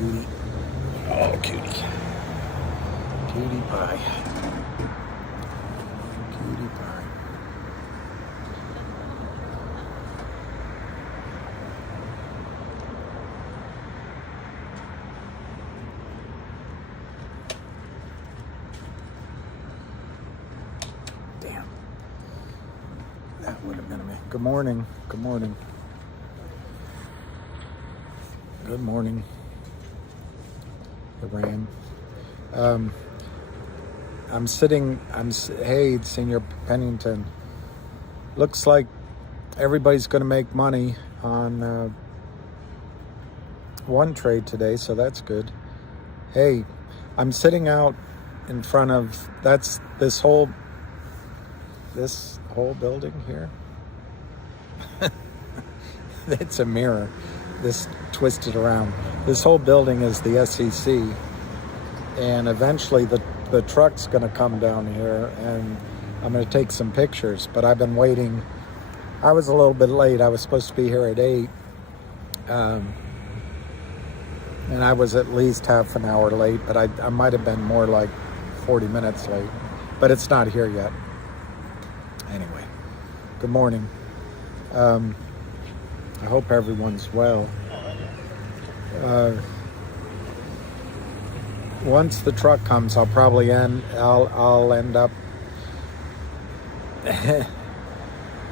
cutie. Oh, cutie. Cutie pie. Cutie pie. Damn. That would have been a me. Good morning. Good morning. Good morning. The rain. Hey, Senior Pennington. Looks like everybody's going to make money on one trade today, so that's good. Hey, I'm sitting out in front of, this whole building here. It's a mirror. This twisted around. This whole building is the SEC, and eventually the truck's going to come down here, and I'm going to take some pictures. But I've been waiting. I was a little bit late. I was supposed to be here at 8, and I was at least half an hour late. But I might have been more like 40 minutes late. But it's not here yet. Anyway, good morning. I hope everyone's well. Once the truck comes, I'll probably end up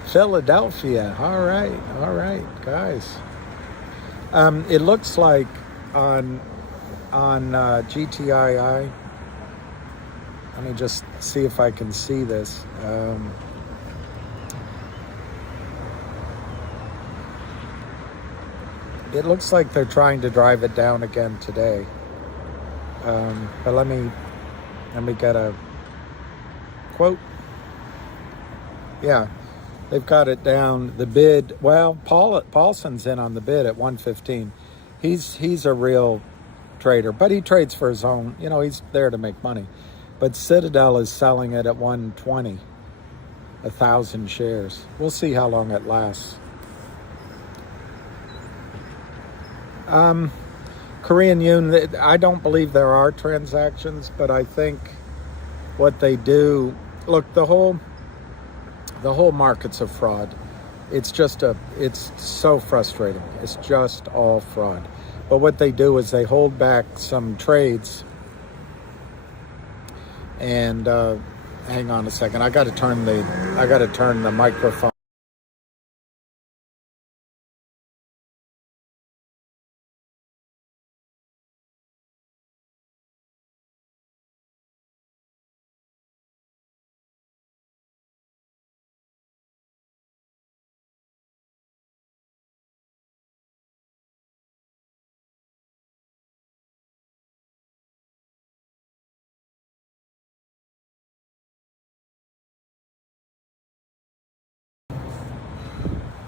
Philadelphia. All right, guys. It looks like on GTII. Let me just see if I can see this. It looks like they're trying to drive it down again today. But let me get a quote. Yeah, they've got it down. The bid, well, Paulson's in on the bid at 115. He's a real trader, but he trades for his own, he's there to make money. But Citadel is selling it at 120, 1,000 shares. We'll see how long it lasts. Korean Yun, I don't believe there are transactions, but I think what they do, look, the whole market's a fraud. It's so frustrating. It's just all fraud. But what they do is they hold back some trades. And hang on a second. I got to turn the microphone.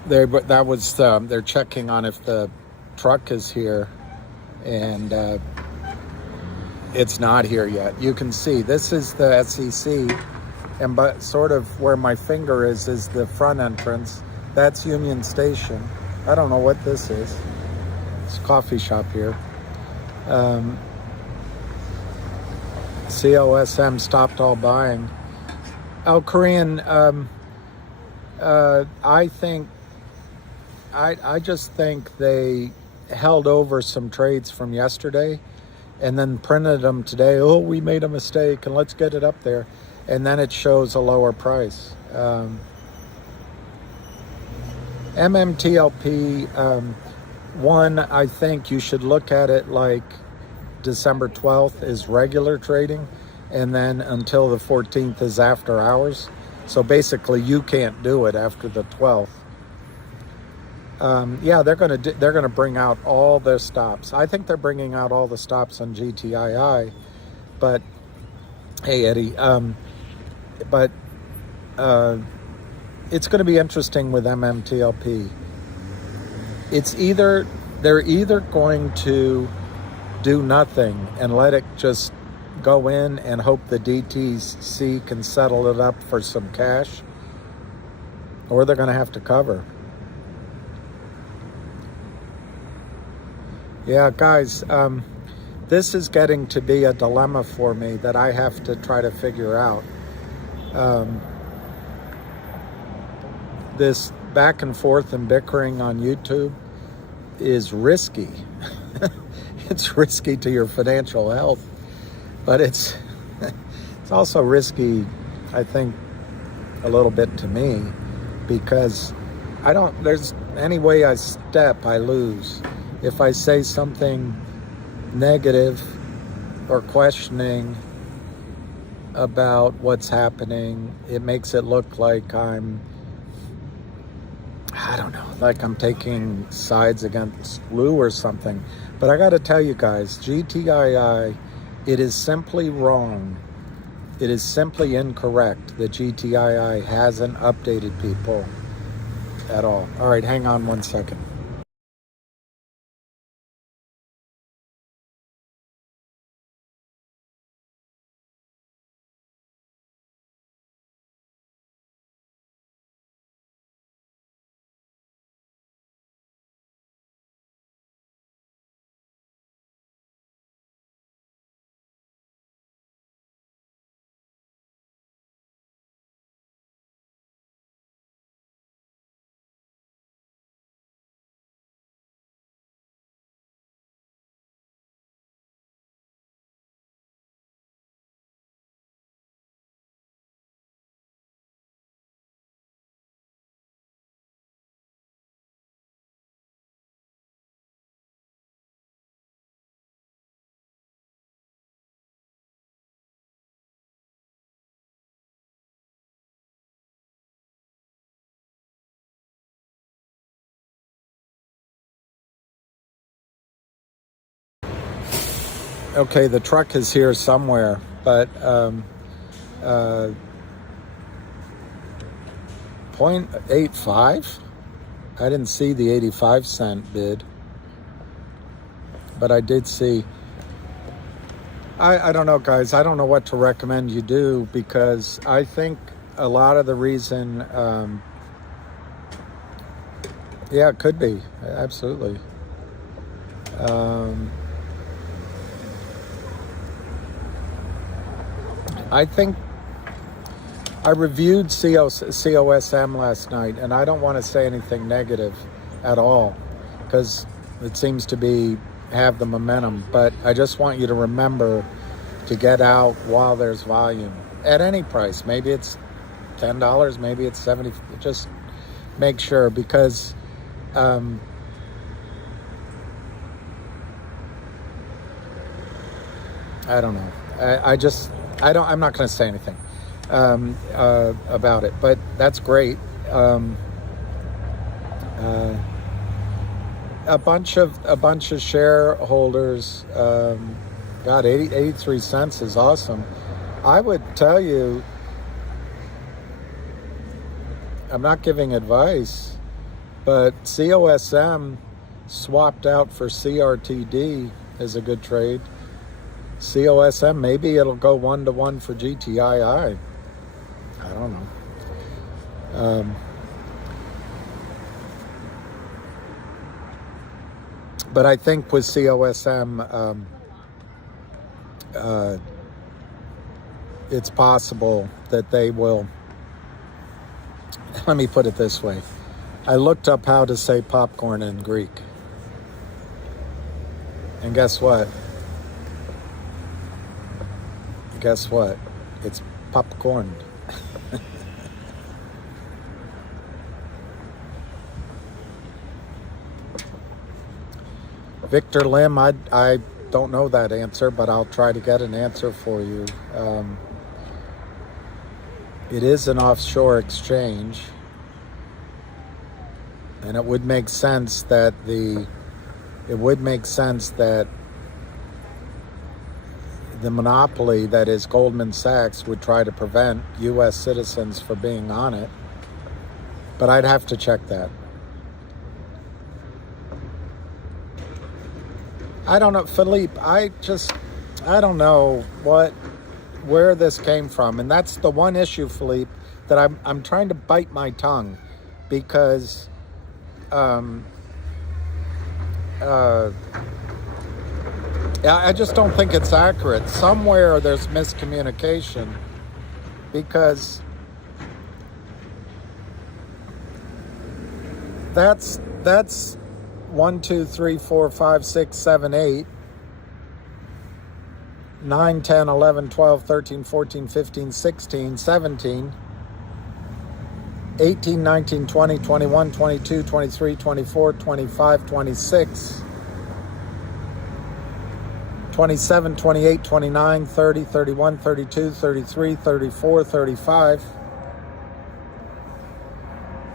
They're checking on if the truck is here, and it's not here yet. You can see this is the SEC, and but sort of where my finger is the front entrance. That's Union Station. I don't know what this is. It's a coffee shop here. COSM stopped all buying. Oh, Korean. I just think they held over some trades from yesterday and then printed them today. Oh, we made a mistake and let's get it up there. And then it shows a lower price. MMTLP, one, I think you should look at it like December 12th is regular trading, and then until the 14th is after hours. So basically you can't do it after the 12th. Yeah, they're gonna bring out all their stops. I think they're bringing out all the stops on GTII, but hey, Eddie, it's going to be interesting with MMTLP. They're either going to do nothing and let it just go in and hope the DTC can settle it up for some cash, or they're going to have to cover. Yeah, guys, this is getting to be a dilemma for me that I have to try to figure out. This back and forth and bickering on YouTube is risky. It's risky to your financial health, but it's also risky, I think, a little bit to me, because there's any way I step, I lose. If I say something negative or questioning about what's happening, it makes it look like I don't know, like I'm taking sides against Lou or something. But I got to tell you guys, GTII, it is simply wrong. It is simply incorrect that GTII hasn't updated people at all. All right, hang on one second. Okay, the truck is here somewhere, but 0.85? I didn't see the 85-cent bid, but I did see. I don't know, guys. I don't know what to recommend you do, because I think a lot of the reason, yeah, it could be, absolutely. I think I reviewed COSM last night, and I don't want to say anything negative at all, because it seems to have the momentum. But I just want you to remember to get out while there's volume at any price. Maybe it's $10, maybe it's $70. Just make sure, because I don't know. I'm not going to say anything about it, but that's great. A bunch of shareholders got 83 cents is awesome. I would tell you, I'm not giving advice, but COSM swapped out for CRTD is a good trade. COSM, maybe it'll go 1-to-1 for GTII. I don't know. But I think with COSM, it's possible that they will. Let me put it this way. I looked up how to say popcorn in Greek. And guess what? It's popcorn. Victor Lim, I don't know that answer, but I'll try to get an answer for you. It is an offshore exchange, and it would make sense that the monopoly that is Goldman Sachs would try to prevent U.S. citizens from being on it. But I'd have to check that. I don't know, Philippe, I don't know where this came from. And that's the one issue, Philippe, that I'm trying to bite my tongue, because I just don't think it's accurate. Somewhere there's miscommunication, because that's 1, 2, 3, 4, 5, 6, 7, 8, 9, 10, 11, 12, 13, 14, 15, 16, 17, 18, 19, 20, 21, 22, 23, 24, 25, 26, 27, 28, 29, 30, 31, 32, 33, 34, 35,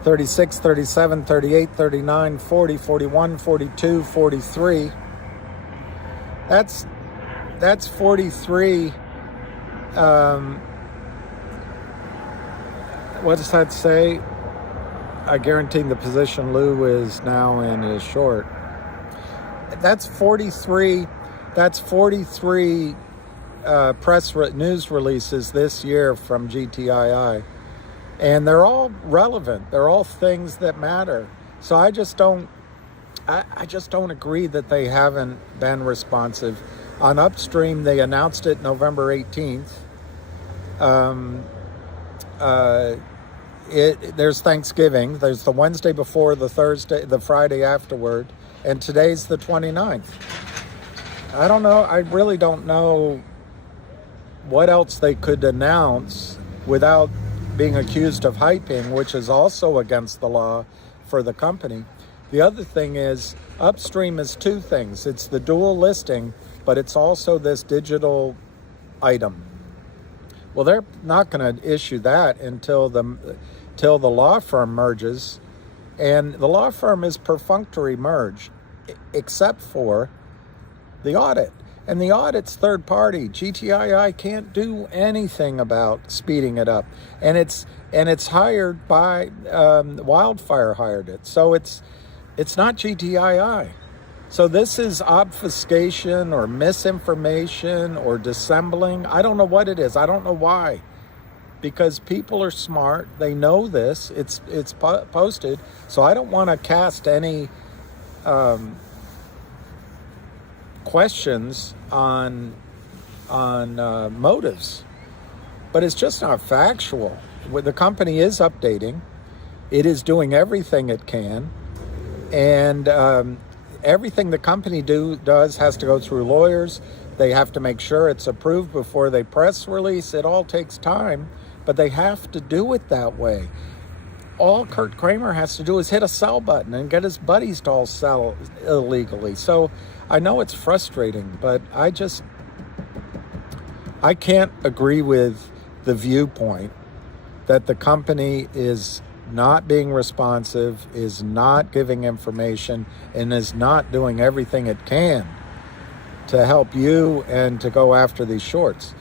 36, 37, 38, 39, 40, 41, 42, 43. That's 43. What does that say? I guarantee the position Lou is now in is short. That's 43. That's 43 news releases this year from GTII. And they're all relevant. They're all things that matter. So I just don't agree that they haven't been responsive. On Upstream, they announced it November 18th. There's Thanksgiving. There's the Wednesday before, the Friday afterward, and today's the 29th. I don't know. I really don't know what else they could announce without being accused of hyping, which is also against the law for the company. The other thing is, Upstream is two things. It's the dual listing, but it's also this digital item. Well, they're not going to issue that until the law firm merges, and the law firm is perfunctory merged, except for the audit. And the audit's third party. GTII can't do anything about speeding it up. And it's hired by Wildfire hired it. So it's not GTII. So this is obfuscation or misinformation or dissembling. I don't know what it is. I don't know why. Because people are smart. They know this. It's posted. So I don't want to cast any questions on motives, but it's just not factual. The company is updating, it is doing everything it can, and everything the company does has to go through lawyers. They have to make sure it's approved before they press release. It all takes time, but they have to do it that way. All Kurt Kramer has to do is hit a sell button and get his buddies to all sell illegally. So I know it's frustrating, but I can't agree with the viewpoint that the company is not being responsive, is not giving information, and is not doing everything it can to help you and to go after these shorts.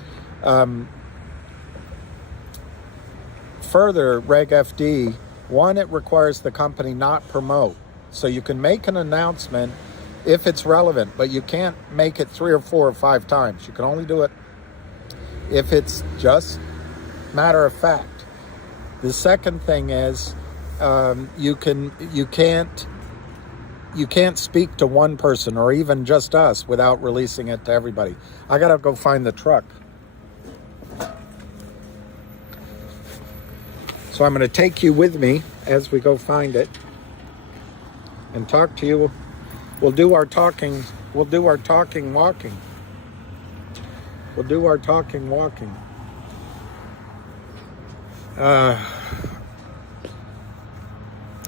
Further, Reg FD, one, it requires the company not promote. So you can make an announcement if it's relevant, but you can't make it 3 or 4 or 5 times. You can only do it if it's just matter of fact. The second thing is you can't speak to one person or even just us without releasing it to everybody. I gotta go find the truck. So I'm going to take you with me as we go find it and talk to you. We'll do our talking. We'll do our talking walking. We'll do our talking walking. Yeah,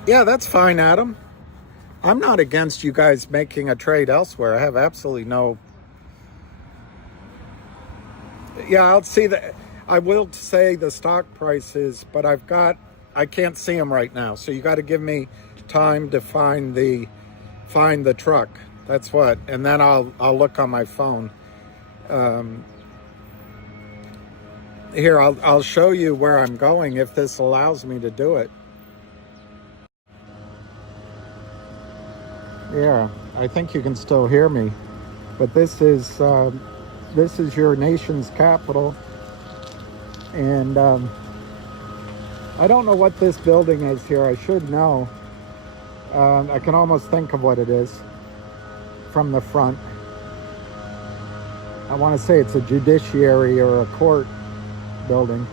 that's fine, Adam. I'm not against you guys making a trade elsewhere. I have absolutely no... Yeah, I'll see that. I will say the stock prices, but I can't see them right now. So you got to give me time to find the truck. That's what, and then I'll look on my phone. Here, I'll show you where I'm going if this allows me to do it. Yeah, I think you can still hear me, but this is your nation's capital. And I don't know what this building is here. I should know. I can almost think of what it is from the front. I want to say it's a judiciary or a court building.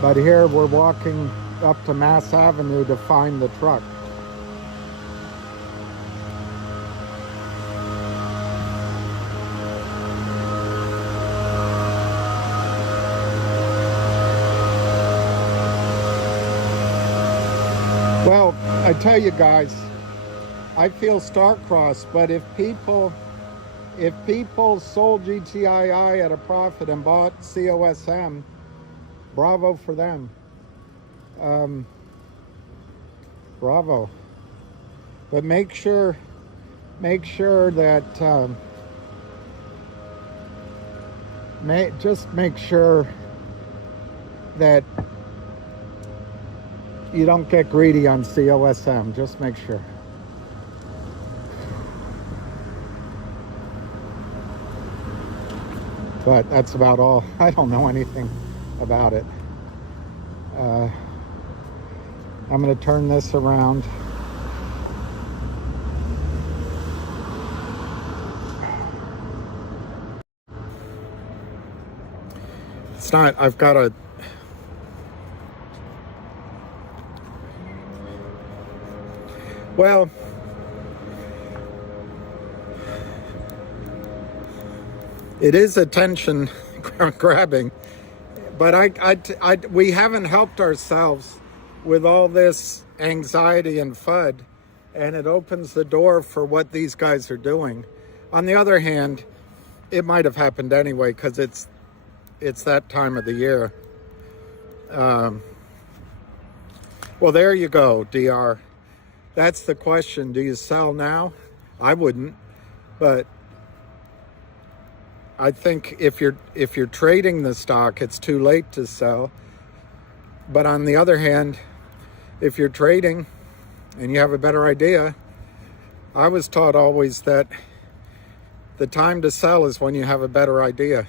But here we're walking up to Mass Avenue to find the truck. Well, I tell you guys, I feel star-crossed, but if people sold GTII at a profit and bought COSM, bravo for them. Bravo. But make sure that just make sure that you don't get greedy on COSM. Just make sure. But that's about all. I don't know anything about it. I'm going to turn this around. It's not, I've got a, well, it is attention grabbing, but we haven't helped ourselves with all this anxiety and FUD, and it opens the door for what these guys are doing. On the other hand, it might have happened anyway because it's that time of the year. Well, there you go, DR. That's the question. Do you sell now? I wouldn't, but I think if you're trading the stock, it's too late to sell. But on the other hand, if you're trading and you have a better idea, I was taught always that the time to sell is when you have a better idea.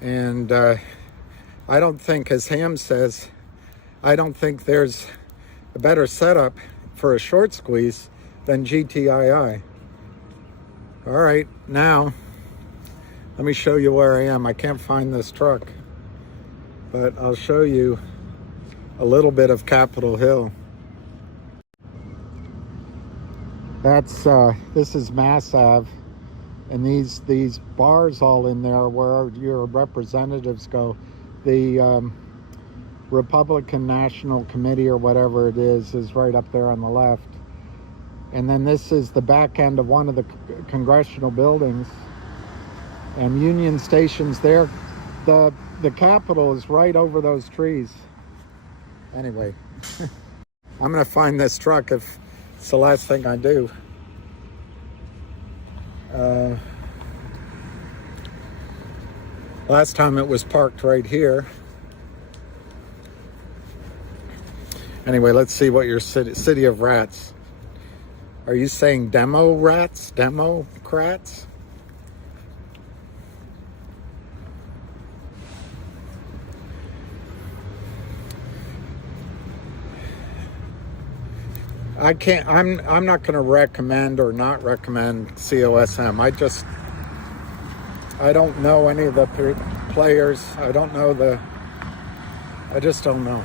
And I don't think, as Ham says, I don't think there's a better setup for a short squeeze than GTII. All right, now let me show you where I am. I can't find this truck, but I'll show you a little bit of Capitol Hill. That's this is Mass Ave, and these bars all in there where your representatives go. The Republican National Committee or whatever it is right up there on the left. And then this is the back end of one of the congressional buildings. And Union Station's there. The Capitol is right over those trees. Anyway, I'm gonna find this truck if it's the last thing I do. Last time it was parked right here. Anyway, let's see what your city of rats. Are you saying demo rats? Democrats? I can't, I'm not going to recommend or not recommend COSM. I don't know any of the players. I just don't know.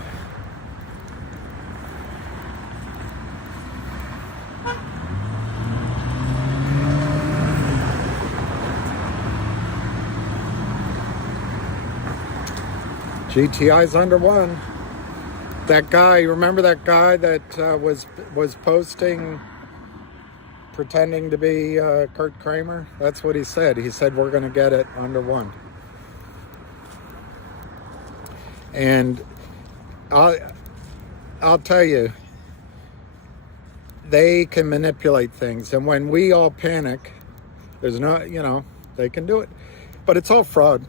GTI's under one. That guy, remember that guy that was posting, pretending to be Kurt Kramer? That's what he said. He said, we're going to get it under one. And I'll tell you, they can manipulate things. And when we all panic, there's no, they can do it. But it's all fraud.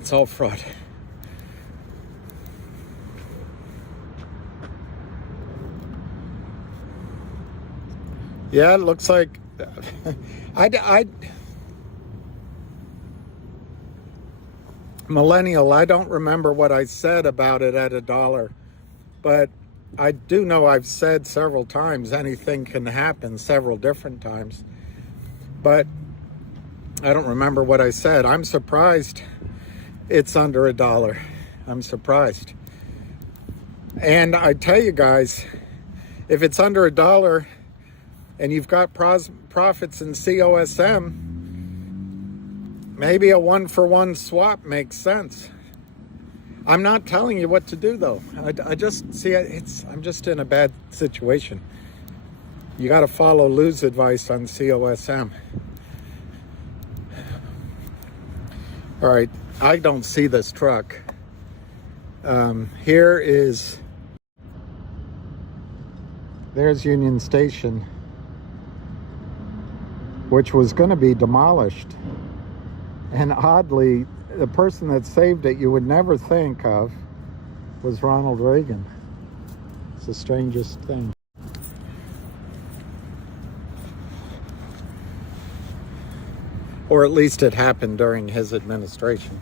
It's all fraud. Yeah, it looks like Millennial, I don't remember what I said about it at $1, but I do know I've said several times anything can happen, several different times, but I don't remember what I said. I'm surprised it's under $1. I'm surprised. And I tell you guys, if it's under $1 and you've got profits in COSM, maybe a 1-for-1 swap makes sense. I'm not telling you what to do, though. I just see I'm just in a bad situation. You got to follow Lou's advice on COSM. All right, I don't see this truck. There's Union Station, which was going to be demolished. And oddly, the person that saved it you would never think of was Ronald Reagan. It's the strangest thing. Or at least it happened during his administration.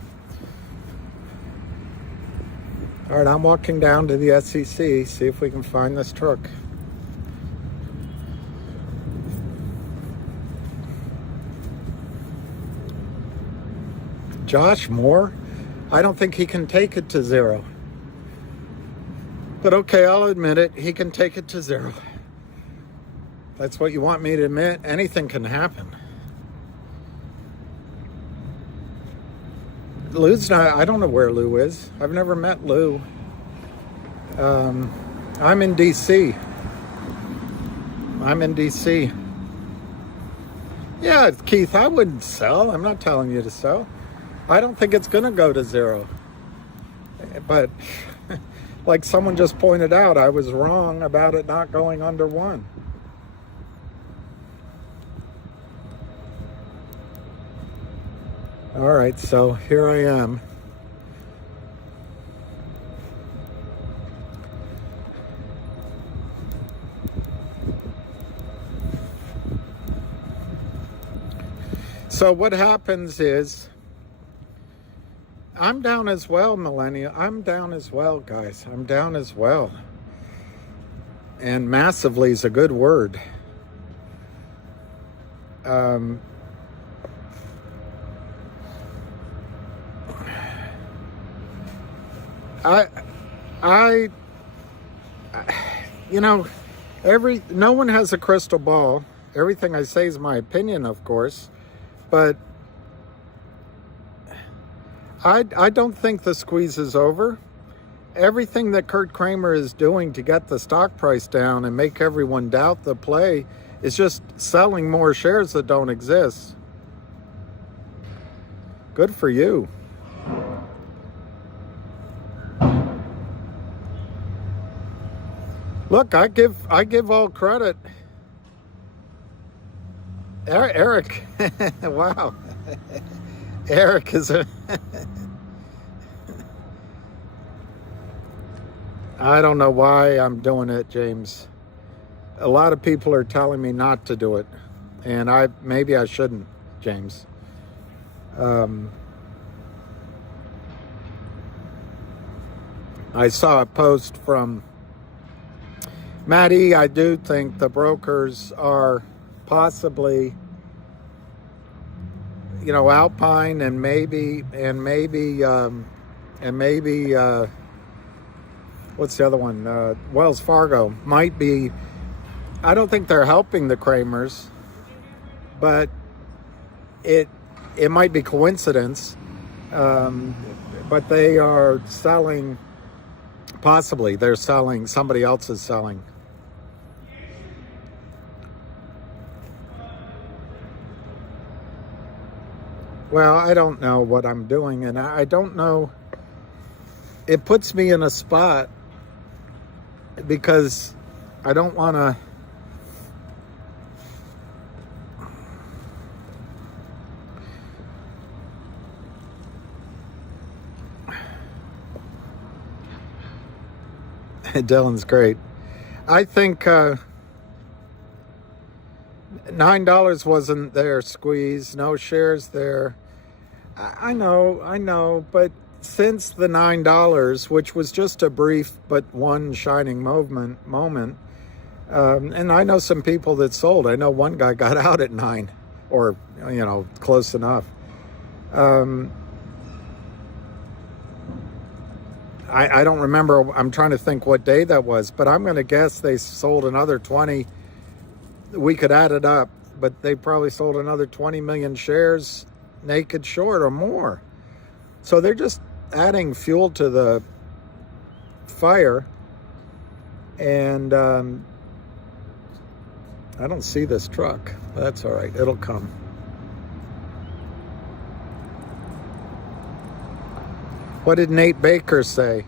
All right, I'm walking down to the SEC, see if we can find this truck. Josh Moore? I don't think he can take it to 0. But okay, I'll admit it. He can take it to 0. That's what you want me to admit. Anything can happen. Lou's not, I don't know where Lou is. I've never met Lou. I'm in DC. Yeah, Keith, I wouldn't sell. I'm not telling you to sell. I don't think it's going to go to 0. But like someone just pointed out, I was wrong about it not going under 1. All right, so here I am. So what happens is, I'm down as well, Millennial. I'm down as well, guys. I'm down as well. And massively is a good word. No one has a crystal ball. Everything I say is my opinion, of course, but I don't think the squeeze is over. Everything that Kurt Kramer is doing to get the stock price down and make everyone doubt the play is just selling more shares that don't exist. Good for you. Look, I give all credit. Eric, wow. Eric is a... I don't know why I'm doing it, James. A lot of people are telling me not to do it. And maybe I shouldn't, James. I saw a post from Maddie. I do think the brokers are possibly, Alpine and maybe what's the other one? Wells Fargo might be. I don't think they're helping the Kramers, but it might be coincidence. But they are selling. Possibly they're selling. Somebody else is selling. Well, I don't know what I'm doing, and I don't know. It puts me in a spot because I don't want to... Dylan's great. I think $9 wasn't their squeeze. No shares there. I know, but since the $9, which was just a brief but one shining moment, and I know some people that sold. I know one guy got out at 9, or close enough. I don't remember. I'm trying to think what day that was, but I'm going to guess they sold another 20. We could add it up, but they probably sold another 20 million shares naked short or more. So they're just adding fuel to the fire. And I don't see this truck. That's all right. It'll come. What did Nate Baker say?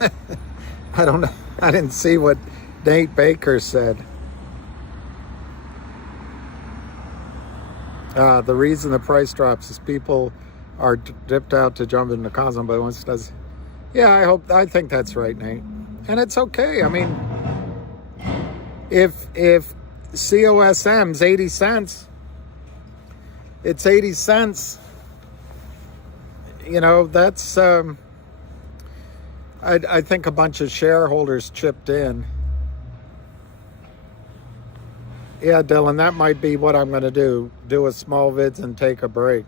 I don't know. I didn't see what Nate Baker said. The reason the price drops is people are dipped out to jump into Cosmo, but once it does, yeah, I think that's right, Nate. And it's okay. I mean, if COSM's 80 cents, it's 80 cents. That's, I think a bunch of shareholders chipped in. Yeah, Dylan, that might be what I'm going to do a small vids and take a break.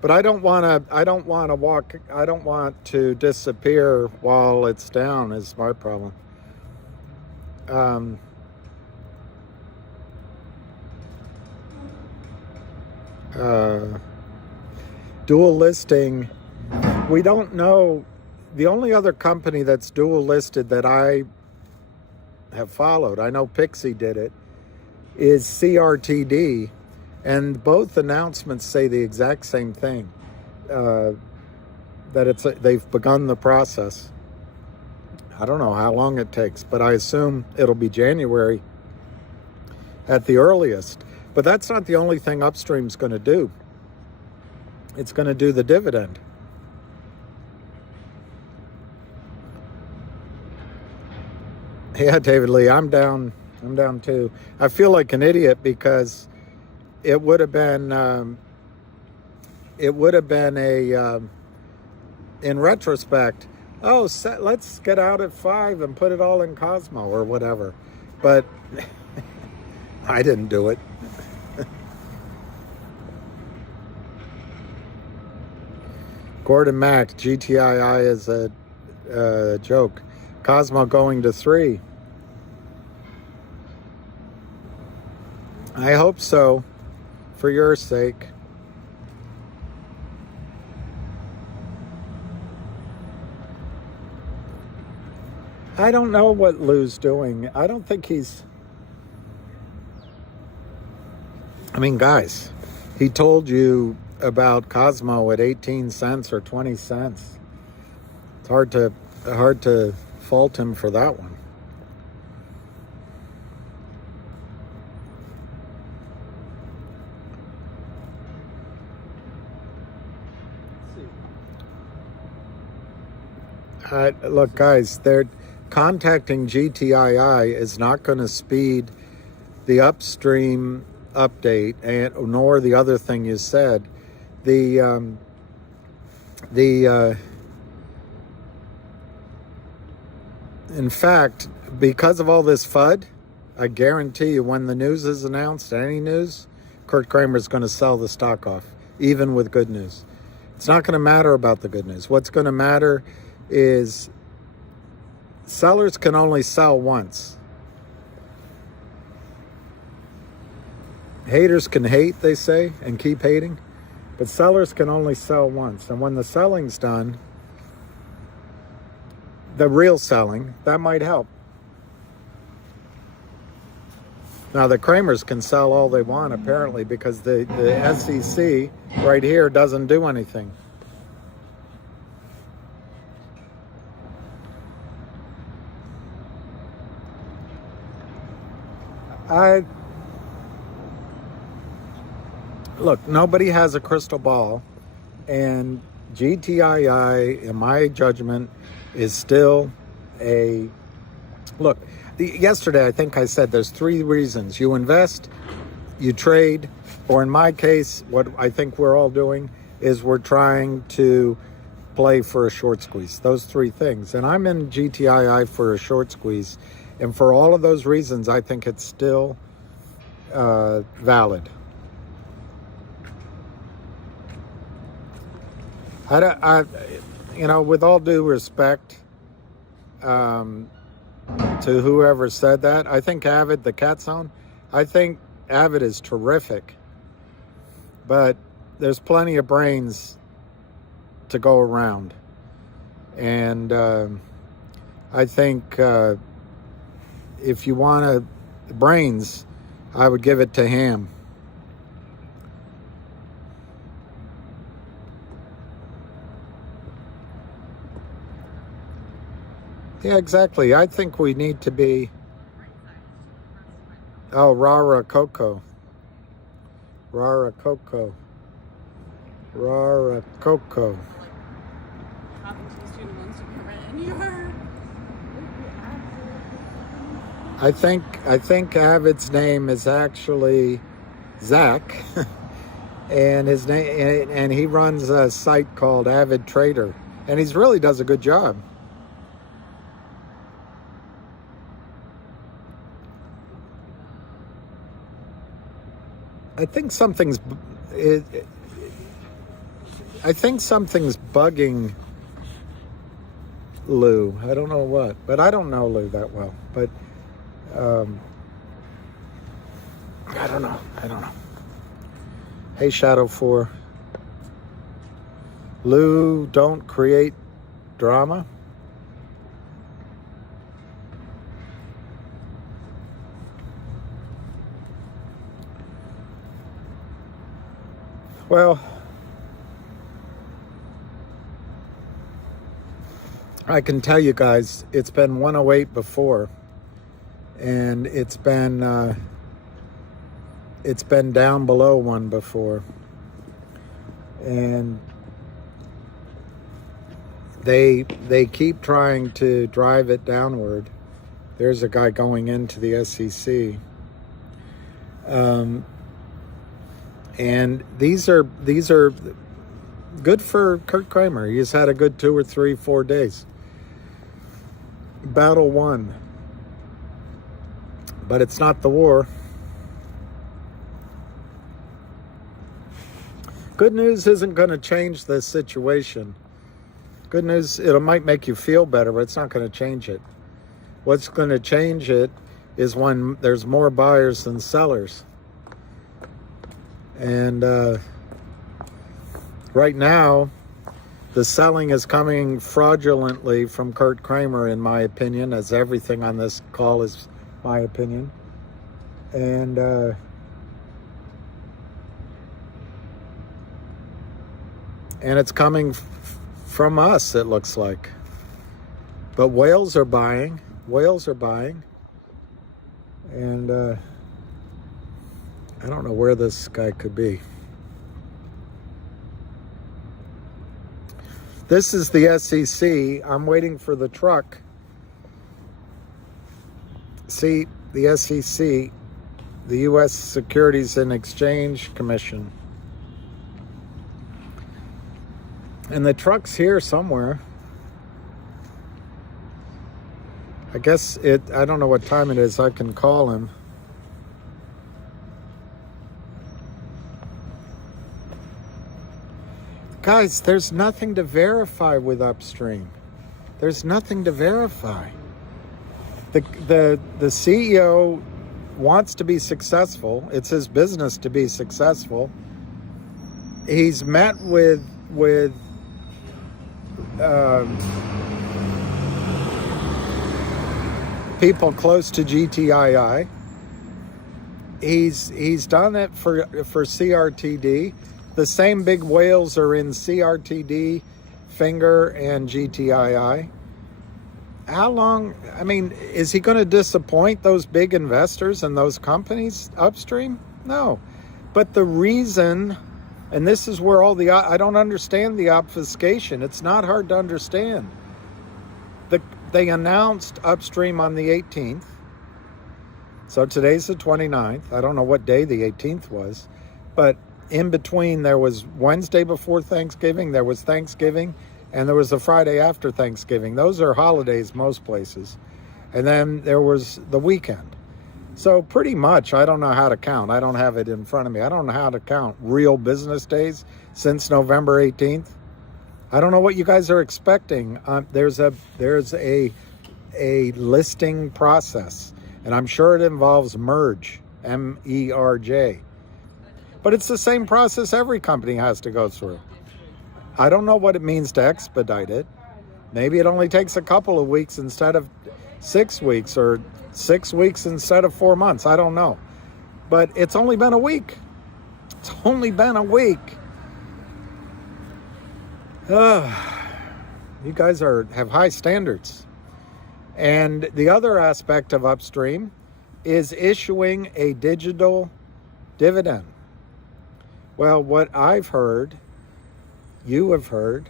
But I don't want to disappear while it's down is my problem. Dual listing, we don't know. The only other company that's dual listed that I have followed, I know Pixie did it, is CRTD, and both announcements say the exact same thing, that they've begun the process. I don't know how long it takes, but I assume it'll be January at the earliest. But that's not the only thing Upstream's going to do. It's going to do the dividend. Yeah, David Lee, I'm down too. I feel like an idiot because it would have been a in retrospect, let's get out at 5 and put it all in Cosmo or whatever. But I didn't do it. Gordon Mack, GTII is a joke. Cosmo going to 3. I hope so, for your sake. I don't know what Lou's doing. I don't think he's... I mean, guys, he told you about Cosmo at 18 cents or 20 cents. It's hard to fault him for that one. Look, guys, they're contacting GTII is not going to speed the Upstream update, and nor the other thing you said. In fact, because of all this FUD, I guarantee you when the news is announced, any news, Kurt Kramer's going to sell the stock off, even with good news. It's not going to matter about the good news. What's going to matter is sellers can only sell once. Haters can hate, they say, and keep hating, but sellers can only sell once. And when the selling's done, the real selling, that might help. Now, the Kramers can sell all they want, apparently, because the SEC right here doesn't do anything. Look, nobody has a crystal ball, and GTII, in my judgment, is still a... Look, yesterday I think I said there's 3 reasons. You invest, you trade, or in my case, what I think we're all doing is we're trying to play for a short squeeze. Those three things. And I'm in GTII for a short squeeze. And for all of those reasons, I think it's still valid. With all due respect to whoever said that, I think Avid, the cat zone, I think Avid is terrific. But there's plenty of brains to go around. And I think if you want brains, I would give it to Ham. Yeah, exactly. I think we need to be... Oh, Rara Coco. Rara Coco. Rara Coco. I think Avid's name is actually Zach, and his name, and he runs a site called Avid Trader, and he really does a good job. I think something's bugging Lou. I don't know what, but I don't know Lou that well. But I don't know. Hey, Shadow 4. Lou, don't create drama. Well, I can tell you guys, it's been 108 before, and it's been down below 1 before, and they keep trying to drive it downward. There's a guy going into the SEC. And these are good for Kurt Kramer. He's had a good 2 or 3, 4 days. Battle won. But it's not the war. Good news isn't going to change this situation. Good news, it might make you feel better, but it's not going to change it. What's going to change it is when there's more buyers than sellers. And right now, the selling is coming fraudulently from Kurt Kramer, in my opinion, as everything on this call is my opinion. And it's coming from us, it looks like. But whales are buying. And I don't know where this guy could be. This is the SEC. I'm waiting for the truck. See, the SEC, the U.S. Securities and Exchange Commission. And the truck's here somewhere. I guess I don't know what time it is. I can call him. Guys, there's nothing to verify with Upstream. There's nothing to verify. The CEO wants to be successful. It's his business to be successful. He's met with people close to GTII. He's done it for CRTD. The same big whales are in CRTD, Finger, and GTII. How long, is he going to disappoint those big investors and those companies upstream? No. But the reason, and this is where I don't understand the obfuscation. It's not hard to understand. They announced Upstream on the 18th. So today's the 29th. I don't know what day the 18th was, but in between, there was Wednesday before Thanksgiving, there was Thanksgiving, and there was the Friday after Thanksgiving. Those are holidays most places. And then there was the weekend. So pretty much, I don't know how to count. I don't have it in front of me. I don't know how to count real business days since November 18th. I don't know what you guys are expecting. There's a listing process, and I'm sure it involves merge, M-E-R-J. But it's the same process every company has to go through. I don't know what it means to expedite it. Maybe it only takes a couple of weeks instead of 6 weeks, or 6 weeks instead of 4 months. I don't know. But it's only been a week. It's only been a week. You guys have high standards. And the other aspect of Upstream is issuing a digital dividend. Well, what I've heard, you have heard,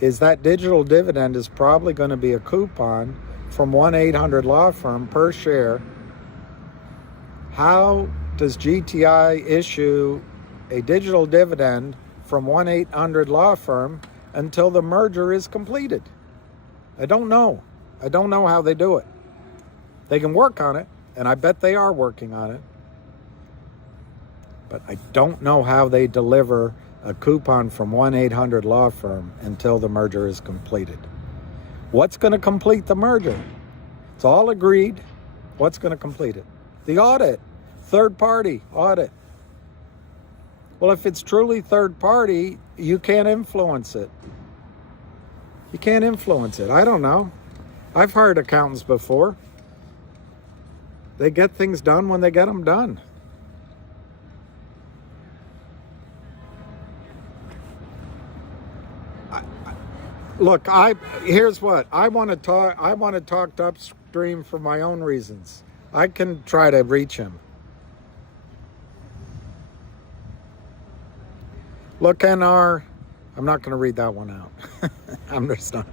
is that digital dividend is probably going to be a coupon from 1-800 Firm per share. How does GTI issue a digital dividend from 1-800 Firm until the merger is completed? I don't know. I don't know how they do it. They can work on it, and I bet they are working on it. But I don't know how they deliver a coupon from 1-800 Firm until the merger is completed. What's going to complete the merger? It's all agreed. What's going to complete it? The audit. Third-party audit. Well, if it's truly third-party, you can't influence it. You can't influence it. I don't know. I've hired accountants before. They get things done when they get them done. Look, here's what I want to talk. I want to talk to Upstream for my own reasons. I can try to reach him. Look, NR. I'm not going to read that one out. I'm just not.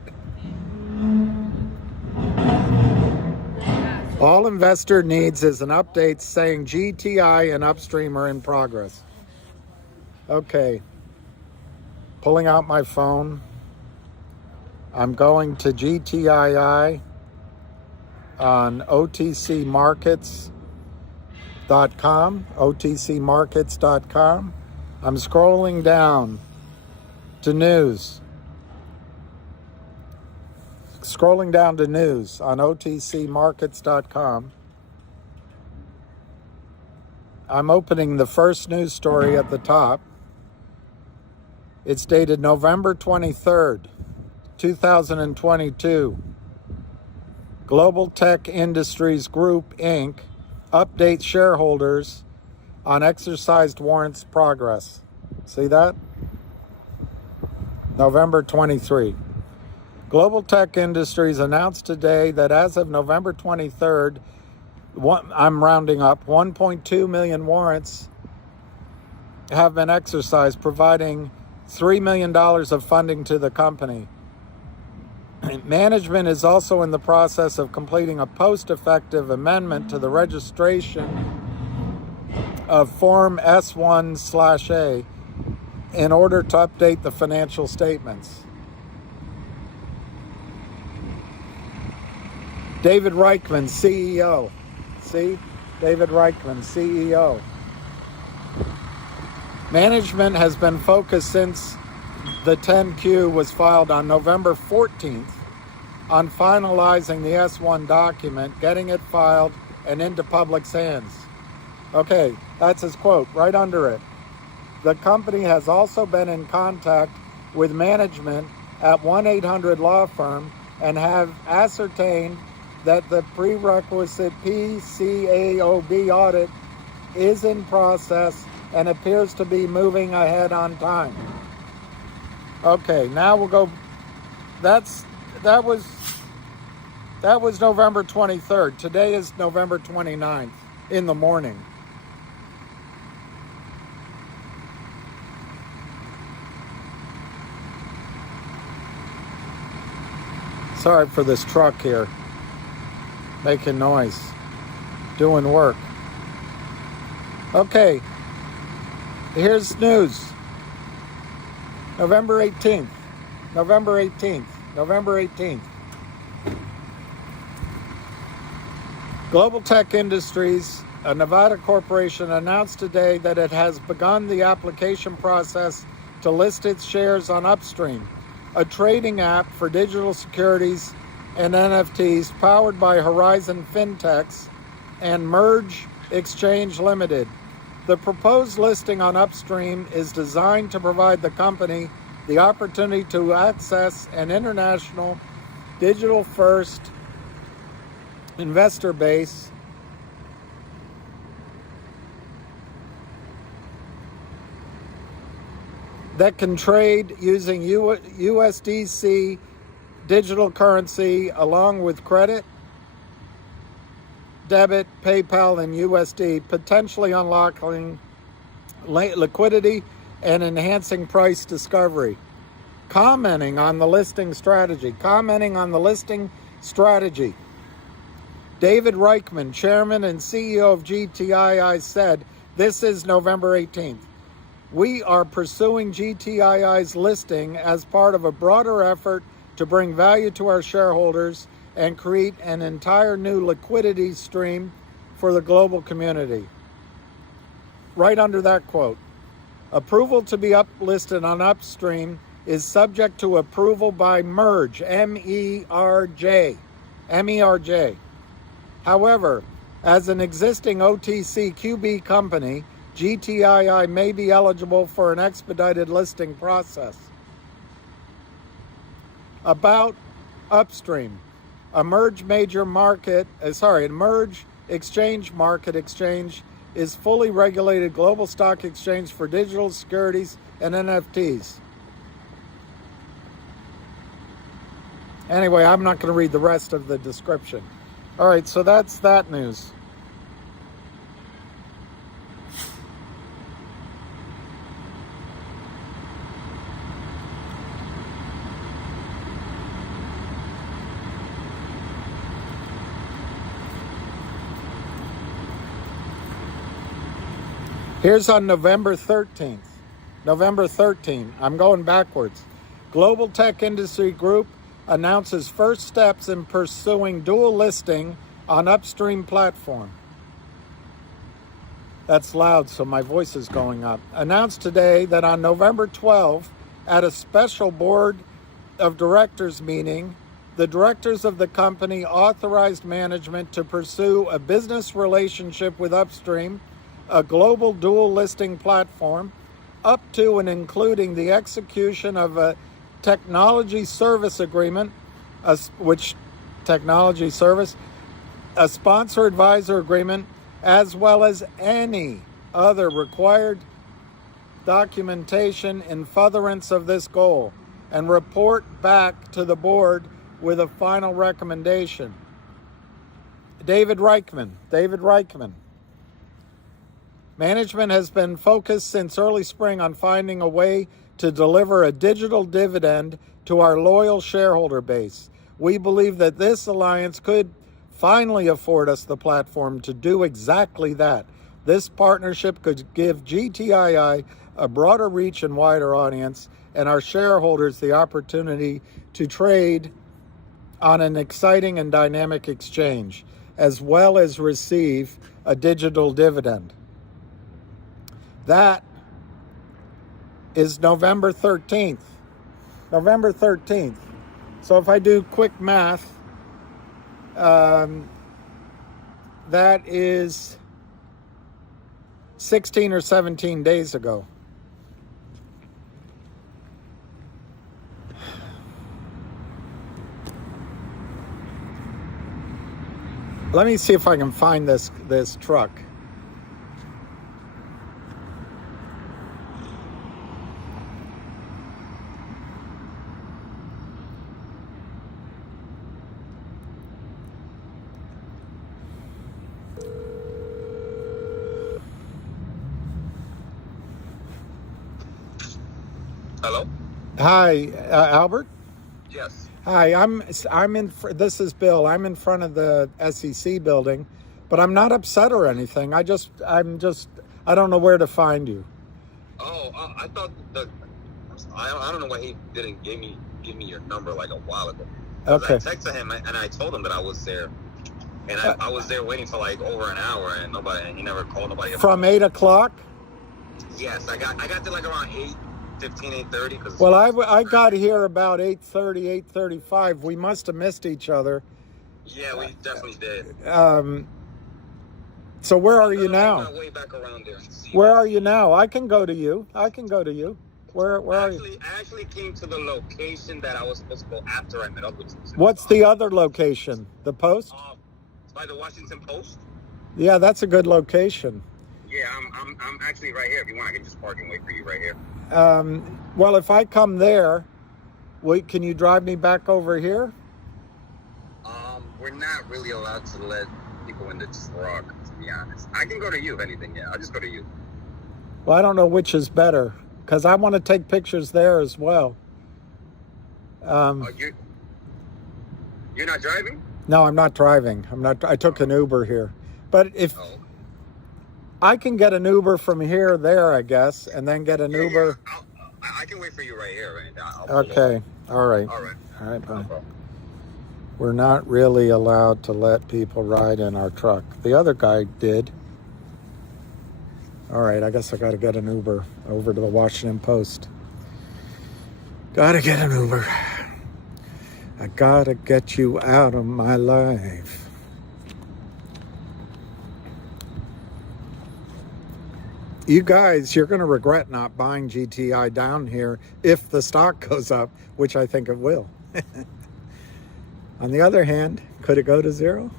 All investor needs is an update saying GTI and Upstream are in progress. Okay. Pulling out my phone. I'm going to GTII on OTCmarkets.com, OTCmarkets.com. I'm scrolling down to news. Scrolling down to news on OTCmarkets.com. I'm opening the first news story at the top. It's dated November 23rd. 2022. Global Tech Industries Group, Inc. updates shareholders on exercised warrants progress. See that? November 23. Global Tech Industries announced today that as of November 23rd, I'm rounding up, 1.2 million warrants have been exercised, providing $3 million of funding to the company. Management is also in the process of completing a post-effective amendment to the registration of Form S1/A in order to update the financial statements. David Reichman, CEO. See? David Reichman, CEO. Management has been focused since the 10Q was filed on November 14th on finalizing the S1 document, getting it filed, and into public's hands. Okay, that's his quote, right under it. The company has also been in contact with management at 1-800 Firm and have ascertained that the prerequisite PCAOB audit is in process and appears to be moving ahead on time. Okay, now we'll go. That was November 23rd. Today is November 29th in the morning. Sorry for this truck here, making noise, doing work. Okay, here's news. November 18th. November 18th. November 18th. Global Tech Industries, a Nevada corporation, announced today that it has begun the application process to list its shares on Upstream, a trading app for digital securities and NFTs powered by Horizon Fintechs and Merge Exchange Limited. The proposed listing on Upstream is designed to provide the company the opportunity to access an international digital-first investor base that can trade using USDC digital currency along with credit, debit, PayPal, and USD, potentially unlocking liquidity and enhancing price discovery. Commenting on the listing strategy, David Reichman, chairman and CEO of GTII, said, "This is November 18th. We are pursuing GTII's listing as part of a broader effort to bring value to our shareholders and create an entire new liquidity stream for the global community." Right under that quote, approval to be uplisted on Upstream is subject to approval by Merge, M-E-R-J. However, as an existing OTC QB company, GTII may be eligible for an expedited listing process. About Upstream, a Merge Exchange Market Exchange is fully regulated global stock exchange for digital securities and NFTs. Anyway, I'm not going to read the rest of the description. All right, so that's that news. Here's on November 13th. November 13th. I'm going backwards. Global Tech Industry Group announces first steps in pursuing dual listing on Upstream platform. That's loud, so my voice is going up. Announced today that on November 12th, at a special board of directors meeting, the directors of the company authorized management to pursue a business relationship with Upstream, a global dual listing platform, up to and including the execution of a technology service agreement, a sponsor advisor agreement, as well as any other required documentation in furtherance of this goal, and report back to the board with a final recommendation. David Reichman. Management has been focused since early spring on finding a way to deliver a digital dividend to our loyal shareholder base. We believe that this alliance could finally afford us the platform to do exactly that. This partnership could give GTII a broader reach and wider audience, and our shareholders the opportunity to trade on an exciting and dynamic exchange, as well as receive a digital dividend. That is November 13th. November 13th. So if I do quick math, that is 16 or 17 days ago. Let me see if I can find this truck. Hello? Hi, Albert? Yes. Hi, this is Bill. I'm in front of the SEC building, but I'm not upset or anything. I don't know where to find you. Oh, I thought that, I don't know why he didn't give me give me your number like a while ago. Okay. I texted him and I told him that I was there. And I was there waiting for like over an hour and he never called nobody. From 8 o'clock? Yes, I got there like around 8:15, 8:30. Well, I got here about 8:30, 8:35. We must have missed each other. Yeah, we definitely did. So where are you now? My way back around there. Where are you now? I can go to you. Where are you? I actually came to the location that I was supposed to go after I met up with you. What's the other location? The Post? By the Washington Post. Yeah, that's a good location. Yeah, I'm actually right here. If you want, I can just park and wait for you right here. Well, if I come there, can you drive me back over here? We're not really allowed to let people in the truck, to be honest. I can go to you if anything. Yeah, I'll just go to you. Well, I don't know which is better because I want to take pictures there as well. You're not driving? No, I'm not driving. I took an Uber here, but if I can get an Uber from here there, I guess, and then get an Uber. Yeah. I can wait for you right here. Right? Okay. All right. All right. All right. Bye. No We're not really allowed to let people ride in our truck. The other guy did. All right, I guess I got to get an Uber over to the Washington Post. Got to get an Uber. I got to get you out of my life. You guys, you're going to regret not buying GTI down here if the stock goes up, which I think it will. On the other hand, could it go to zero?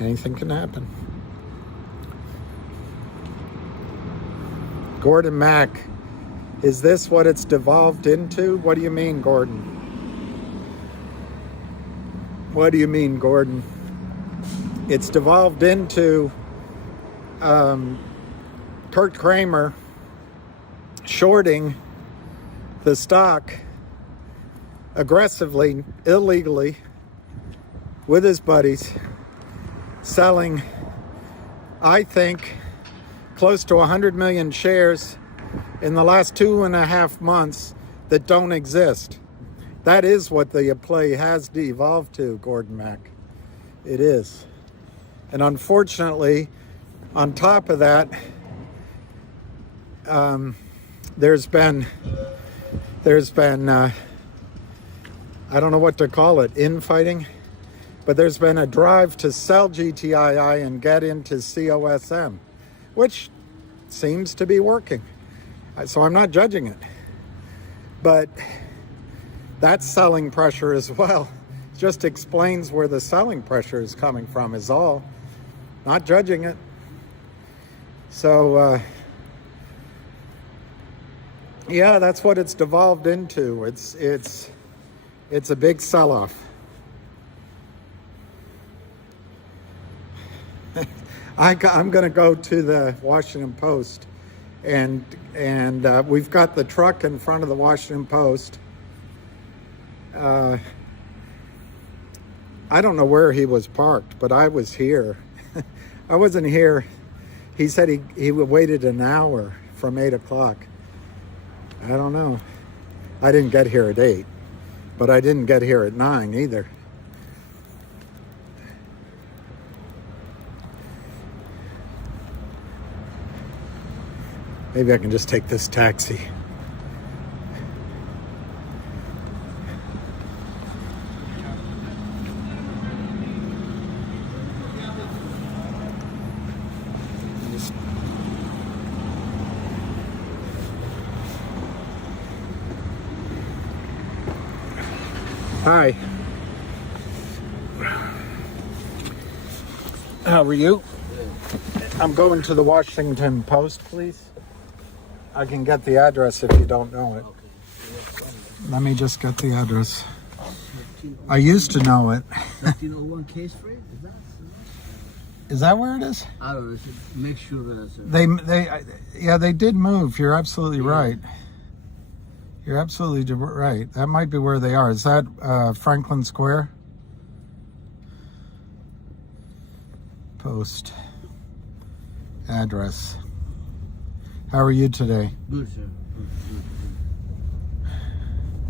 Anything can happen. Gordon Mack, is this what it's devolved into? What do you mean, Gordon? What do you mean, Gordon? It's devolved into Kurt Kramer shorting the stock aggressively, illegally, with his buddies, selling, I think, close to 100 million shares in the last 2.5 months that don't exist. That is what the play has devolved to, Gordon Mack. It is. And unfortunately, on top of that, there's been I don't know what to call it, infighting, but there's been a drive to sell GTII and get into COSM, which seems to be working. So I'm not judging it, but that's selling pressure as well. Just explains where the selling pressure is coming from is all. Not judging it. So, yeah, that's what it's devolved into. It's a big sell-off. I'm going to go to the Washington Post, and we've got the truck in front of the Washington Post. I don't know where he was parked, but I was here. I wasn't here. He said he waited an hour from 8 o'clock. I don't know. I didn't get here at 8. But I didn't get here at 9 either. Maybe I can just take this taxi. Hi. How are you? I'm going to the Washington Post, please. I can get the address if you don't know it. Let me just get the address. I used to know it. 1301 K Street? Is that where it is? I don't know. Make sure that's They did move. You're absolutely right. You're absolutely right. That might be where they are. Is that Franklin Square? Post address. How are you today? good, sir. Good.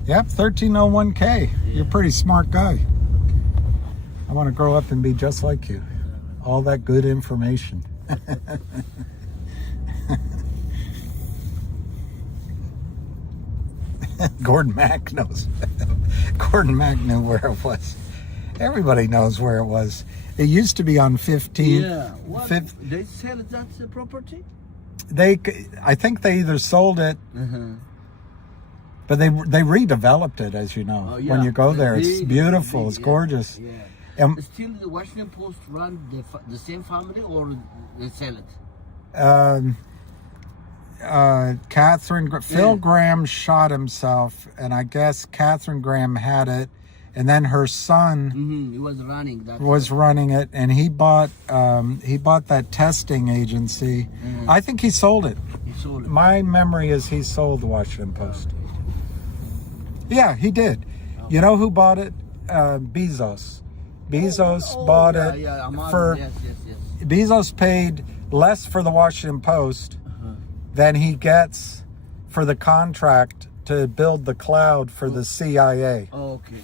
Yep, 1301K. You're a pretty smart guy. I want to grow up and be just like you. All that good information. Gordon Mack knows. Gordon Mack knew where it was. Everybody knows where it was. It used to be on 15. Yeah. What? They sell that property? I think they either sold it, but they redeveloped it, as you know. Oh, yeah. When you go there, it's Big, beautiful. big, It's gorgeous. Yeah. And Still, the Washington Post run the same family, or they sell it? Phil Graham shot himself, and I guess Catherine Graham had it, and then her son He was running that. running it, and he bought that testing agency. I think he sold it. He sold it. My memory is he sold the Washington Post. Yeah, he did. You know who bought it? Bezos. Bezos bought it for. Yes. Bezos paid less for the Washington Post than he gets for the contract to build the cloud for the CIA. Okay.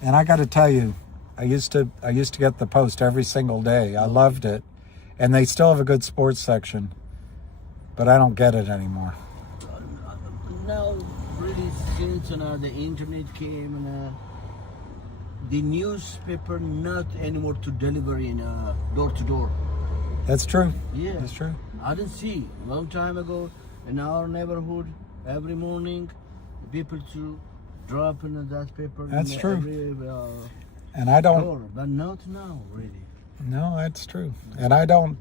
And I got to tell you, I used to get the Post every single day. I loved it, and they still have a good sports section, but I don't get it anymore. Now, really, since the internet came and the newspaper not anymore to deliver in door to door. That's true. Yeah, That's true. I didn't see long time ago in our neighborhood every morning people to drop in that paper. That's in true. Every, And I don't. door, but not now, really. No, that's true. And I don't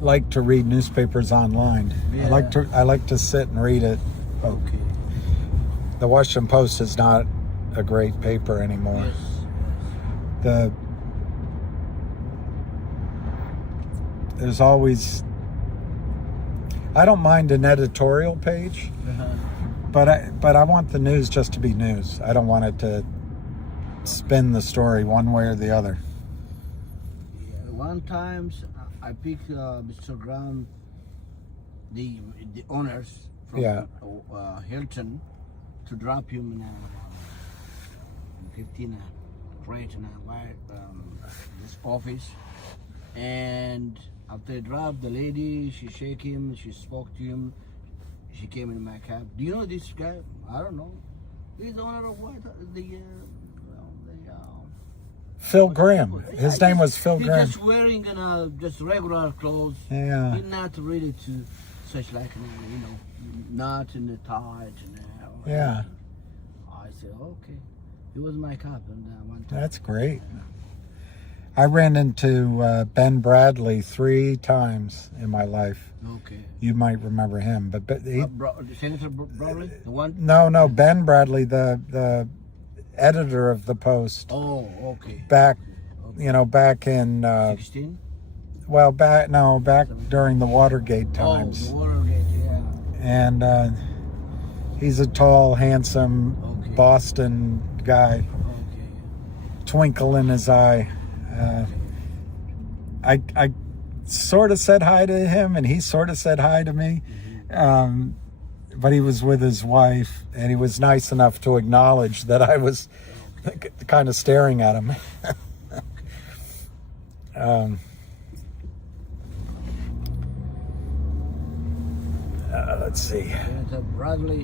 like to read newspapers online. Yeah. I like to sit and read it. Okay. The Washington Post is not a great paper anymore. Yes. There's always. I don't mind an editorial page, but I want the news just to be news. I don't want it to spin the story one way or the other. Yeah, one time I picked Mr. Graham, the owners from Hilton, to drop him in 15 right in this office, and after I dropped the lady, she shake him, she spoke to him, she came in my cab. Do you know this guy? I don't know. He's the owner of what? Phil Graham. His name was Phil He's Graham. just wearing just regular clothes. Yeah. He's not really to such like not in the tight. Yeah. I said okay. He was my cop, and one time. That's great. I ran into Ben Bradley 3 times in my life. Okay. You might remember him, but Senator Bradley, the one. No, Ben Bradley, the editor of the Post. Oh, okay. Back, Okay. back in 16. well, back during the Watergate times. Oh, the Watergate, yeah. And he's a tall, handsome Okay. Boston guy, Okay. twinkle in his eye. I sort of said hi to him, and he sort of said hi to me. But he was with his wife, and he was nice enough to acknowledge that I was kind of staring at him. Let's see. Senator Bradley,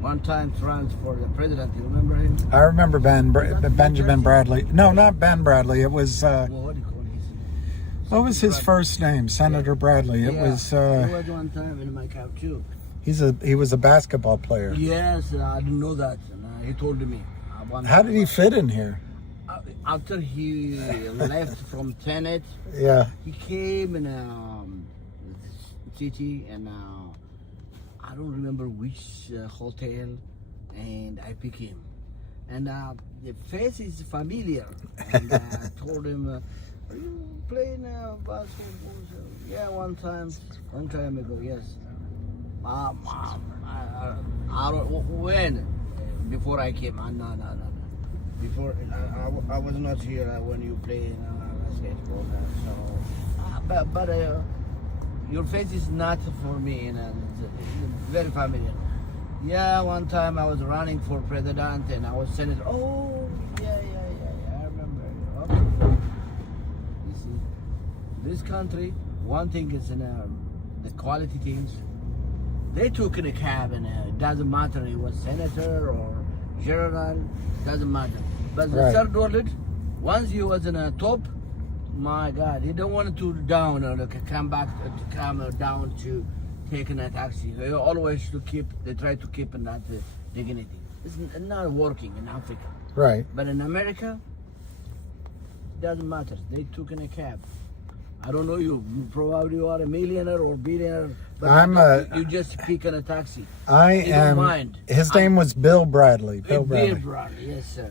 one time runs for the president. You remember him? I remember Benjamin Bradley. No, not Ben Bradley. It was Well, what do you call his? what was his first name? Senator Bradley. It was. He was one time in my cab too. He was a basketball player. Yes, I didn't know that. And, he told me. How did he fit in here? After he left from Tenet, Yeah. he came in city, and I don't remember which hotel, and I picked him. And the face is familiar. And I told him, "Are you playing basketball?" So, yeah, one time ago, yes. I don't when before I came. No. Before I was not here when you played basketball. So, but your face is not for me, you know, it's very familiar. Yeah, one time I was running for president and I was senator. Oh, yeah, I remember. Okay. You see, this country, one thing is in the quality teams, they took in a cab and it doesn't matter he was senator or general, doesn't matter. But the Right. third world, once you was in a top, my God, you don't want to down or come back to come down to taking a taxi. They always they try to keep in that dignity. It's not working in Africa. Right. But in America, it doesn't matter. They took in a cab. I don't know you. You probably are a millionaire or billionaire, but you just pick in a taxi. I You don't am. mind. His name was Bill Bradley. Bill Bradley. Bill Bradley, yes sir.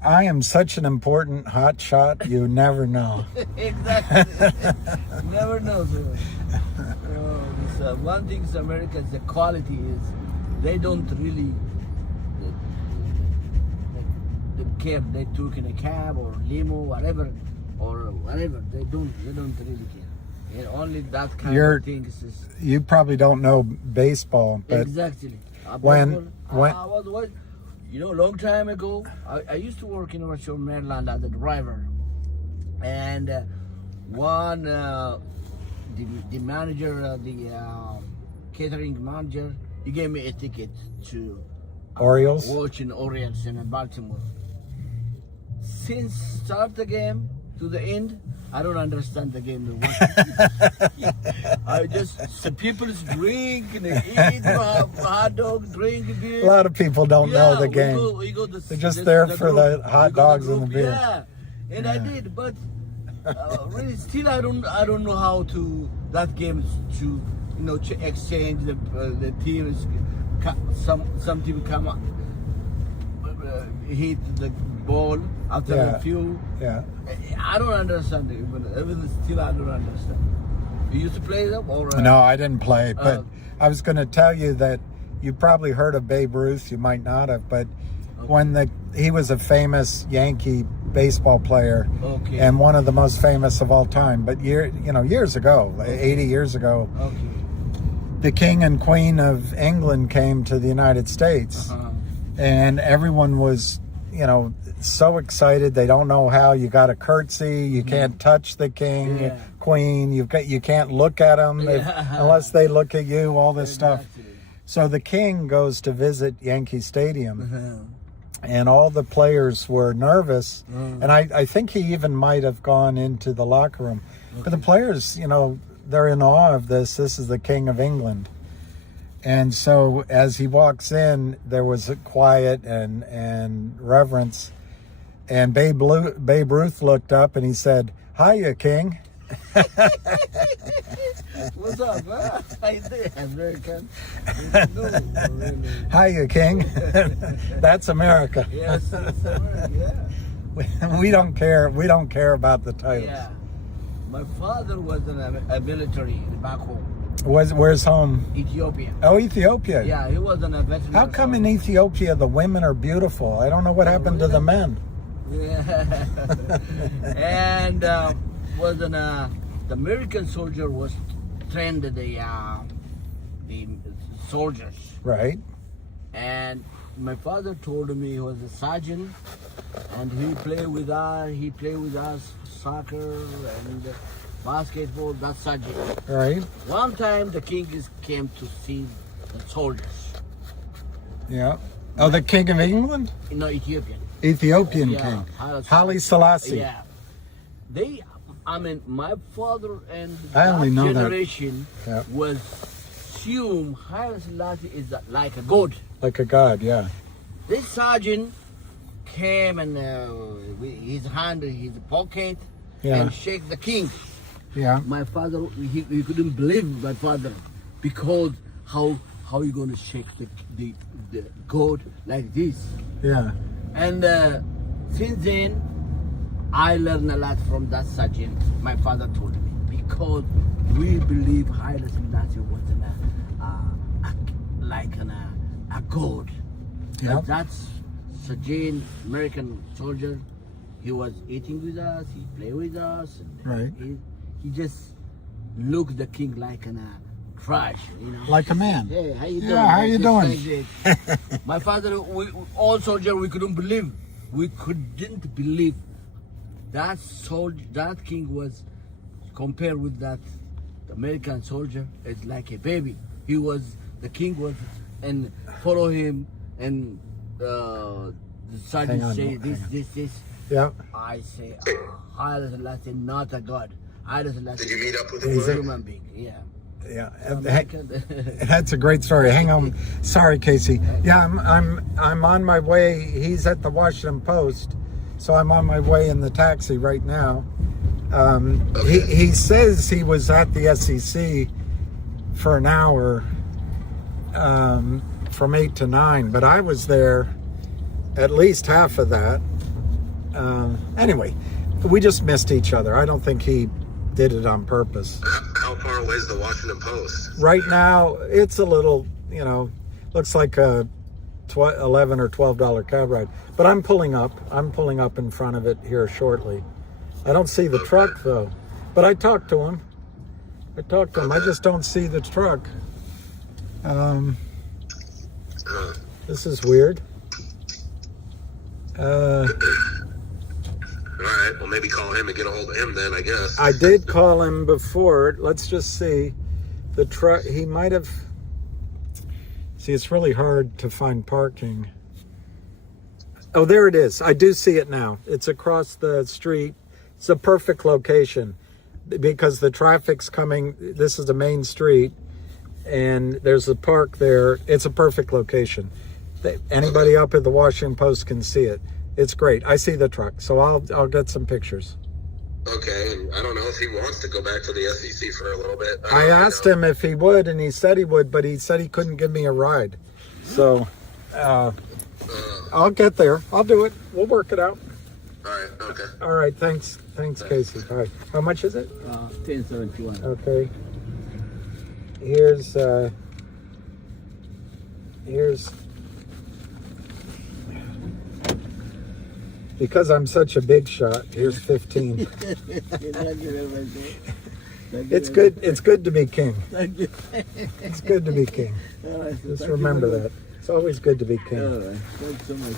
I am such an important hot shot. You never know. Exactly. Never know, sir. One thing is America, the quality is they don't really care. They took in a cab or limo, whatever, or whatever. They don't really care. And only that kind of things is You probably don't know baseball, but exactly. when I was you know, long time ago, I used to work in Rochester, Maryland as a driver, and one the manager, the catering manager, he gave me a ticket to Orioles. watching Orioles in Baltimore. Since start the game to the end, I don't understand the game. I just the people drink and eat hot dog, drink beer. A lot of people don't know the game. They're just there for the hot dogs and the beer. Yeah, and I did, but really, still I don't know how to that game to exchange the teams. Some team come up, hit the ball after a few. Yeah. I don't understand it, but even still I don't understand. You used to play them or? No, I didn't play, but I was going to tell you that you probably heard of Babe Ruth. You might not have, but when he was a famous Yankee baseball player, and one of the most famous of all time. But years ago, 80 years ago, the King and Queen of England came to the United States, and everyone was, so excited. They don't know how. You got to curtsy. You can't touch the king, queen. You can't look at them unless they look at you. All this stuff. So the king goes to visit Yankee Stadium, and all the players were nervous. And I think he even might have gone into the locker room. But the players, they're in awe of this. This is the King of England. And so as he walks in, there was a quiet and reverence. And Babe Ruth looked up and he said, "Hiya, King." What's up, huh? American. Hiya, King. That's America. Yes, it's America, yeah. We don't care. We don't care about the titles. Yeah. My father was in a military back home. Where's home? Ethiopia. Oh, Ethiopia. Yeah, he was in a veteran. How come in Ethiopia the women are beautiful? I don't know what happened to the men. Yeah. And was the American soldier was trained the soldiers. Right. And my father told me he was a sergeant, and he played with us. He played with us soccer and basketball. That's sergeant. Right. One time the king came to see the soldiers. Yeah. Oh, the King of England? No, Ethiopian. King. Haile Selassie. Yeah. My father and I only know generation that. was assume Haile Selassie is like a god. Like a god, yeah. This sergeant came and with his hand in his pocket and shake the king. Yeah. My father, he couldn't believe my father because how you gonna shake the god like this? Yeah. And since then, I learned a lot from that sergeant. My father told me because we believe Haile Selassie was a god. Yeah. That's sergeant, American soldier. He was eating with us. He played with us. And Right. He just look the king like an trash, you know. Like a man. Hey, how you doing? Yeah, how you doing? Like this. My father, all soldiers, we couldn't believe. We couldn't believe that soldier, that king was compared with that American soldier. It's like a baby. He was, the king was, and follow him, and the sergeant say this. Yeah. I say, Haile Selassie, not a god. Haile Selassie. Did you meet up with is him? a human being? Yeah. Yeah, American. that's a great story. Hang on, sorry, Casey. Yeah, I'm on my way. He's at the Washington Post, so I'm on my way in the taxi right now. He says he was at the SEC for an hour, from 8 to 9, but I was there at least half of that. Anyway, we just missed each other. I don't think he did it on purpose. How far away is the Washington Post? Right now, it's a little, looks like a $11 or $12 cab ride. But I'm pulling up. I'm pulling up in front of it here shortly. I don't see the truck, though. But I talked to him. I just don't see the truck. This is weird. All right, well, maybe call him and get a hold of him then, I guess. I did call him before. Let's just see. The truck, he might have... See, it's really hard to find parking. Oh, there it is. I do see it now. It's across the street. It's a perfect location because the traffic's coming. This is the main street, and there's a park there. It's a perfect location. Anybody up at the Washington Post can see it. It's great. I see the truck, so I'll get some pictures. Okay, and I don't know if he wants to go back to the SEC for a little bit. I asked him if he would, and he said he would, but he said he couldn't give me a ride. So I'll get there. I'll do it. We'll work it out. All right, okay. All right, thanks, Casey. All right, how much is it? 1071. Okay. Here's because I'm such a big shot. Here's 15. It's good. It's good to be king. Thank you. It's good to be king. Just remember that. It's always good to be king. All right. Thanks so much.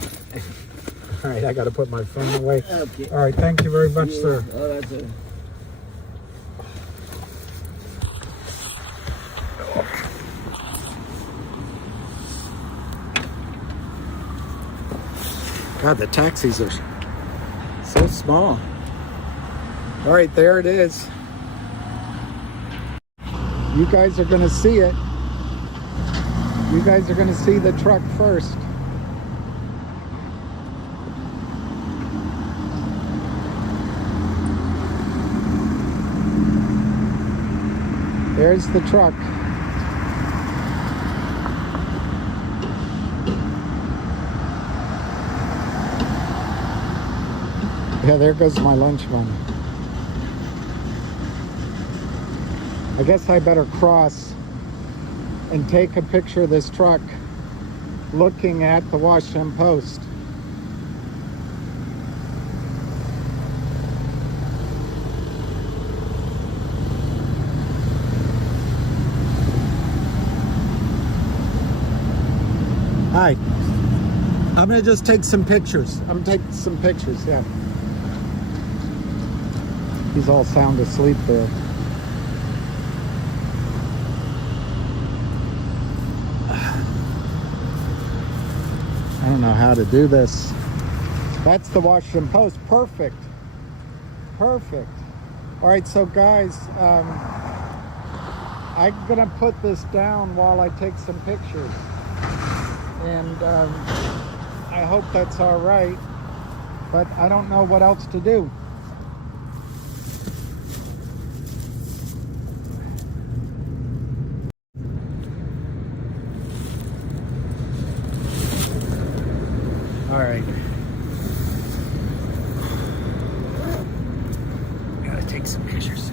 All right, I got to put my phone away. Okay. All right, thank you very much, sir. All right, sir. God, the taxis are so small. All right, there it is. You guys are going to see it. You guys are going to see the truck first. There's the truck. Yeah, there goes my lunch money. I guess I better cross and take a picture of this truck looking at the Washington Post. Hi. I'm gonna just take some pictures. I'm gonna take some pictures, yeah. He's all sound asleep there. I don't know how to do this. That's the Washington Post. Perfect. Perfect. All right, so guys, I'm gonna put this down while I take some pictures. And I hope that's all right, but I don't know what else to do. All right. Gotta take some pictures.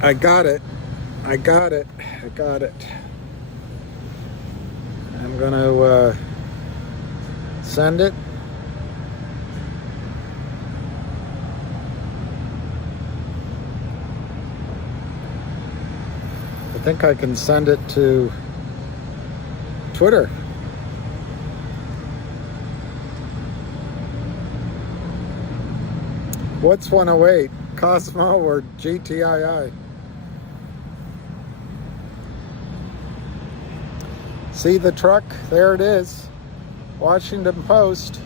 I got it. I got it. I'm gonna send it. I think I can send it to Twitter. What's 108? Cosmo or GTII? See the truck? There it is. Washington Post.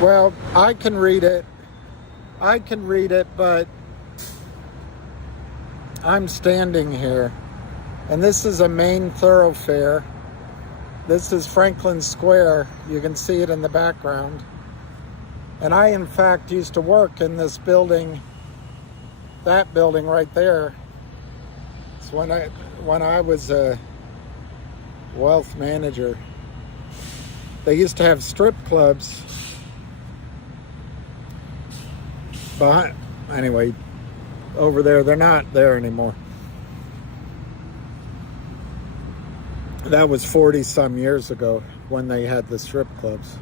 Well, I can read it, but I'm standing here, and this is a main thoroughfare. This is Franklin Square. You can see it in the background. And I, in fact, used to work in this building, that building right there. It's when I was a wealth manager. They used to have strip clubs. But anyway, over there, they're not there anymore. That was 40 some years ago when they had the strip clubs.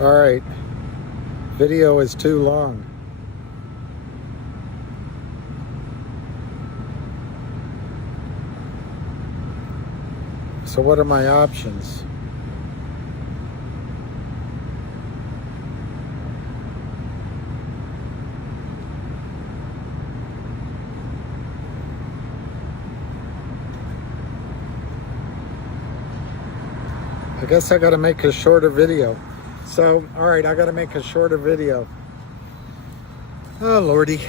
All right, video is too long. So what are my options? I guess I gotta make a shorter video. So, all right, I got to make a shorter video. Oh, Lordy.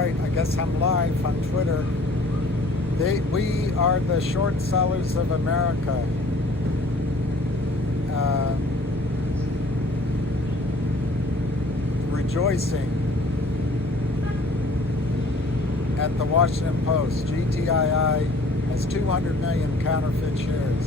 I guess I'm live on Twitter. We are the short sellers of America. Rejoicing at the Washington Post. GTII has 200 million counterfeit shares.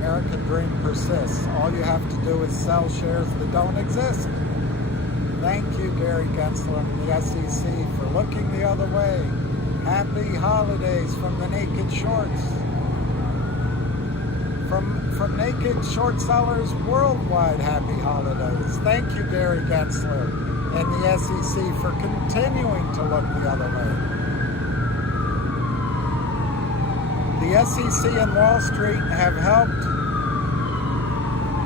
American dream persists. All you have to do is sell shares that don't exist. Thank you, Gary Gensler and the SEC, for looking the other way. Happy holidays from the Naked Shorts. From Naked Short Sellers worldwide, happy holidays. Thank you, Gary Gensler and the SEC, for continuing to look the other way. The SEC and Wall Street have helped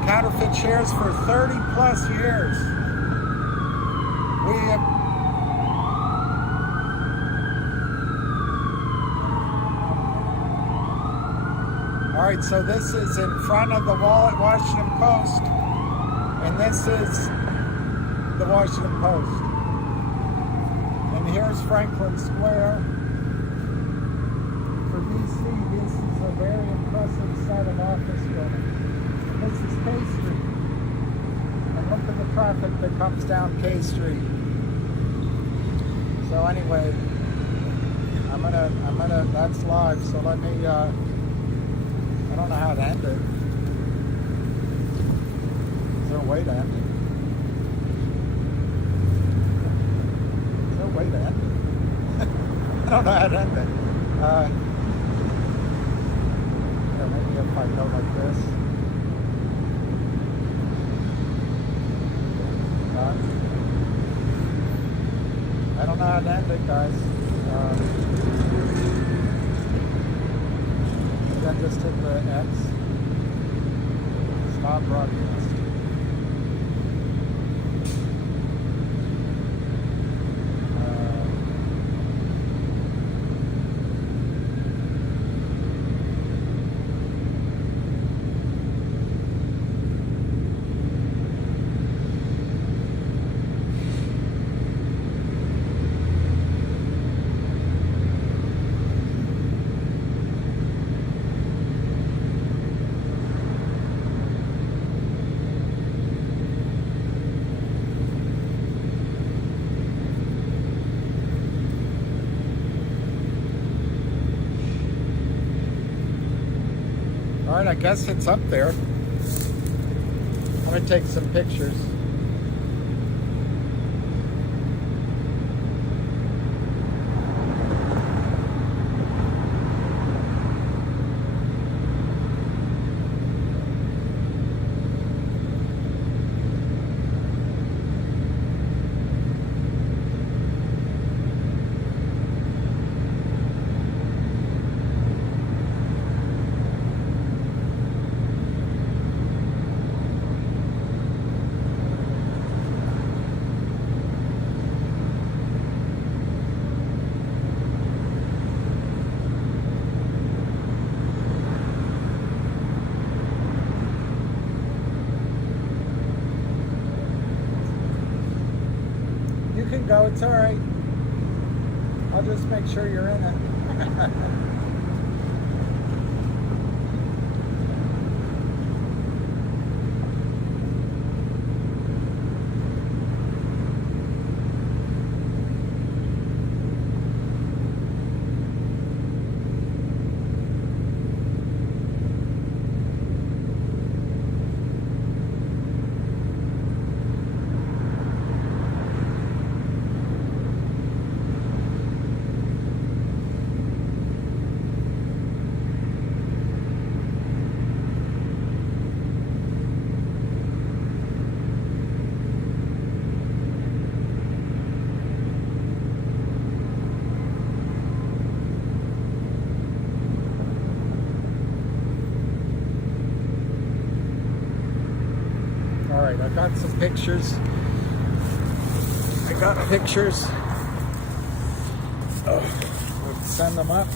counterfeit shares for 30 plus years. We have all right, so this is in front of the wall at Washington Post, and this is the Washington Post. And here's Franklin Square. For DC, this is a very impressive set of office buildings. This is K Street. And look at the traffic that comes down K Street. So anyway, that's live, so let me, I don't know how to end it. Is there a way to end it? Is there a way to end it? I don't know how to end it. Yeah, maybe if I go like this. I don't know how to end it, guys. Then just hit the X. Stop broadcast. All right, I guess it's up there. I'm gonna take some pictures. You can go, it's all right. I'll just make sure you're in it. All right, I got some pictures. Let's send them up.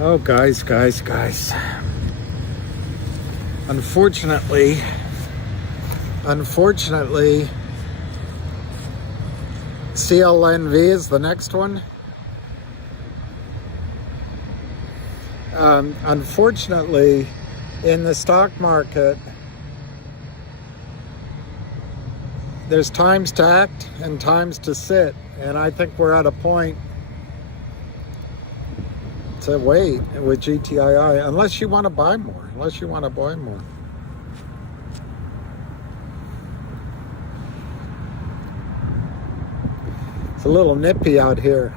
Oh, guys. Unfortunately, CLNV is the next one. Unfortunately, in the stock market, there's times to act and times to sit. And I think we're at a point to wait with GTII, unless you want to buy more. It's a little nippy out here.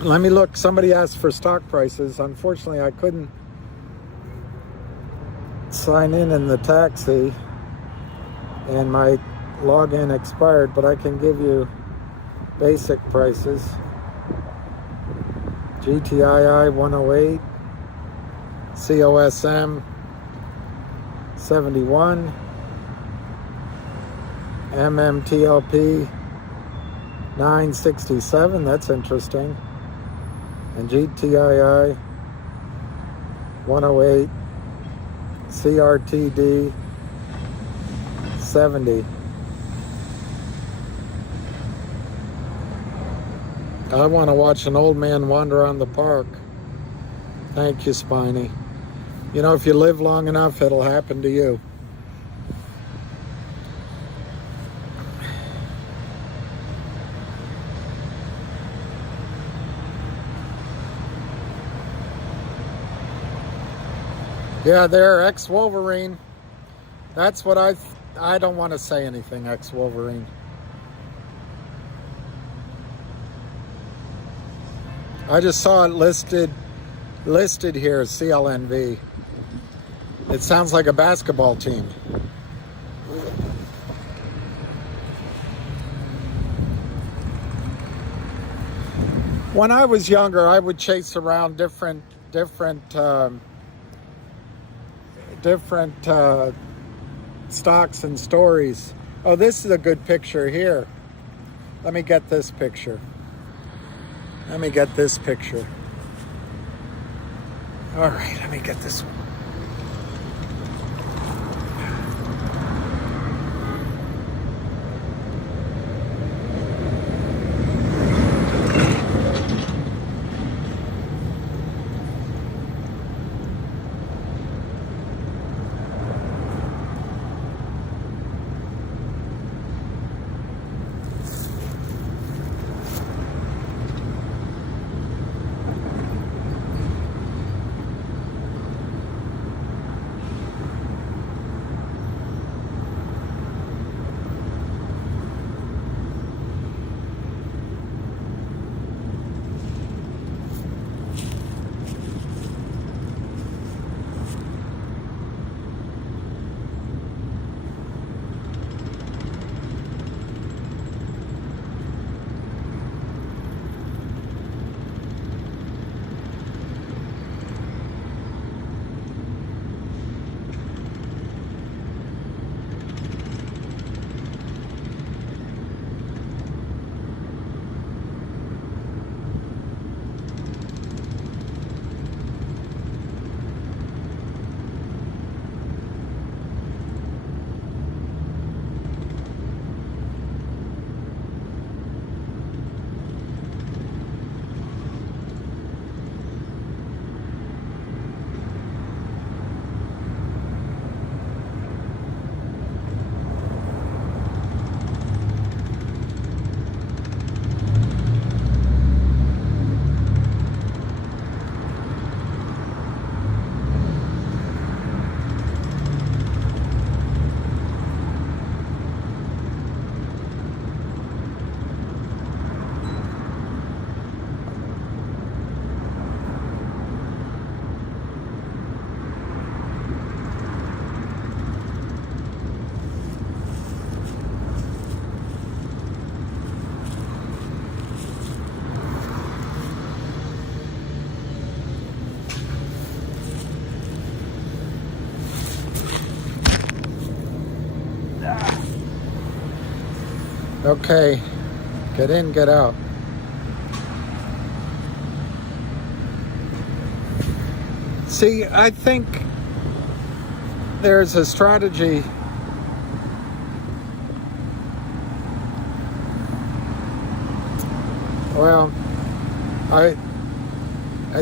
Let me look. Somebody asked for stock prices. Unfortunately, I couldn't sign in the taxi and my login expired, but I can give you basic prices. GTII 108, COSM 71, MMTLP 967, that's interesting, and GTII 108, CRTD 70. I want to watch an old man wander around the park. Thank you, Spiny. You know, if you live long enough, it'll happen to you. Yeah, there, ex-Wolverine. That's what I don't want to say anything, ex-Wolverine. I just saw it listed here, CLNV. It sounds like a basketball team. When I was younger, I would chase around different stocks and stories. Oh, this is a good picture here. Let me get this picture. All right, let me get this one. Okay, get in, get out. See, I think there's a strategy. Well, I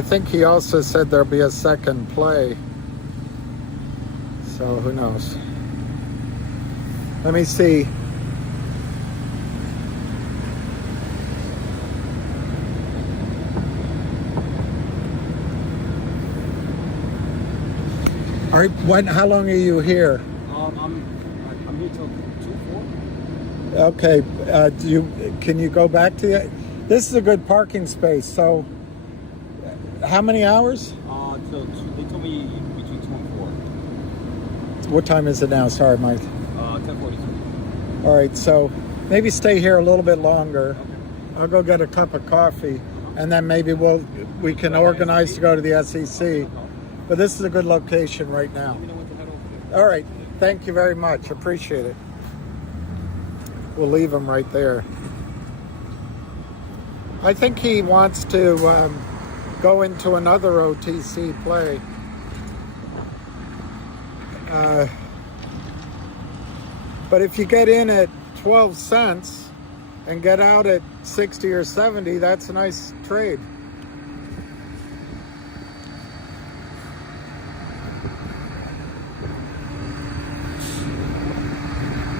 think he also said there'll be a second play. So who knows? Let me see. All right, how long are you here? I'm here till 2-4. Okay, can you go back to the? This is a good parking space. So, how many hours? Till 2, they told me between 2 and 4. What time is it now? Sorry, Mike. 10:43. All right, so maybe stay here a little bit longer. Okay. I'll go get a cup of coffee, and then maybe we can organize to go to the SEC. But this is a good location right now. Let me know when to head over there. All right, thank you very much. Appreciate it. We'll leave him right there. I think he wants to go into another OTC play. But if you get in at 12 cents and get out at 60 or 70, that's a nice trade.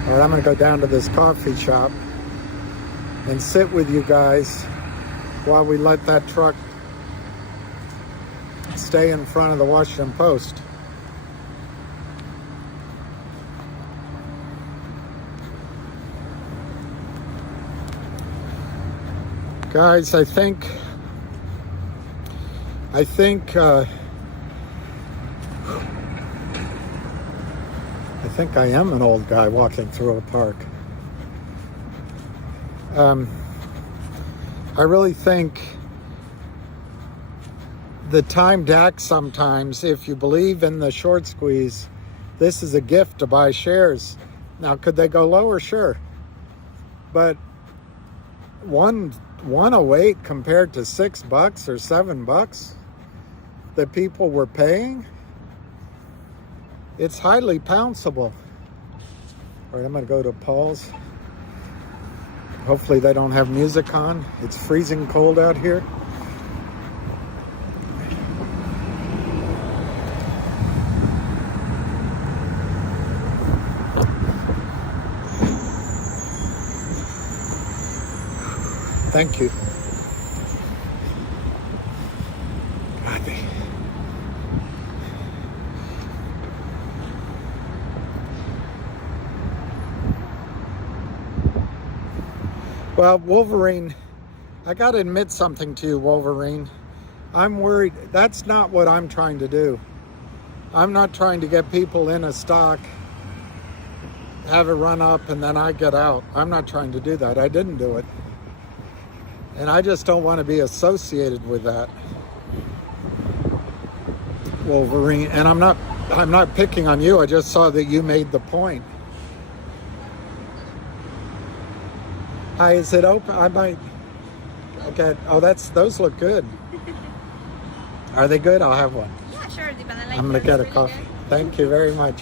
All right, I'm going to go down to this coffee shop and sit with you guys while we let that truck stay in front of the Washington Post. Guys, I think I am an old guy walking through a park. I really think the time DAX sometimes, if you believe in the short squeeze, this is a gift to buy shares. Now, could they go lower? Sure. But 108 compared to $6 or $7 that people were paying, it's highly pounceable. All right, I'm going to go to Paul's. Hopefully they don't have music on. It's freezing cold out here. Thank you. Well, Wolverine, I got to admit something to you, Wolverine. I'm worried. That's not what I'm trying to do. I'm not trying to get people in a stock, have it run up, and then I get out. I'm not trying to do that. I didn't do it. And I just don't want to be associated with that, Wolverine. And I'm not picking on you. I just saw that you made the point. Hi, is it open? I might. Okay. Oh, those look good. Are they good? I'll have one. Yeah, sure. I'm gonna get a coffee. Thank you very much.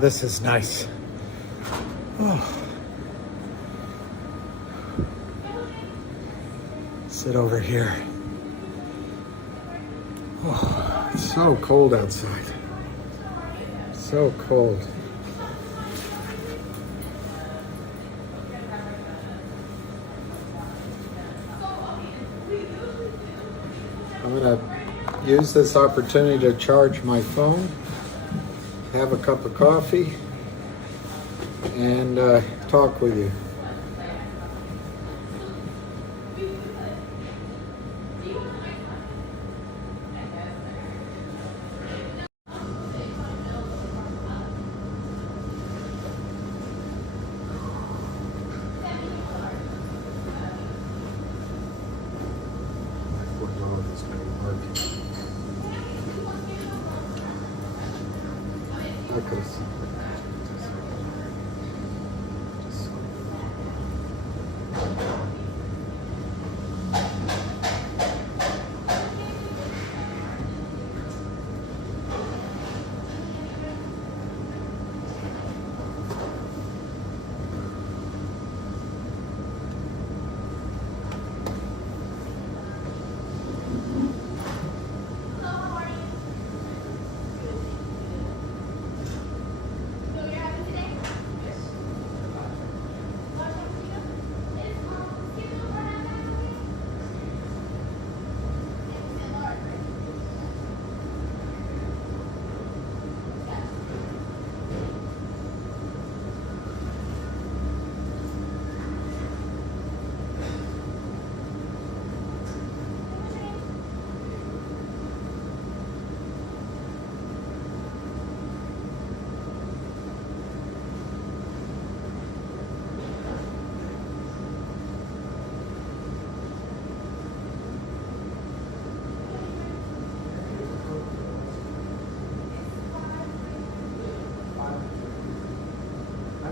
This is nice. Oh. Sit over here. Oh, it's so cold outside. So cold. I'm going to use this opportunity to charge my phone, have a cup of coffee, and talk with you.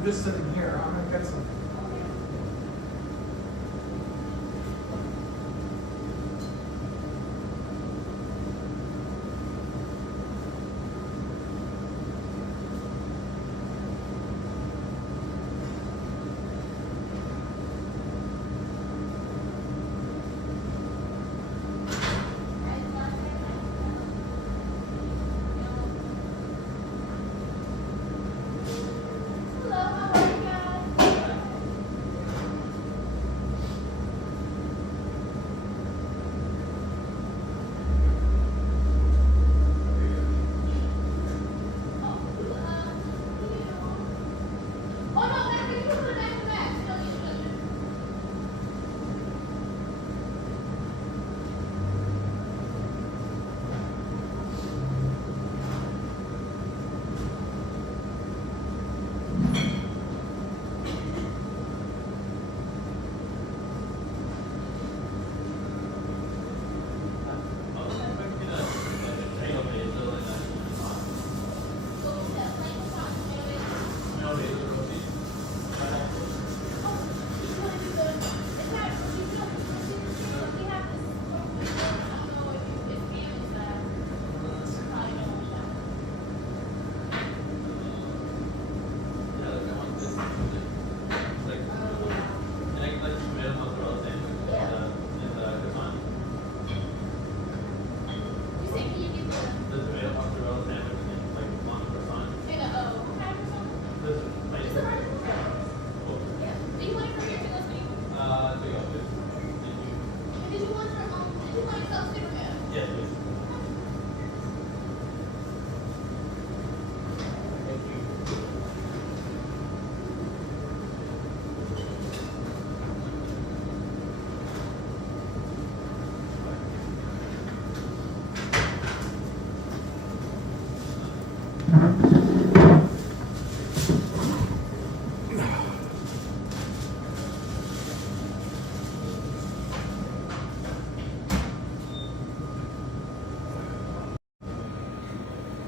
I'm just sitting here. I'm gonna get some.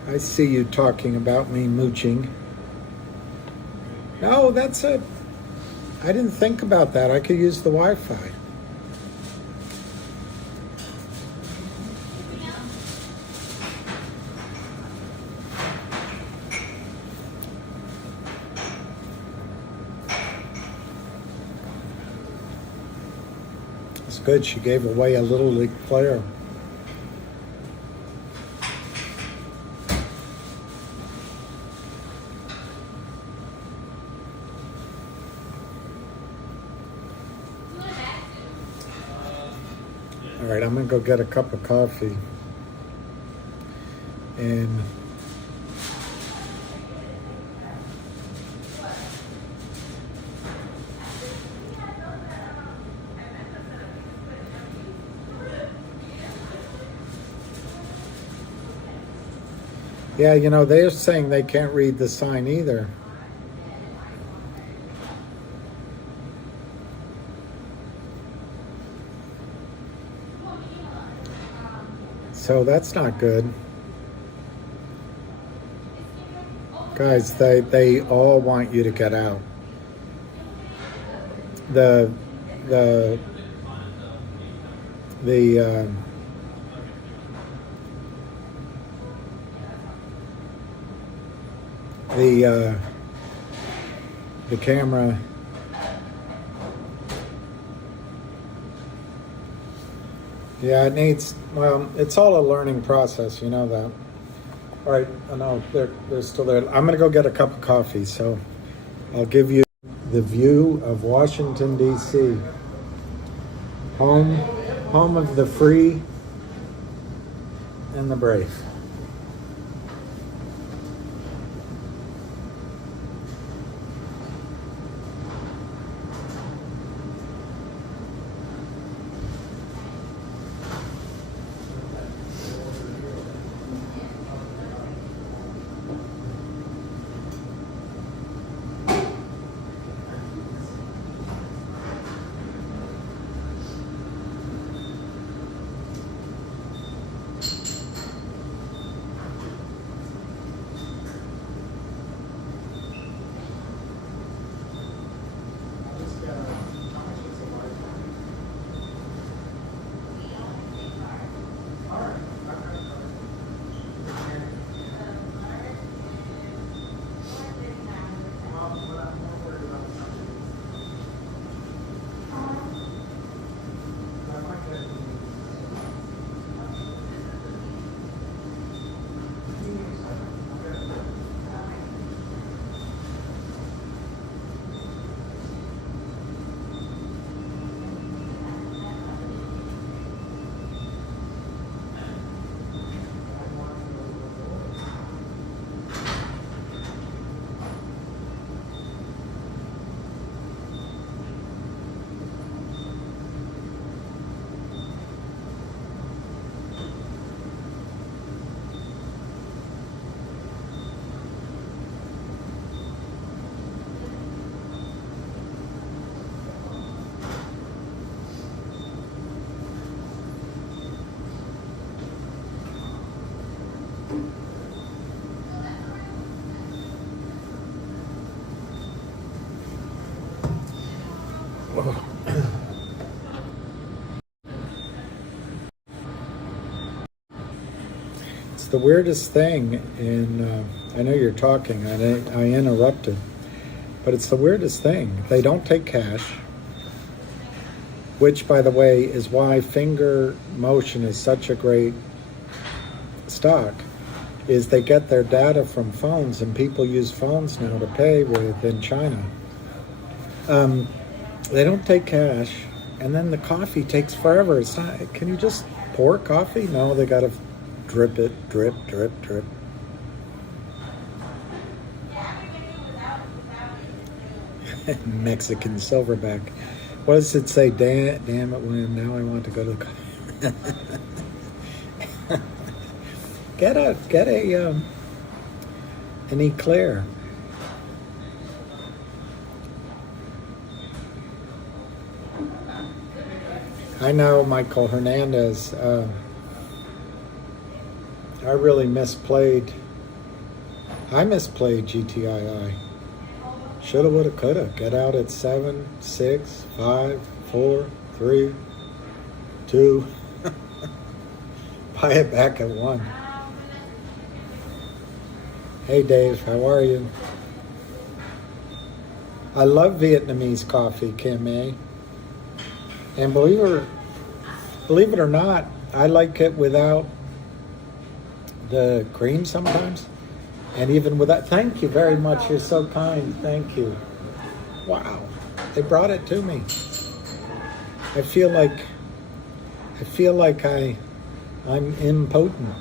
I see you talking about me mooching. No, I didn't think about that. I could use the Wi-Fi. It's good. She gave away a Little League player. All right, I'm gonna go get a cup of coffee. And yeah, you know, they're saying they can't read the sign either. So that's not good. Guys, they all want you to get out. The camera. Yeah, it needs, well, it's all a learning process, you know that. All right, I know, they're still there. I'm gonna go get a cup of coffee, so I'll give you the view of Washington, D.C. Home of the free and the brave. the weirdest thing in, I know you're talking, I interrupted, but it's the weirdest thing. They don't take cash, which, by the way, is why Finger Motion is such a great stock, is they get their data from phones, and people use phones now to pay with in China. They don't take cash, and then the coffee takes forever. It's not, can you just pour coffee? No, they gotta drip it, drip, drip, drip. Mexican silverback. What does it say? Damn it, William, now I want to go to the get an eclair. I know, Michael Hernandez, I really misplayed GTII. Shoulda, woulda, coulda. Get out at 7, 6, 5, 4, 3, 2. Buy it back at 1. Hey Dave, how are you? I love Vietnamese coffee, Kim A. And believe it or not, I like it without the cream sometimes. And even without, thank you very much, you're so kind, thank you. Wow, they brought it to me. I feel like I'm impotent.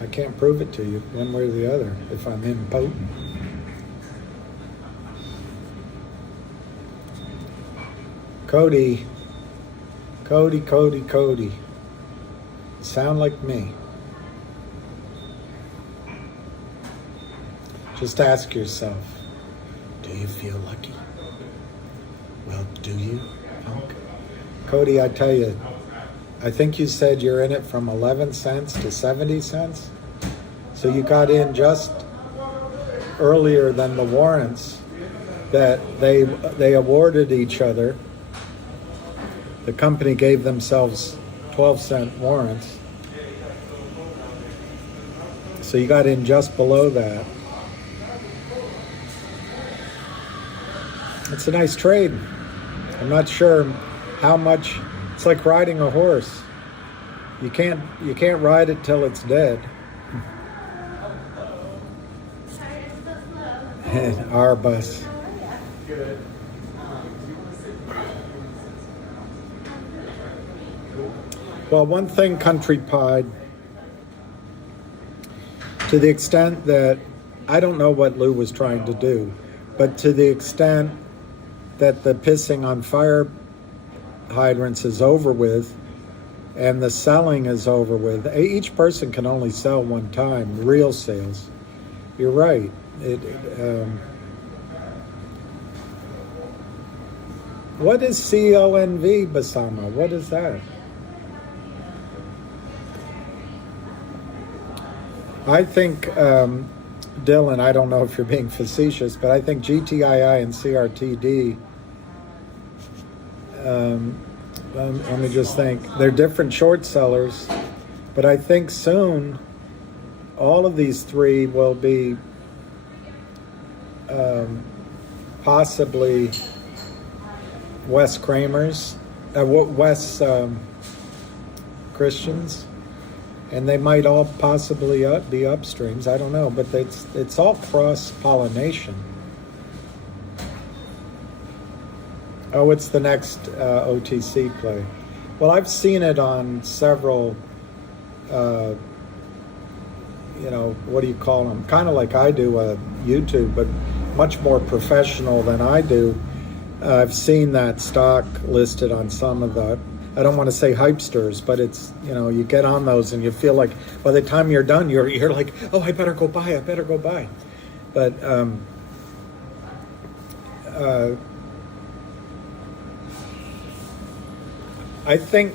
I can't prove it to you one way or the other if I'm impotent. Cody. Sound like me. Just ask yourself, do you feel lucky? Well, do you, punk? Cody, I tell you, I think you said you're in it from 11 cents to 70 cents. So you got in just earlier than the warrants that they awarded each other. The company gave themselves 12-cent warrants. So you got in just below that. It's a nice trade. I'm not sure how much. It's like riding a horse. You can't ride it till it's dead. Our bus. Well, one thing, Country Pied, to the extent that, I don't know what Lou was trying to do, but to the extent that the pissing on fire hydrants is over with and the selling is over with. Each person can only sell one time, real sales. You're right. What is CLNV, Basama? What is that? I think, Dylan, I don't know if you're being facetious, but I think GTII and CRTD, let me just think, they're different short sellers, but I think soon all of these three will be possibly Wes Kramers, Wes Christians, and they might all possibly be Upstreams. I don't know, but it's all cross-pollination. Oh, what's the next OTC play? Well, I've seen it on several, what do you call them? Kind of like I do YouTube, but much more professional than I do. I've seen that stock listed on some of the, I don't want to say hypesters, but it's, you get on those and you feel like by the time you're done, you're like, oh, I better go buy. But I think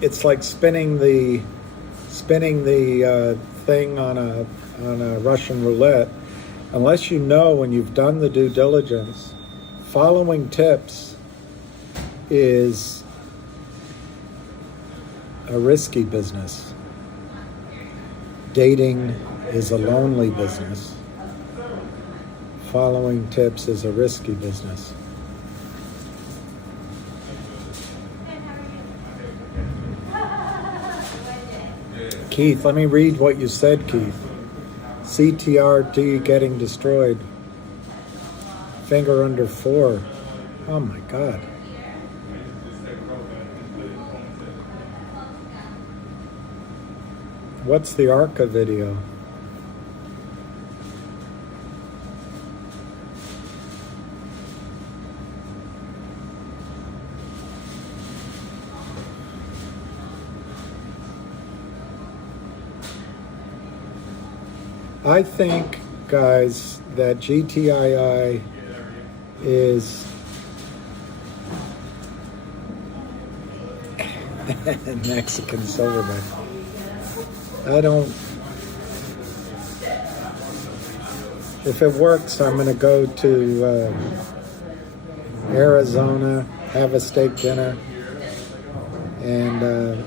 it's like spinning the thing on a Russian roulette. Unless you know when you've done the due diligence, following tips is a risky business. Dating is a lonely business. Following tips is a risky business. Keith, let me read what you said, Keith. CRTD getting destroyed. Finger under 4. Oh my God. What's the ARCA video? I think, guys, that GTII is Mexican silverback. If it works, I'm going to go to Arizona, have a steak dinner, and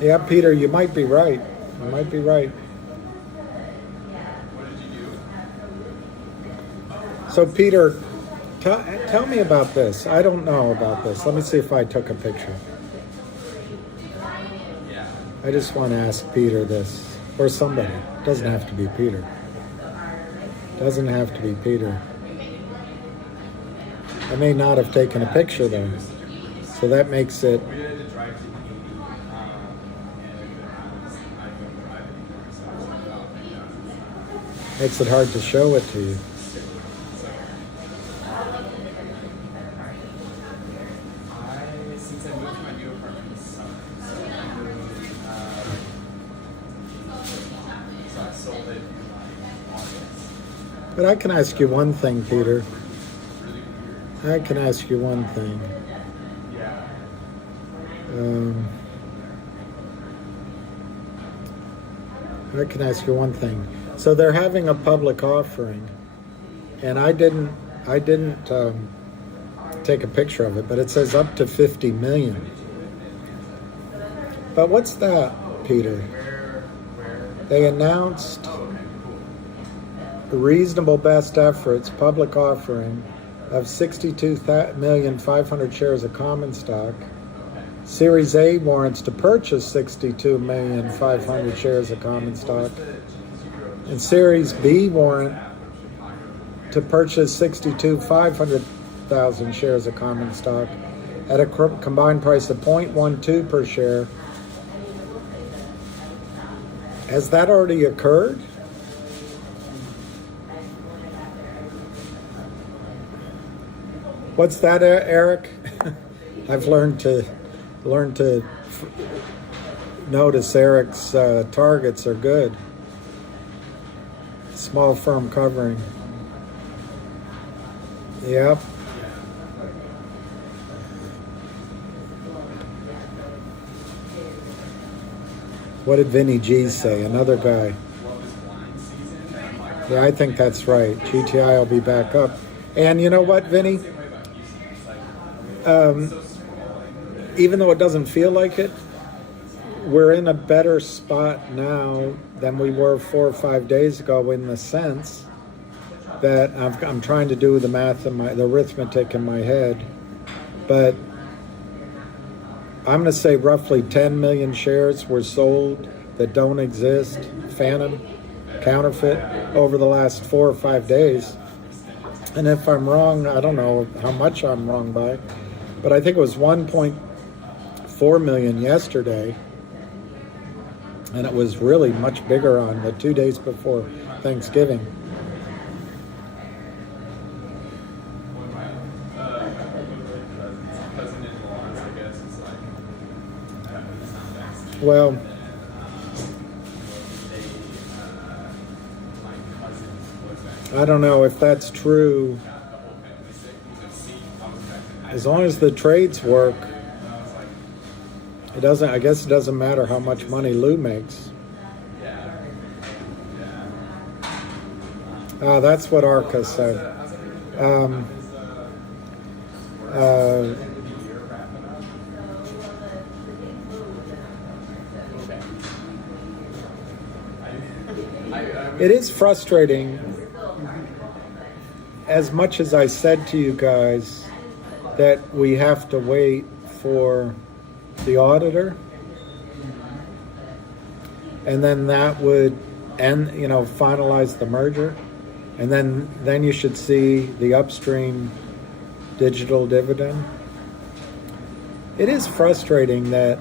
yeah, Peter, you might be right. You might be right. So Peter, tell me about this. I don't know about this. Let me see if I took a picture. I just want to ask Peter this, or somebody. It doesn't have to be Peter. Doesn't have to be Peter. I may not have taken a picture though, so that makes it. Makes it hard to show it to you. But I can ask you one thing, Peter. I can ask you one thing. I can ask you one thing. So they're having a public offering, and I didn't take a picture of it, but it says up to 50 million. But what's that, Peter? They announced a reasonable best efforts public offering of 62,500,000 shares of common stock, Series A warrants to purchase 62,500,000 shares of common stock, and Series B warrant to purchase 62,500,000 shares of common stock at a combined price of 0.12 per share. Has that already occurred? What's that, Eric? I've learned to notice Eric's targets are good. Small firm covering. Yep. What did Vinny G say? Another guy. Yeah, I think that's right. GTI will be back up. And you know what, Vinny? Even though it doesn't feel like it, we're in a better spot now than we were 4 or 5 days ago, in the sense that I'm trying to do the math and the arithmetic in my head, but I'm going to say roughly 10 million shares were sold that don't exist, phantom, counterfeit, over the last 4 or 5 days. And if I'm wrong, I don't know how much I'm wrong by, but I think it was 1.4 million yesterday, and it was really much bigger on the 2 days before Thanksgiving. Well, I don't know if that's true. As long as the trades work, it doesn't. I guess it doesn't matter how much money Lou makes. That's what Arca said. It is frustrating, as much as I said to you guys that we have to wait for the auditor, and then that would end, finalize the merger, and then you should see the Upstream digital dividend. It is frustrating that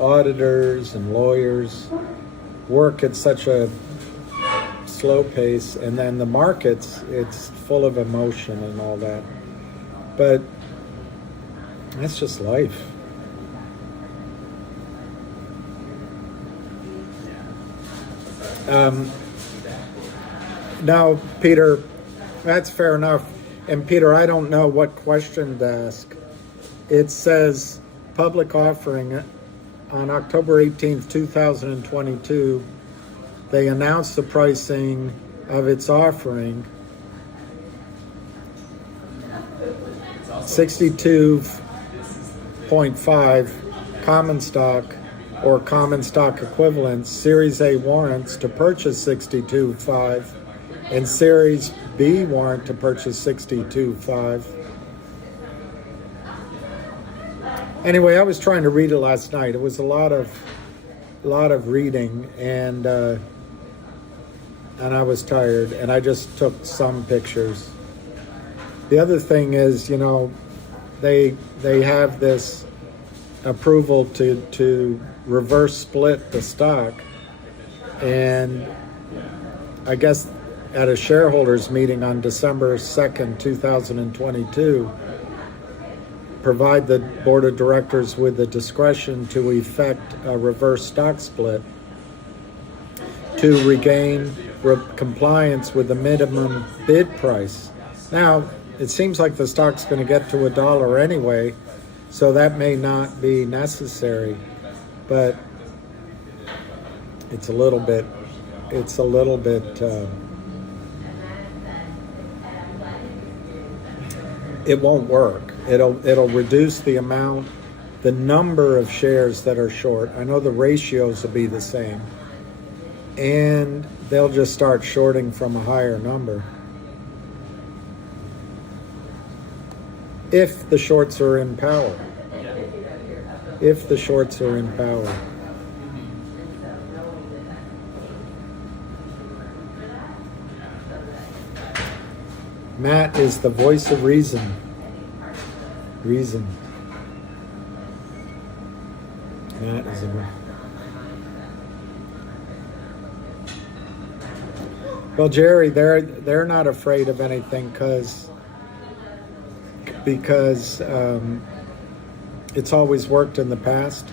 auditors and lawyers work at such a slow pace, and then the markets, it's full of emotion and all that. But that's just life. Now, Peter, that's fair enough. And Peter, I don't know what question to ask. It says public offering on October 18th, 2022. They announced the pricing of its offering, 62.5 common stock or common stock equivalents, Series A warrants to purchase 62.5, and Series B warrant to purchase 62.5. Anyway, I was trying to read it last night. It was a lot of reading, and I was tired, and I just took some pictures. The other thing is, they have this approval to reverse split the stock, and I guess at a shareholders meeting on December 2nd, 2022, provide the board of directors with the discretion to effect a reverse stock split to regain compliance with the minimum bid price. Now, it seems like the stock's going to get to $1 anyway, so that may not be necessary, but it's a little bit it won't work. It'll reduce the number of shares that are short. I know the ratios will be the same, and they'll just start shorting from a higher number. If the shorts are in power. If the shorts are in power. Matt is the voice of reason. Reason. Matt is a... Well, Jerry, they're not afraid of anything because it's always worked in the past.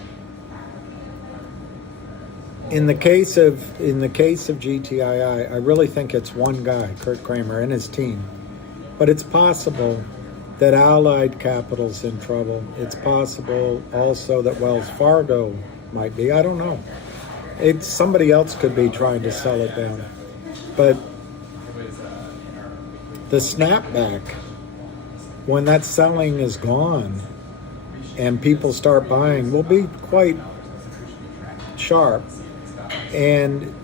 In the case of GTII, I really think it's one guy, Kurt Kramer, and his team. But it's possible that Allied Capital's in trouble. It's possible also that Wells Fargo might be. I don't know. Somebody else could be trying to sell it down. But the snapback, when that selling is gone and people start buying, will be quite sharp. And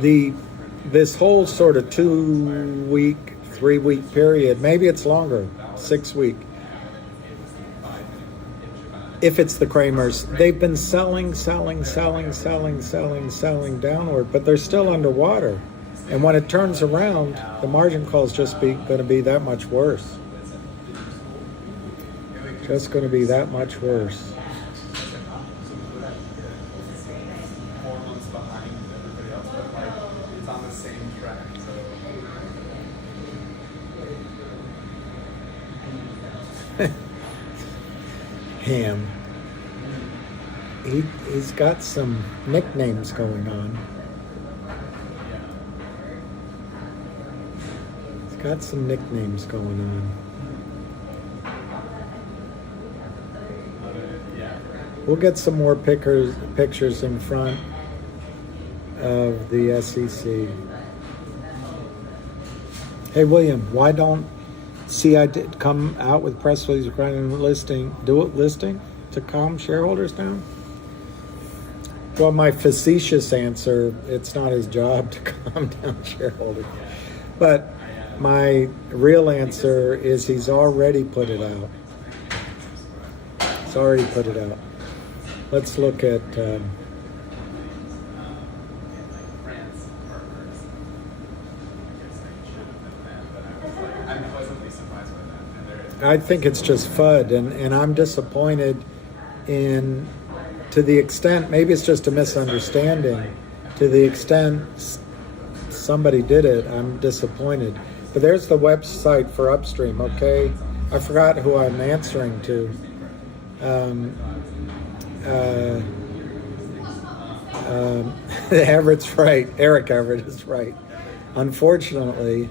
this whole sort of 2-week, 3-week period, maybe it's longer, 6 week. If it's the Kramers, they've been selling downward, but they're still underwater. And when it turns around, the margin call is just going to be that much worse. Just going to be that much worse. Ham. He's got some nicknames going on. He's got some nicknames going on. We'll get some more pictures in front of the SEC. Hey, William, why don't CI come out with press release requiring listing to calm shareholders down? Well, my facetious answer, it's not his job to calm down shareholders. But my real answer is he's already put it out. He's already put it out. Let's look at... I think it's just FUD, and I'm disappointed in, to the extent, maybe it's just a misunderstanding, to the extent somebody did it, I'm disappointed. But there's the website for Upstream, okay? I forgot who I'm answering to. Everett's right. Eric Everett is right. Unfortunately,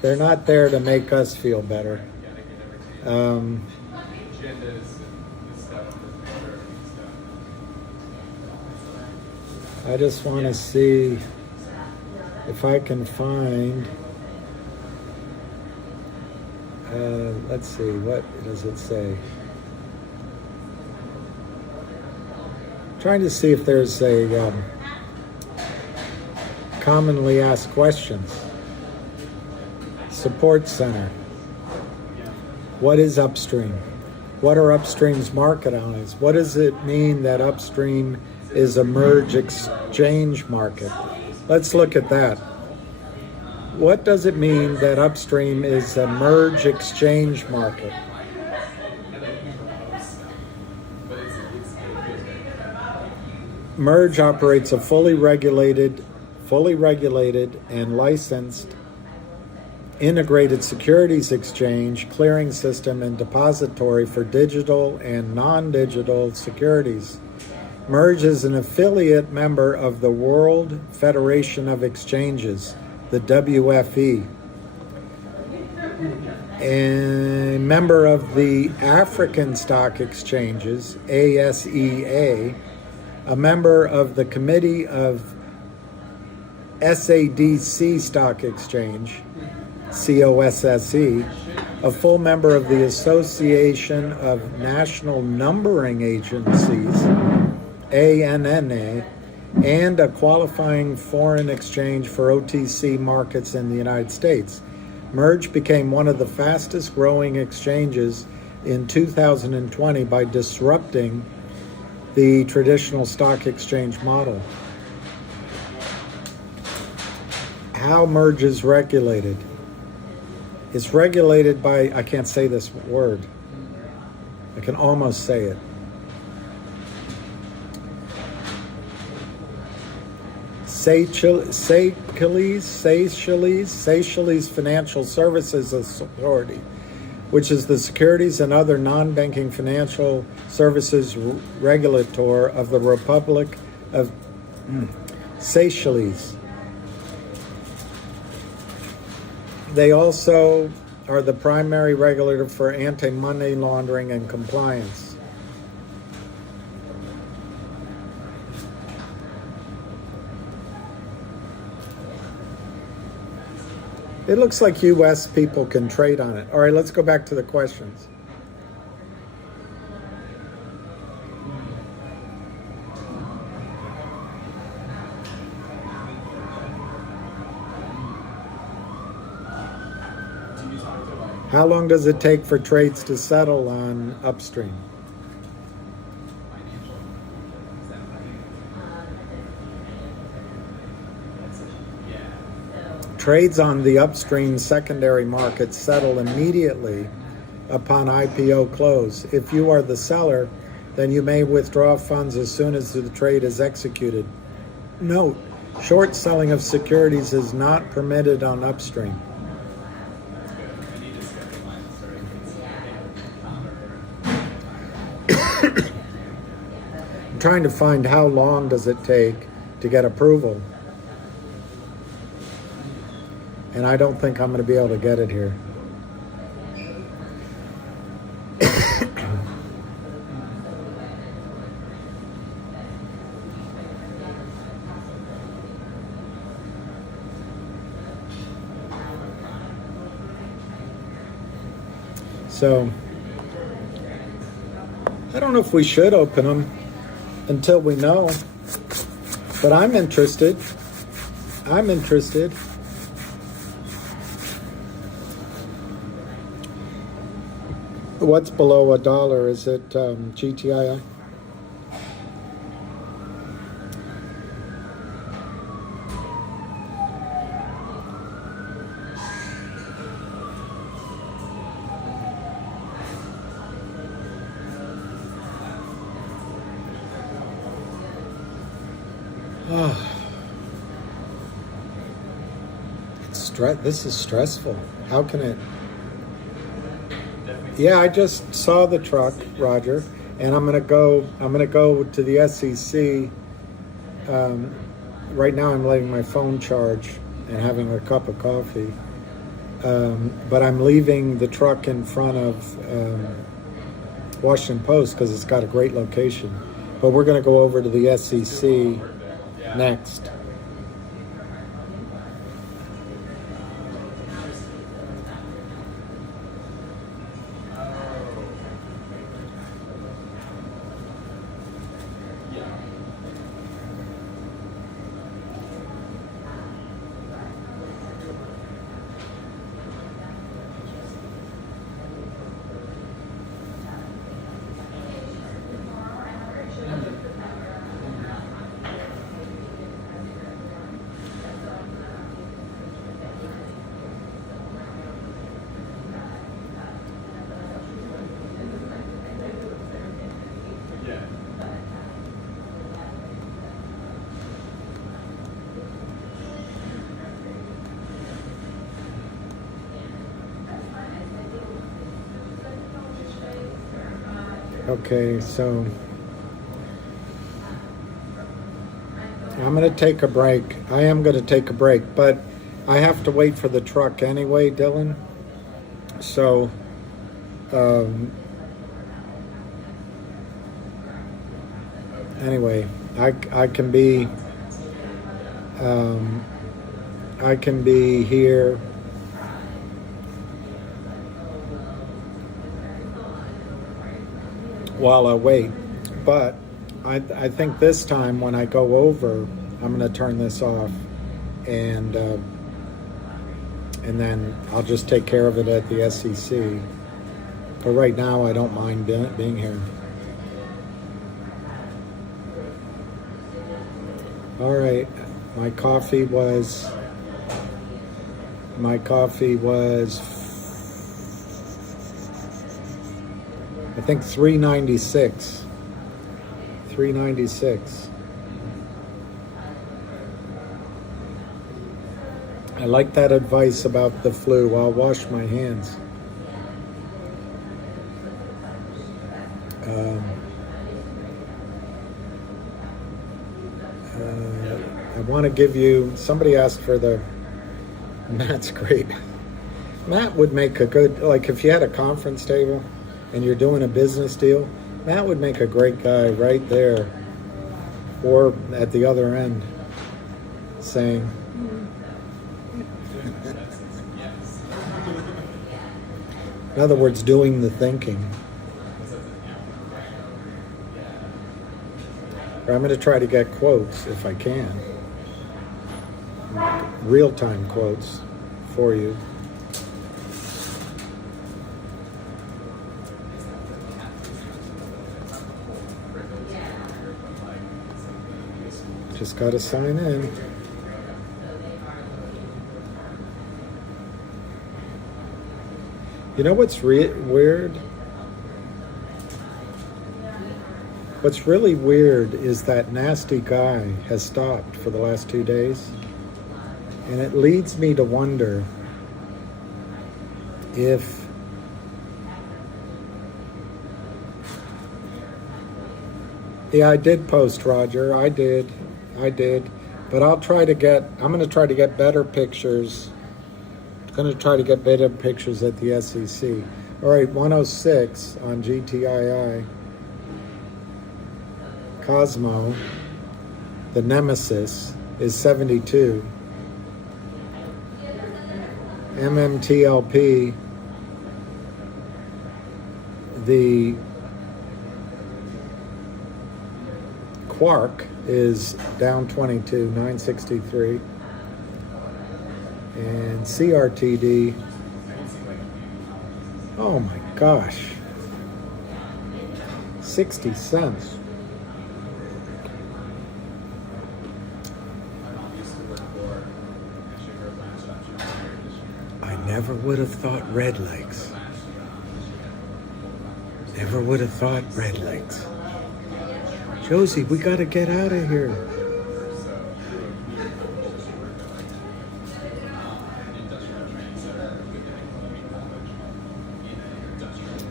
they're not there to make us feel better. I just want to see if I can find, let's see, what does it say? Trying to see if there's a commonly asked questions. Support Center. What is Upstream? What are Upstream's market hours? What does it mean that Upstream is a merge exchange market? Let's look at that. What does it mean that Upstream is a merge exchange market? Merge operates a fully regulated and licensed integrated securities exchange, clearing system, and depository for digital and non-digital securities. Merge is an affiliate member of the World Federation of Exchanges, the WFE, a member of the African Stock Exchanges, ASEA, a member of the Committee of SADC Stock Exchange, COSSE, a full member of the Association of National Numbering Agencies, ANNA, and a qualifying foreign exchange for OTC markets in the United States. Merge became one of the fastest growing exchanges in 2020 by disrupting the traditional stock exchange model. How Merge is regulated? It's regulated by, I can't say this word. I can almost say it. Seychelles Financial Services Authority, which is the securities and other non-banking financial services regulator of the Republic of Seychelles. They also are the primary regulator for anti-money laundering and compliance. It looks like U.S. people can trade on it. All right, let's go back to the questions. How long does it take for trades to settle on Upstream? Trades on the Upstream secondary market settle immediately upon IPO close. If you are the seller, then you may withdraw funds as soon as the trade is executed. Note, short selling of securities is not permitted on Upstream. I'm trying to find how long does it take to get approval. And I don't think I'm going to be able to get it here. So, I don't know if we should open them. until we know. But I'm interested. I'm interested. What's below $1? Is it GTII? Oh. This is stressful. How can it? Yeah, I just saw the truck, Roger, and I'm gonna go to the SEC. Right now, I'm letting my phone charge and having a cup of coffee. But I'm leaving the truck in front of Washington Post because it's got a great location. But we're gonna go over to the SEC next. Okay, so I'm going to take a break. I am going to take a break, but I have to wait for the truck anyway, Dylan. So, anyway, I can be here. While I wait, but I think this time when I go over, I'm going to turn this off, and then I'll just take care of it at the SEC. But right now, I don't mind being here. All right, my coffee was I think $3.96. $3.96. I like that advice about the flu. I'll wash my hands. I want to give you. Somebody asked for the. Matt's great. Matt would make a good, like if you had a conference table and you're doing a business deal, Matt would make a great guy right there or at the other end saying, in other words, doing the thinking. Or I'm going to try to get quotes if I can. Real-time quotes for you. Just got to sign in. You know what's weird? What's really weird is that nasty guy has stopped for the last 2 days. And it leads me to wonder if I did post, Roger. I did. But I'm going to try to get better pictures. I'm going to try to get better pictures at the SEC. All right, 106 on GTII. Cosmo, the nemesis, is 72. MMTLP, the Quark is down 22, 963. And CRTD, oh my gosh, 60 cents. I never would have thought Red Lakes. Never would have thought Red Lakes. Josie, we got to get out of here.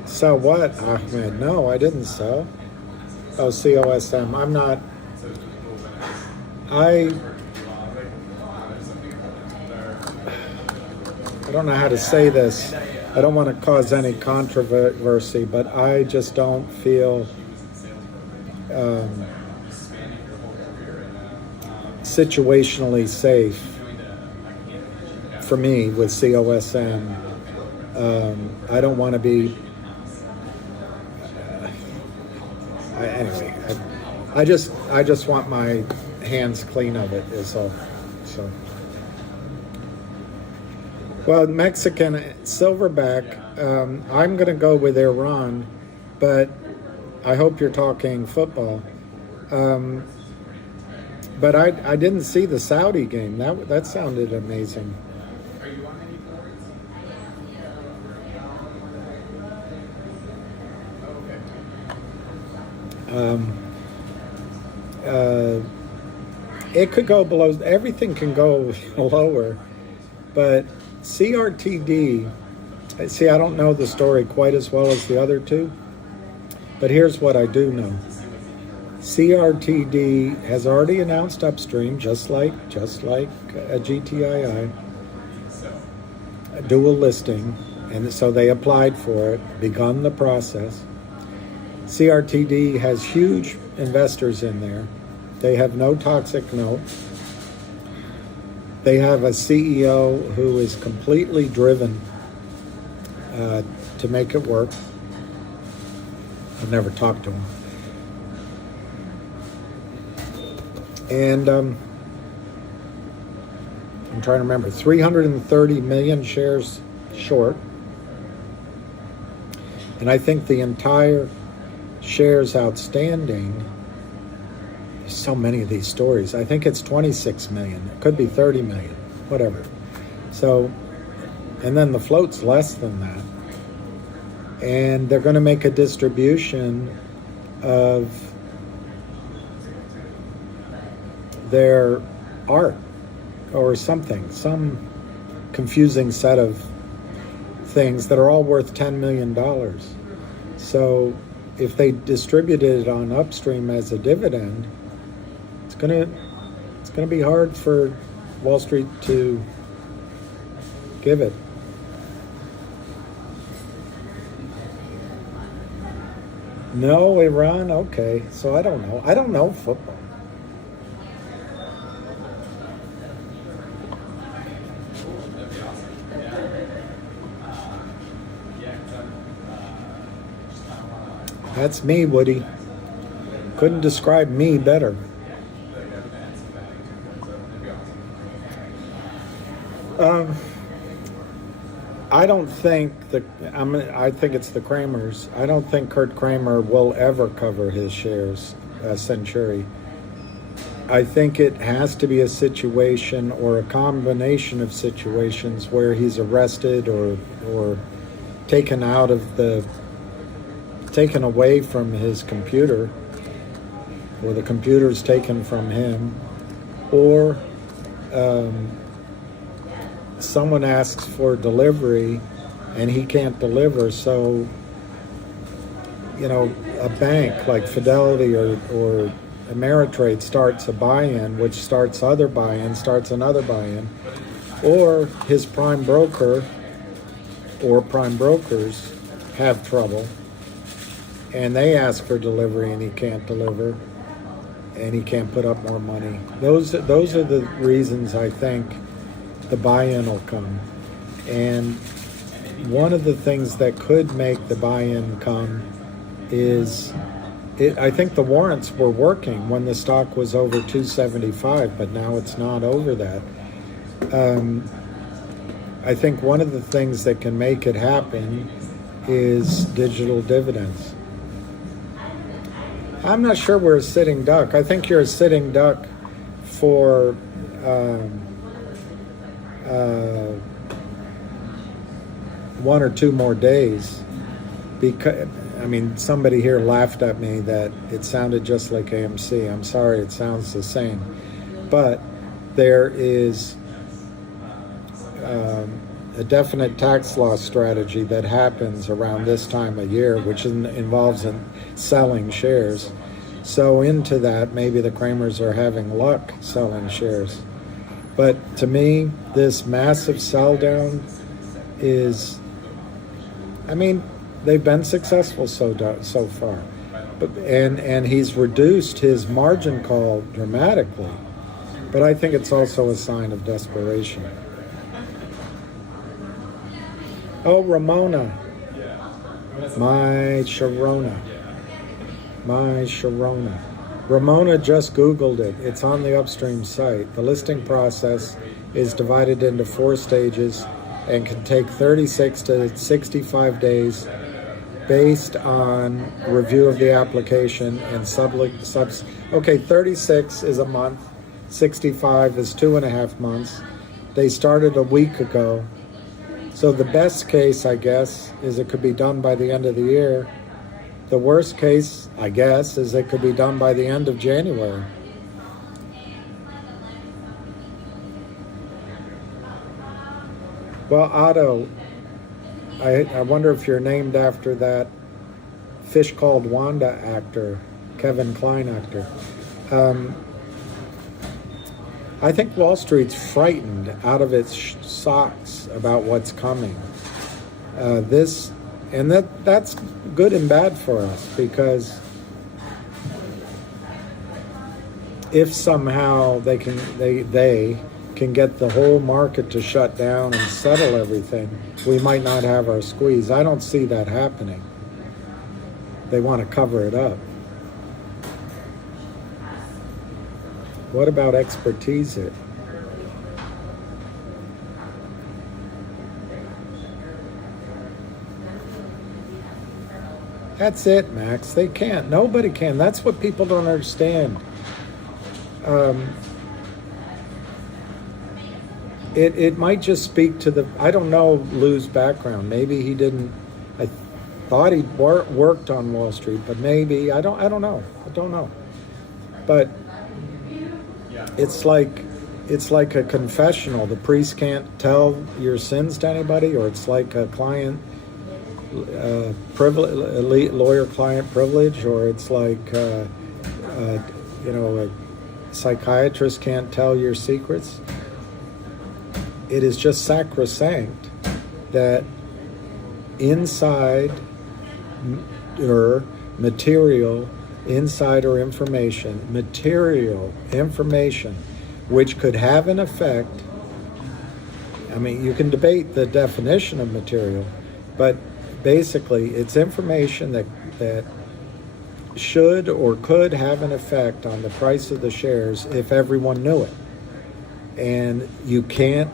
Sell what, Ahmed? No, I didn't sell. Oh, COSM. I'm not. I don't know how to say this. I don't want to cause any controversy, but I just don't feel situationally safe for me with COSM. I don't want to be. Anyway, I just want my hands clean of it. Is all. So. Well, Mexican silverback, I'm going to go with Iran, but I hope you're talking football. But I didn't see the Saudi game. That sounded amazing. It could go below. Everything can go lower, but CRTD, see, I don't know the story quite as well as the other two, but here's what I do know. CRTD has already announced Upstream, just like a GTII, a dual listing, and so they applied for it, begun the process. CRTD has huge investors in there. They have no toxic note. They have a CEO who is completely driven to make it work. I've never talked to him. And I'm trying to remember, 330 million shares short. And I think the entire shares outstanding, there's so many of these stories. I think it's 26 million. It could be 30 million, whatever. So, and then the float's less than that. And they're going to make a distribution of their art or something, some confusing set of things that are all worth $10 million. So if they distributed it on Upstream as a dividend, it's gonna be hard for Wall Street to give it. No, Iran, okay. So I don't know. I don't know football. That's me, Woody. Couldn't describe me better. I don't think I think it's the Kramers. I don't think Kurt Kramer will ever cover his shares, Century. I think it has to be a situation or a combination of situations where he's arrested or taken away from his computer, or the computer's taken from him, or someone asks for delivery and he can't deliver, so a bank like Fidelity or Ameritrade starts a buy-in, which starts other buy-in, starts another buy-in, or his prime broker or prime brokers have trouble and they ask for delivery and he can't deliver and he can't put up more money. Those are the reasons I think the buy-in will come. And one of the things that could make the buy-in come is I think the warrants were working when the stock was over 275, but now it's not over that. I think one of the things that can make it happen is digital dividends. I'm not sure we're a sitting duck. I think you're a sitting duck for one or two more days, because somebody here laughed at me that it sounded just like AMC. I'm sorry, it sounds the same, but there is a definite tax loss strategy that happens around this time of year, which involves selling shares. So into that, maybe the Kramers are having luck selling shares. But to me, this massive sell down is, they've been successful so far. And he's reduced his margin call dramatically. But I think it's also a sign of desperation. Oh, Ramona. My Sharona. Ramona just Googled it. It's on the Upstream site. The listing process is divided into 4 stages and can take 36 to 65 days based on review of the application and 36 is a month, 65 is 2.5 months. They started a week ago. So the best case, I guess, is it could be done by the end of the year. The worst case, I guess, is it could be done by the end of January. Well, Otto, I wonder if you're named after that Fish Called Wanda actor, Kevin Kline actor. I think Wall Street's frightened out of its socks about what's coming. That's good and bad for us, because if somehow they can get the whole market to shut down and settle everything, we might not have our squeeze. I don't see that happening. They want to cover it up. What about expertise it? That's it, Max. They can't. Nobody can. That's what people don't understand. It might just speak to I don't know Lou's background. Maybe he didn't. I thought he worked on Wall Street, but maybe I don't know. But it's like a confessional. The priest can't tell your sins to anybody, or it's like a client privilege, lawyer-client privilege, or it's like a psychiatrist can't tell your secrets. It is just sacrosanct that insider material information, which could have an effect. You can debate the definition of material, but basically it's information that should or could have an effect on the price of the shares if everyone knew it. And the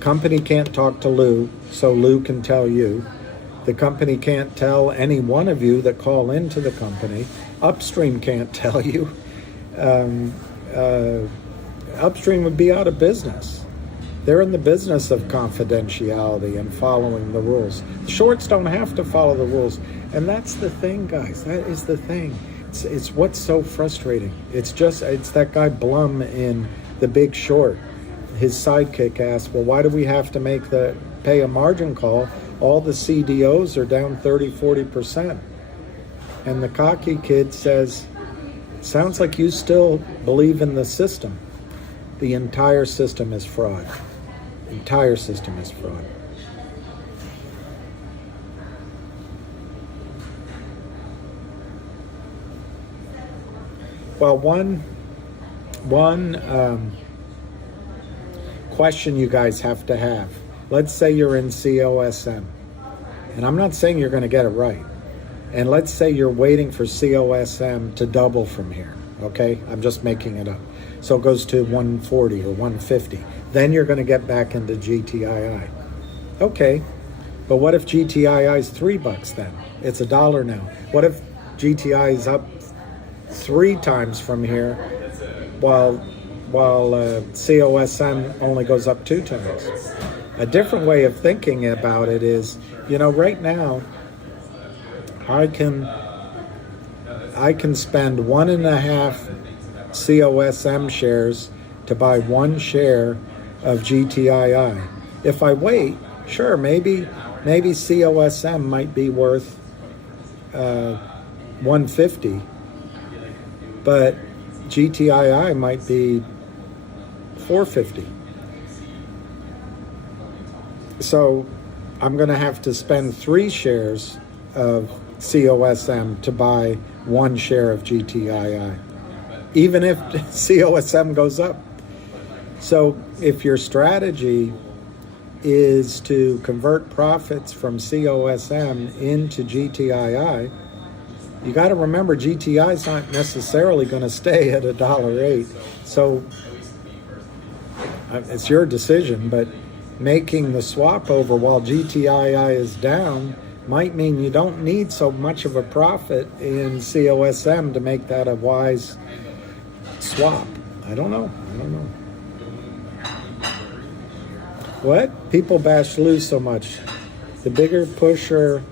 company can't talk to Lou, so Lou can tell you. The company can't tell any one of you that call into the company. Upstream can't tell you. Upstream would be out of business. They're in the business of confidentiality and following the rules. The shorts don't have to follow the rules. And that's the thing, guys. That is the thing. It's what's so frustrating. It's that guy Blum in The Big Short. His sidekick asked, well, why do we have to pay a margin call? All the CDOs are down 30-40%. And the cocky kid says, sounds like you still believe in the system. The entire system is fraud. Entire system is fraud. Well, one question you guys have to have. Let's say you're in COSM. And I'm not saying you're going to get it right. and let's say you're waiting for COSM to double from here, okay? I'm just making it up. So it goes to 140 or 150. Then you're going to get back into GTII. Okay, but what if GTII is $3 then? It's $1 now. What if GTI is up 3 times from here while COSM only goes up 2 times? A different way of thinking about it is, you know, right now I can spend 1.5 COSM shares to buy 1 share of GTII. If I wait, sure, maybe COSM might be worth 150, but GTII might be 450. So I'm going to have to spend 3 shares of COSM to buy 1 share of GTII, even if COSM goes up. So if your strategy is to convert profits from COSM into GTII, you got to remember GTI is not necessarily going to stay at $1.08. So it's your decision, but making the swap over while GTII is down might mean you don't need so much of a profit in COSM to make that a wise swap. I don't know. What? People bash Lou so much. The bigger pusher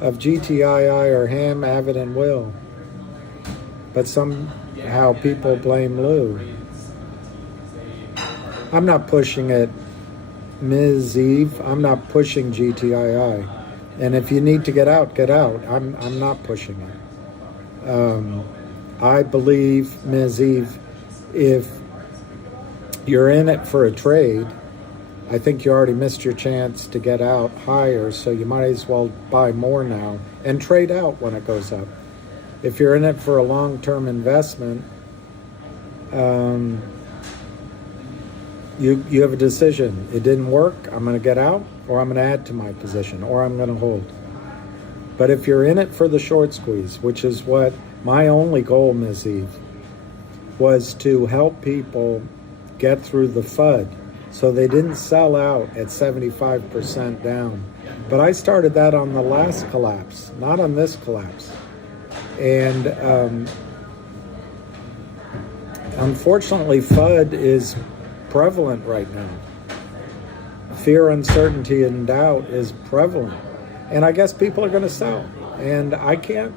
of GTII are Ham, Avid, and Will. But somehow people blame Lou. I'm not pushing it, Ms. Eve. I'm not pushing GTII. And if you need to get out, get out. I'm not pushing it. I believe, Ms. Eve, if you're in it for a trade, I think you already missed your chance to get out higher, so you might as well buy more now and trade out when it goes up. If you're in it for a long-term investment, you have a decision. It didn't work, I'm going to get out, or I'm going to add to my position, or I'm going to hold. But if you're in it for the short squeeze, which is what my only goal, Ms. Eve, was to help people get through the FUD so they didn't sell out at 75% down. But I started that on the last collapse, not on this collapse. And unfortunately, FUD is prevalent right now. Fear, uncertainty, and doubt is prevalent. And I guess people are going to sell. And I can't,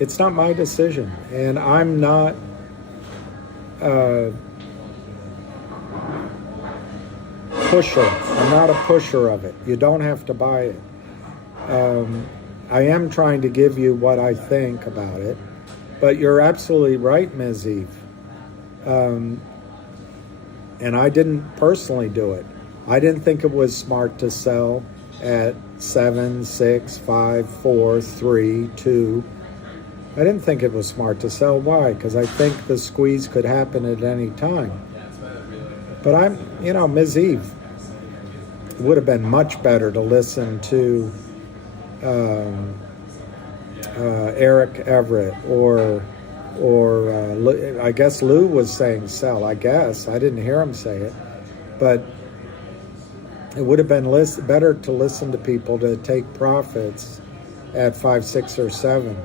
it's not my decision. And I'm not pusher. I'm not a pusher of it. You don't have to buy it. I am trying to give you what I think about it. But you're absolutely right, Ms. Eve. And I didn't personally do it. I didn't think it was smart to sell at 7, 6, 5, 4, 3, 2. I didn't think it was smart to sell. Why? Because I think the squeeze could happen at any time. But Ms. Eve, it would have been much better to listen to Eric Everett or I guess Lou was saying sell. I guess I didn't hear him say it, but it would have been better to listen to people to take profits at 5, 6, or 7.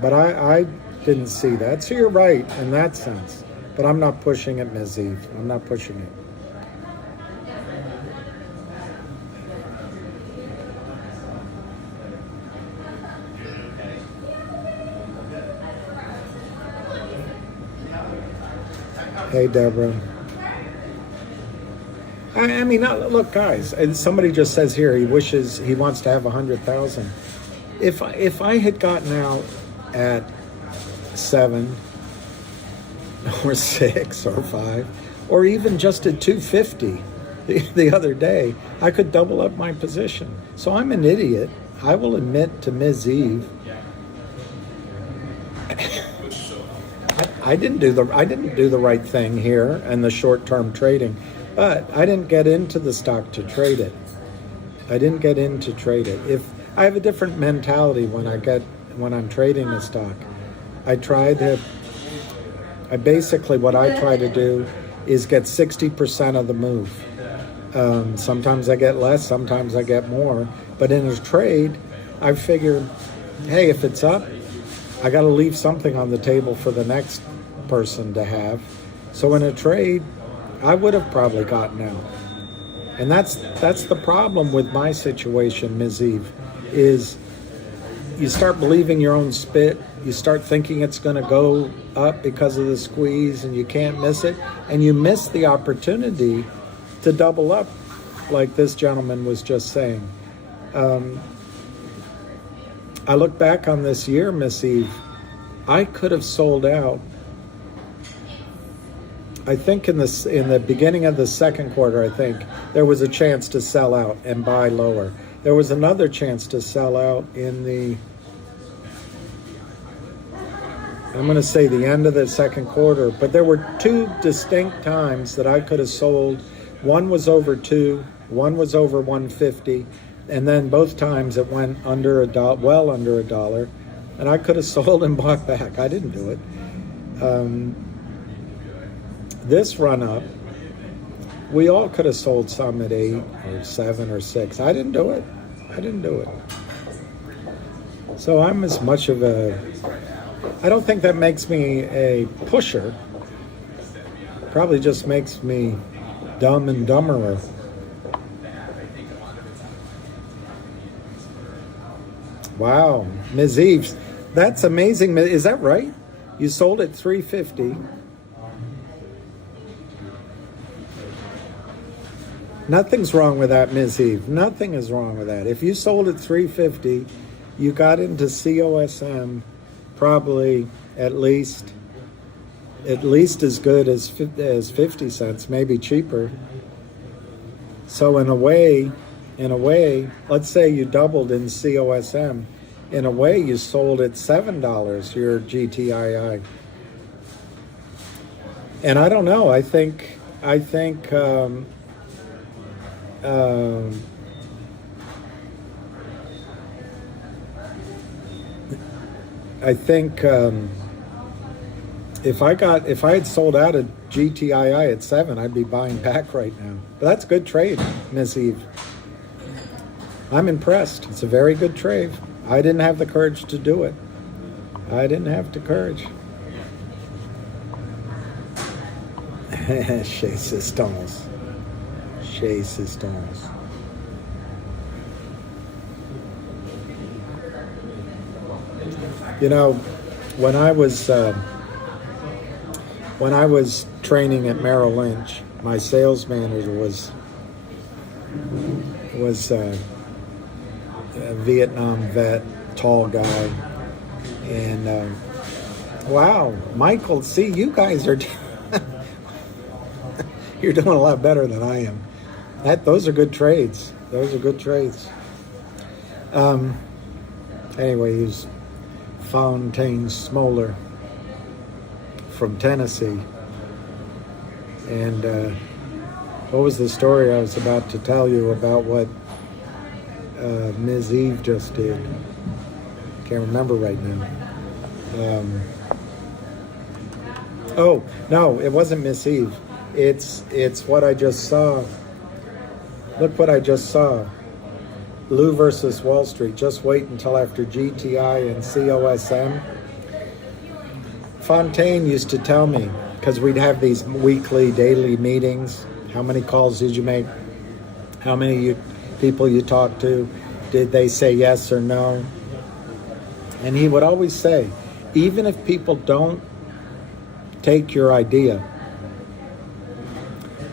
But I didn't see that. So you're right in that sense. But I'm not pushing it, Ms. Eve. I'm not pushing it. Hey, Deborah. I mean, look, guys. And somebody just says here he wants to have 100,000. If I had gotten out at 7 or 6 or 5, or even just at 250 the other day, I could double up my position. So I'm an idiot. I will admit to Ms. Eve. I didn't do the right thing here in the short-term trading, but I didn't get into the stock to trade it. I didn't get in to trade it. If I have a different mentality when I'm trading a stock, basically what I try to do is get 60% of the move. Sometimes I get less, sometimes I get more. But in a trade, I figure, hey, if it's up, I got to leave something on the table for the next person to have. So in a trade, I would have probably gotten out. And that's the problem with my situation, Ms. Eve, is you start believing your own spit. You start thinking it's going to go up because of the squeeze, and you can't miss it. And you miss the opportunity to double up, like this gentleman was just saying. I look back on this year, Miss Eve, I could have sold out. I think in the beginning of the second quarter, I think there was a chance to sell out and buy lower. There was another chance to sell out in I'm going to say the end of the second quarter, but there were two distinct times that I could have sold. One was over 2, one was over 150, and then both times it went under well under $1, and I could have sold and bought back. I didn't do it. This run up, we all could have sold some at 8 or 7 or 6. I didn't do it. So I'm as much of I don't think that makes me a pusher. Probably just makes me dumb and dumberer. Wow, Ms. Eve, that's amazing. Is that right? You sold at $350. Nothing's wrong with that, Ms. Eve. Nothing is wrong with that. If you sold at $350, you got into COSM probably at least as good as 50 cents, maybe cheaper. So in a way, let's say you doubled in COSM. In a way, you sold at $7 your GTII. And I don't know. I think if I had sold out a GTII at 7, I'd be buying back right now. But that's a good trade, Ms. Eve. I'm impressed. It's a very good trade. I didn't have the courage to do it. I didn't have the courage. Chez Sistons. You know, when I was training at Merrill Lynch, my sales manager was a Vietnam vet, tall guy, and wow, Michael, see, you guys are you're doing a lot better than I am. Those are good trades. Anyway, he's Fontaine Smoller from Tennessee. And what was the story I was about to tell you about what Ms. Eve just did? Can't remember right now. Oh, no, it wasn't Miss Eve. It's what I just saw. Look what I just saw. Lou versus Wall Street. Just wait until after GTI and COSM. Fontaine used to tell me, because we'd have these weekly, daily meetings. How many calls did you make? How many people you talked to? Did they say yes or no? And he would always say, even if people don't take your idea,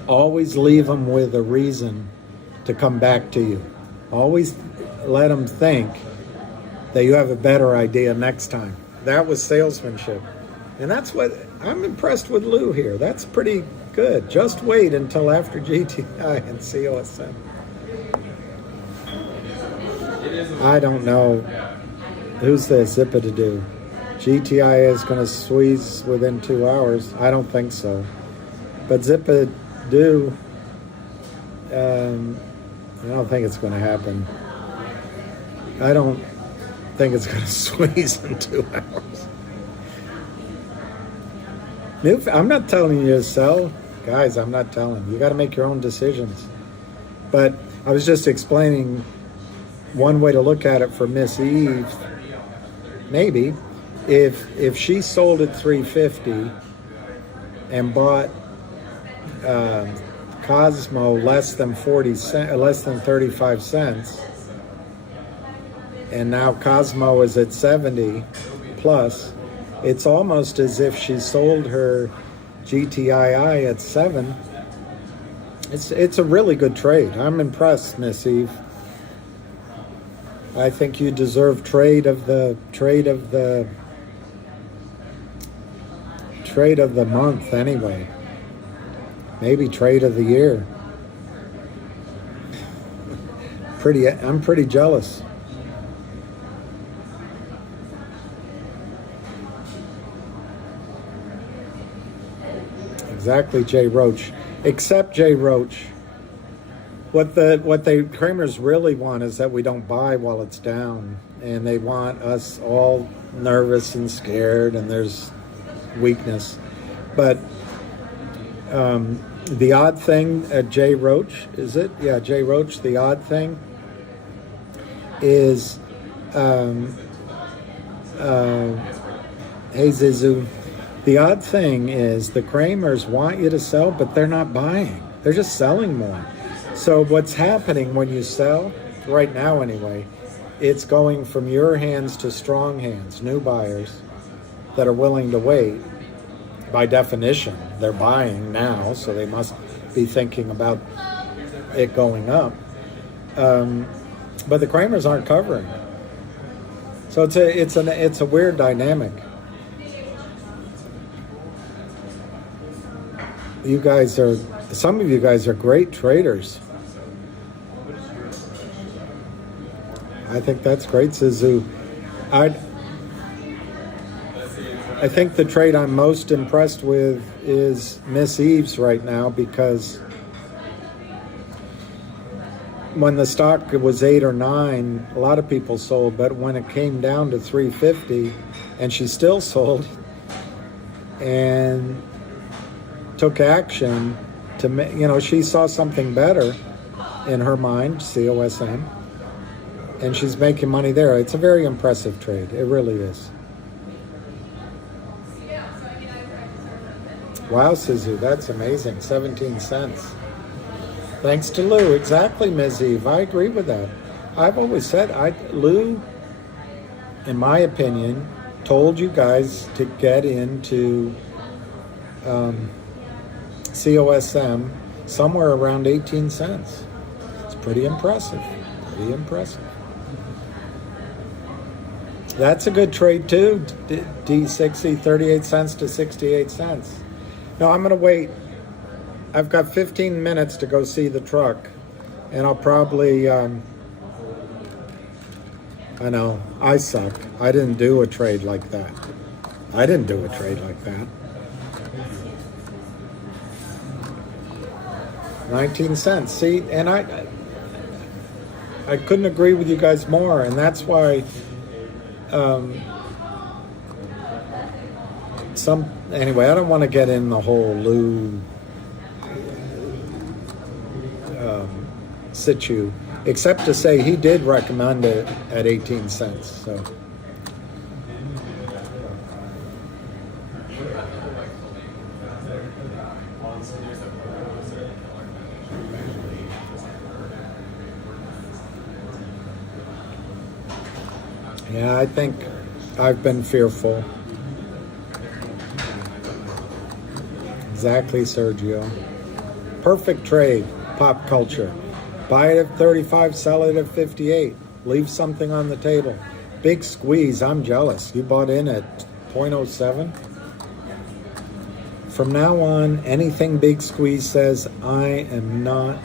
always leave them with a reason to come back to you. Always let them think that you have a better idea next time. That was salesmanship. And that's what I'm impressed with Lou here. That's pretty good. Just wait until after GTI and COSM. I don't know. Who's the Zippa to do? GTI is going to squeeze within 2 hours. I don't think so. But Zippa do, I don't think it's going to happen. I don't think it's going to squeeze in 2 hours. I'm not telling you to sell. Guys, I'm not telling. You got to make your own decisions. But I was just explaining one way to look at it for Miss Eve. Maybe if she sold at 350 and bought Cosmo less than 35 cents, and now Cosmo is at 70 plus, it's almost as if she sold her GTII at 7. It's a really good trade. I'm impressed, Miss Eve. I think you deserve trade of the month anyway. Maybe trade of the year. I'm pretty jealous. Exactly, Jay Roach. Except Jay Roach. What the Kramers really want is that we don't buy while it's down, and they want us all nervous and scared, and there's weakness. But the odd thing at Jay Roach, is it? Yeah, Jay Roach. The odd thing is, hey Zizu. The odd thing is the Kramers want you to sell, but they're not buying. They're just selling more. So what's happening when you sell, right now anyway, it's going from your hands to strong hands, new buyers that are willing to wait. By definition, they're buying now, so they must be thinking about it going up. But the Kramers aren't covering. So it's a weird dynamic. Some of you guys are great traders. I think that's great, Suzu. I think the trade I'm most impressed with is Miss Eve's right now, because when the stock was 8 or 9, a lot of people sold, but when it came down to 350, and she still sold and took action to, she saw something better in her mind, COSM, and she's making money there. It's a very impressive trade. It really is. Wow, Suzu, that's amazing. 17 cents. Thanks to Lou. Exactly, Ms. Eve. I agree with that. I've always said, Lou, in my opinion, told you guys to get into COSM somewhere around 18 cents. It's pretty impressive. Pretty impressive. That's a good trade too. D60, 38 cents to 68 cents. No, I'm going to wait. I've got 15 minutes to go see the truck, and I'll probably, I know, I suck. I didn't do a trade like that. 19 cents. See, and I couldn't agree with you guys more, and that's why anyway, I don't want to get in the whole Lou situ, except to say he did recommend it at 18 cents. So yeah, I think I've been fearful. Exactly, Sergio. Perfect trade, pop culture. Buy it at 35, sell it at 58. Leave something on the table. Big squeeze, I'm jealous. You bought in at 0.07. From now on, anything big squeeze says, I am not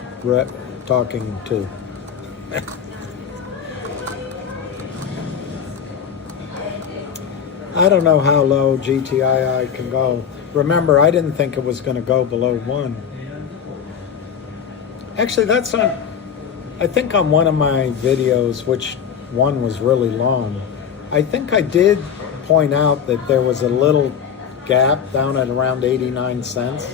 talking to. I don't know how low GTII can go. Remember, I didn't think it was going to go below 1. Actually, that's not... I think on one of my videos, which one was really long, I think I did point out that there was a little gap down at around 89 cents.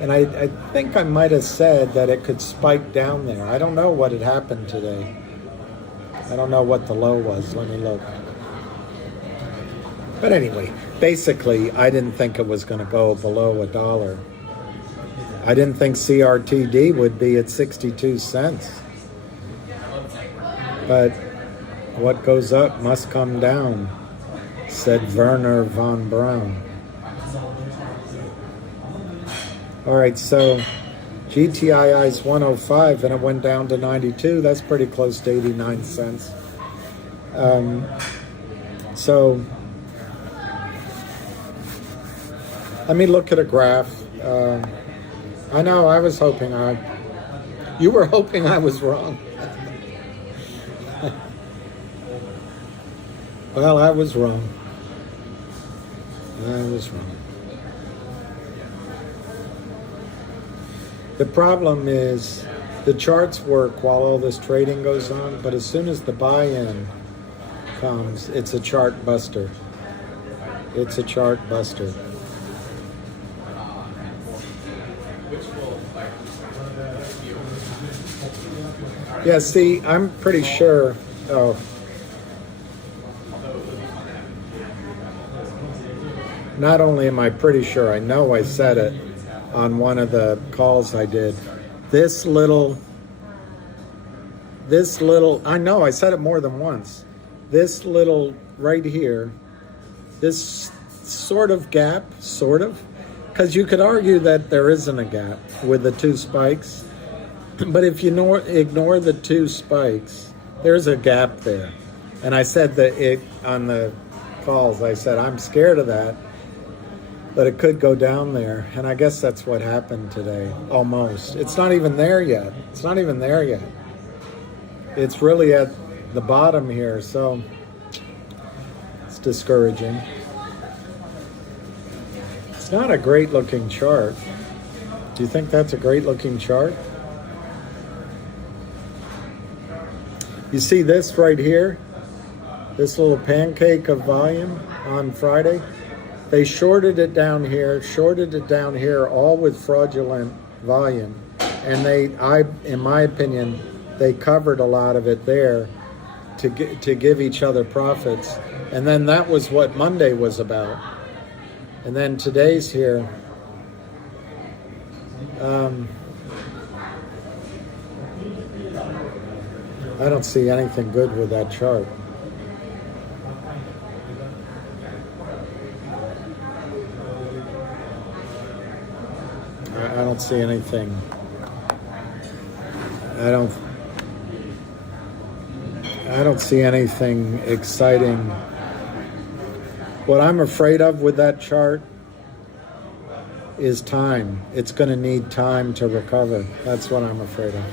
And I think I might have said that it could spike down there. I don't know what had happened today. I don't know what the low was. Let me look. But anyway, basically, I didn't think it was going to go below $1. I didn't think CRTD would be at 62 cents. But what goes up must come down, said Werner von Braun. All right, so GTII is 105 and it went down to 92. That's pretty close to 89 cents. So let me look at a graph. I know I was hoping you were hoping I was wrong. Well, I was wrong. I was wrong. The problem is the charts work while all this trading goes on, but as soon as the buy-in comes, it's a chart buster. It's a chart buster. Yeah, see, I'm pretty sure. Oh. Not only am I pretty sure, I know I said it on one of the calls I did. This little, I know I said it more than once. This little right here, this sort of gap, because you could argue that there isn't a gap with the two spikes. But if you ignore the two spikes, there's a gap there. And I said that on the calls, I said, I'm scared of that, but it could go down there. And I guess that's what happened today, almost. It's not even there yet. It's not even there yet. It's really at the bottom here, so it's discouraging. It's not a great looking chart. Do you think that's a great looking chart? You see this right here, this little pancake of volume on Friday? They shorted it down here, all with fraudulent volume. And in my opinion, they covered a lot of it there to give each other profits. And then that was what Monday was about. And then today's here. I don't see anything good with that chart. I don't see anything. I don't see anything exciting. What I'm afraid of with that chart is time. It's going to need time to recover. That's what I'm afraid of.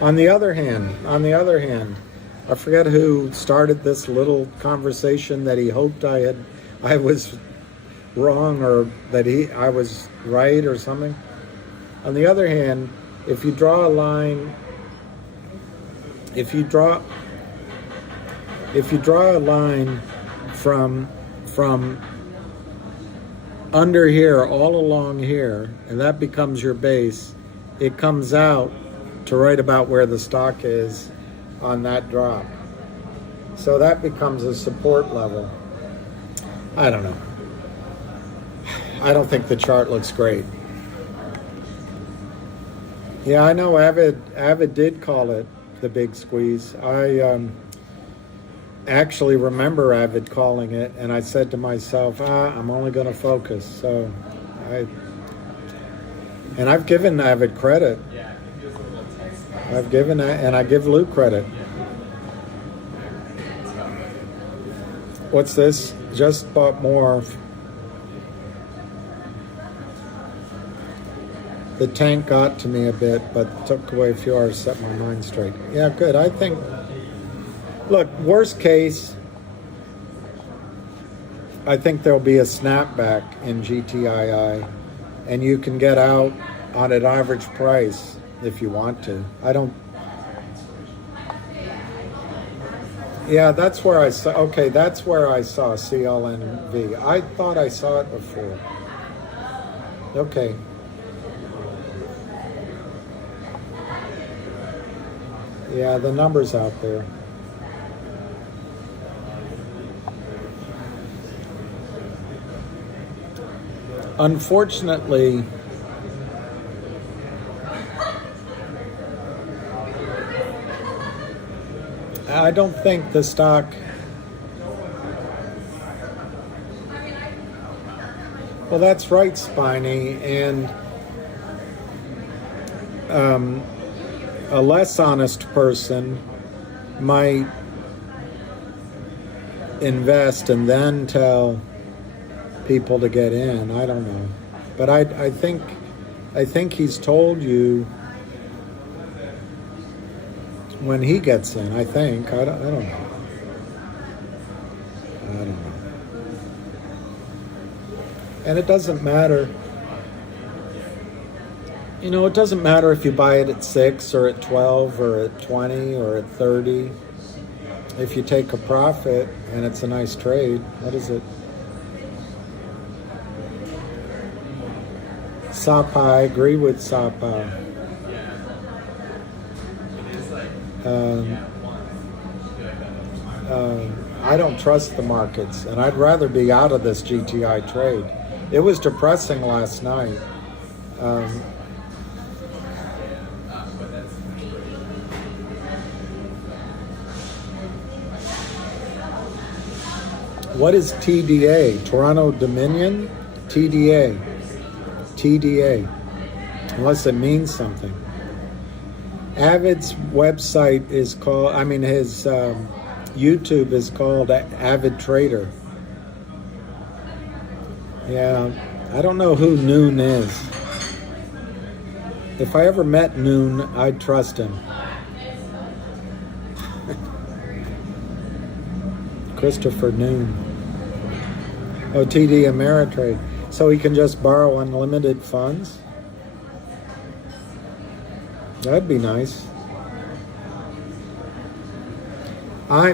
On the other hand, I forget who started this little conversation that he hoped I was wrong or that I was right or something. On the other hand, if you draw a line, from under here all along here, and that becomes your base, it comes out to right about where the stock is on that drop. So that becomes a support level. I don't know. I don't think the chart looks great. Yeah, I know Avid did call it the big squeeze. I actually remember Avid calling it, and I said to myself, I'm only going to focus. So I've given Avid credit. And I give Luke credit. What's this? Just bought more. The tank got to me a bit, but took away a few hours to set my mind straight. Yeah, good. I think, look, worst case, I think there'll be a snapback in GTII, and you can get out on an average price if you want to. I don't. Yeah, that's where I saw. Okay, that's where I saw CLNV. I thought I saw it before. Okay. Yeah, the number's out there. Unfortunately, I don't think the stock. Well, that's right, Spiny, and a less honest person might invest and then tell people to get in. I don't know, but I think he's told you when he gets in. I think I don't know. I don't know. And it doesn't matter. You know, it doesn't matter if you buy it at 6 or at 12 or at 20 or at 30. If you take a profit and it's a nice trade, what is it? Sapa, I agree with Sapa. I don't trust the markets, and I'd rather be out of this GTI trade. It was depressing last night. What is TDA? Toronto Dominion? TDA. TDA. Unless it means something. Avid's website is called, his YouTube is called Avid Trader. Yeah, I don't know who Noon is. If I ever met Noon, I'd trust him. Christopher Noon. Oh, TD Ameritrade. So he can just borrow unlimited funds? That'd be nice.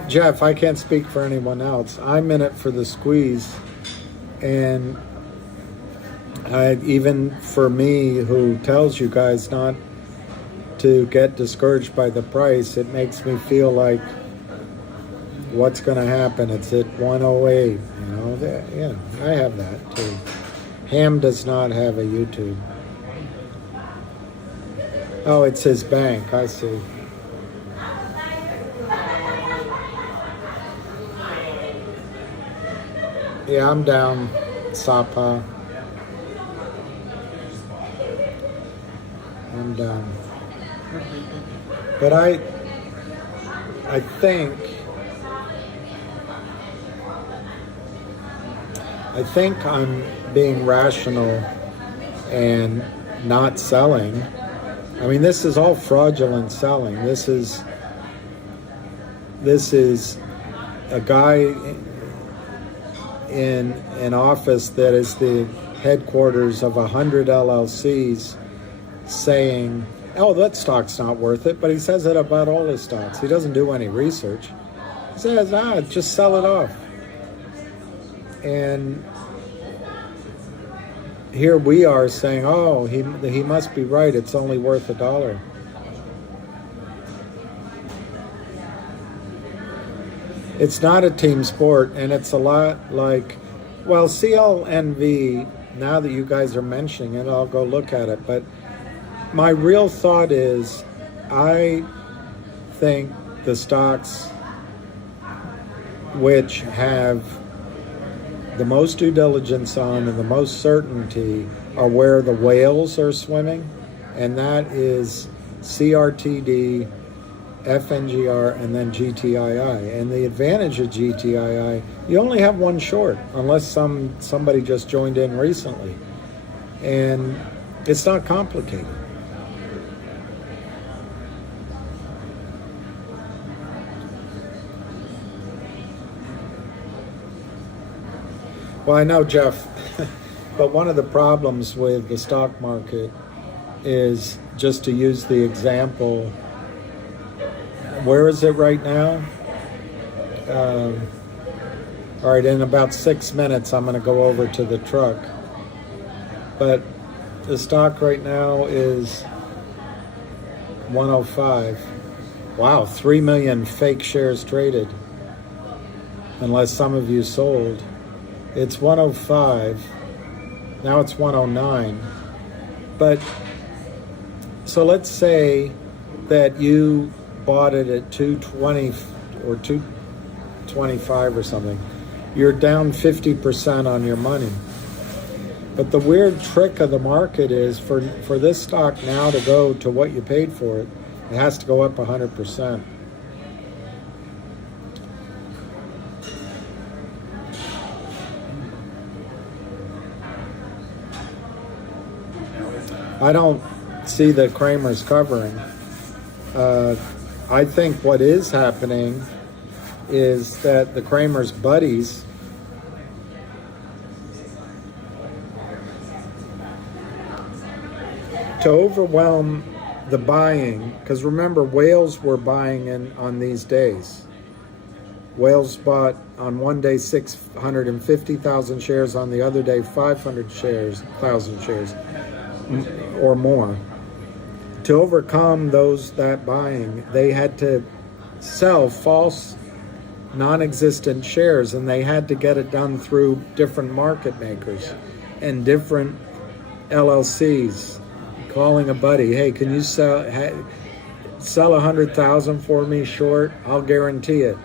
Jeff, I can't speak for anyone else. I'm in it for the squeeze. And even for me, who tells you guys not to get discouraged by the price, it makes me feel like what's going to happen? It's at 108. You know, yeah, I have that too. Ham does not have a YouTube. Oh, it's his bank. I see. Yeah, I'm down, Sapa. I'm down. But I think I'm being rational and not selling. I mean, this is all fraudulent selling. This is a guy in an office that is the headquarters of 100 LLCs saying, oh, that stock's not worth it, but he says it about all his stocks. He doesn't do any research. He says, just sell it off. And here we are saying, oh, he must be right. It's only worth $1. It's not a team sport, and it's a lot like, well, CLNV, now that you guys are mentioning it, I'll go look at it. But my real thought is, I think the stocks which have the most due diligence on and the most certainty are where the whales are swimming, and that is CRTD, FNGR, and then GTII. And the advantage of GTII, you only have one short, unless somebody just joined in recently. And it's not complicated. Well, I know, Jeff, but one of the problems with the stock market is, just to use the example, where is it right now? All right, in about 6 minutes, I'm going to go over to the truck. But the stock right now is 105. Wow, 3 million fake shares traded, unless some of you sold. It's 105. Now it's 109. But so let's say that you bought it at 220 or 225 or something. You're down 50% on your money. But the weird trick of the market is for this stock now to go to what you paid for it, it has to go up 100%. I don't see the Kramer's covering. I think what is happening is that the Kramer's buddies to overwhelm the buying, because remember, whales were buying in on these days. Whales bought on one day 650,000 shares, on the other day 500,000 shares or more. To overcome that buying, they had to sell false, non-existent shares, and they had to get it done through different market makers and different LLCs. Calling a buddy, hey, can you sell 100,000 for me short? I'll guarantee it.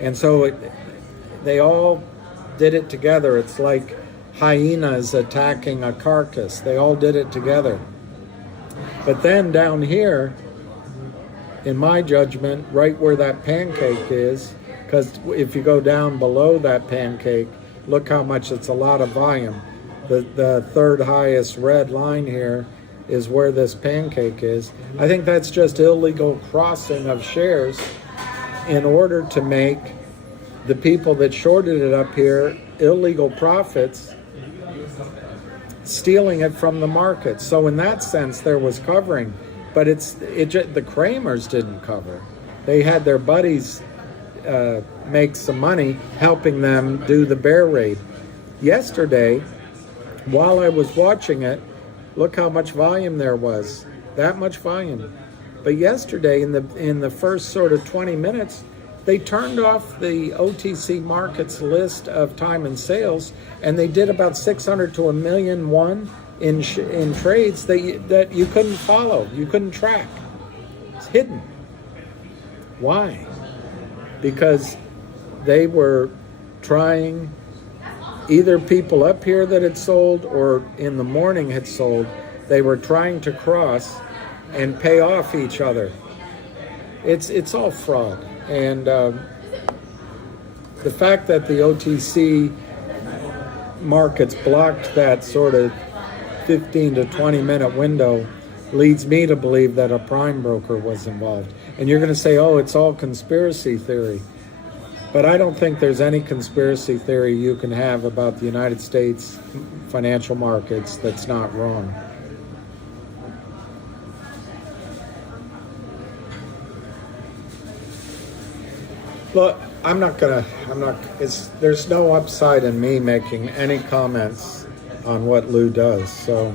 And so they all did it together. It's like hyenas attacking a carcass. They all did it together. But then down here, in my judgment, right where that pancake is, because if you go down below that pancake, look how much, it's a lot of volume. The third highest red line here is where this pancake is. I think that's just illegal crossing of shares in order to make the people that shorted it up here illegal profits, stealing it from the market. So in that sense, there was covering, but the Kramers didn't cover. They had their buddies make some money helping them do the bear raid. Yesterday, while I was watching it, look how much volume there was. That much volume. But yesterday, in the first sort of 20 minutes, they turned off the OTC markets list of time and sales, and they did about 600 to 1 million in trades that you couldn't follow, you couldn't track. It's hidden. Why? Because they were trying, either people up here that had sold or in the morning had sold, they were trying to cross and pay off each other. It's all fraud. And the fact that the OTC markets blocked that sort of 15 to 20 minute window leads me to believe that a prime broker was involved. And you're going to say, oh, it's all conspiracy theory. But I don't think there's any conspiracy theory you can have about the United States financial markets that's not wrong. Look, there's no upside in me making any comments on what Lou does. So,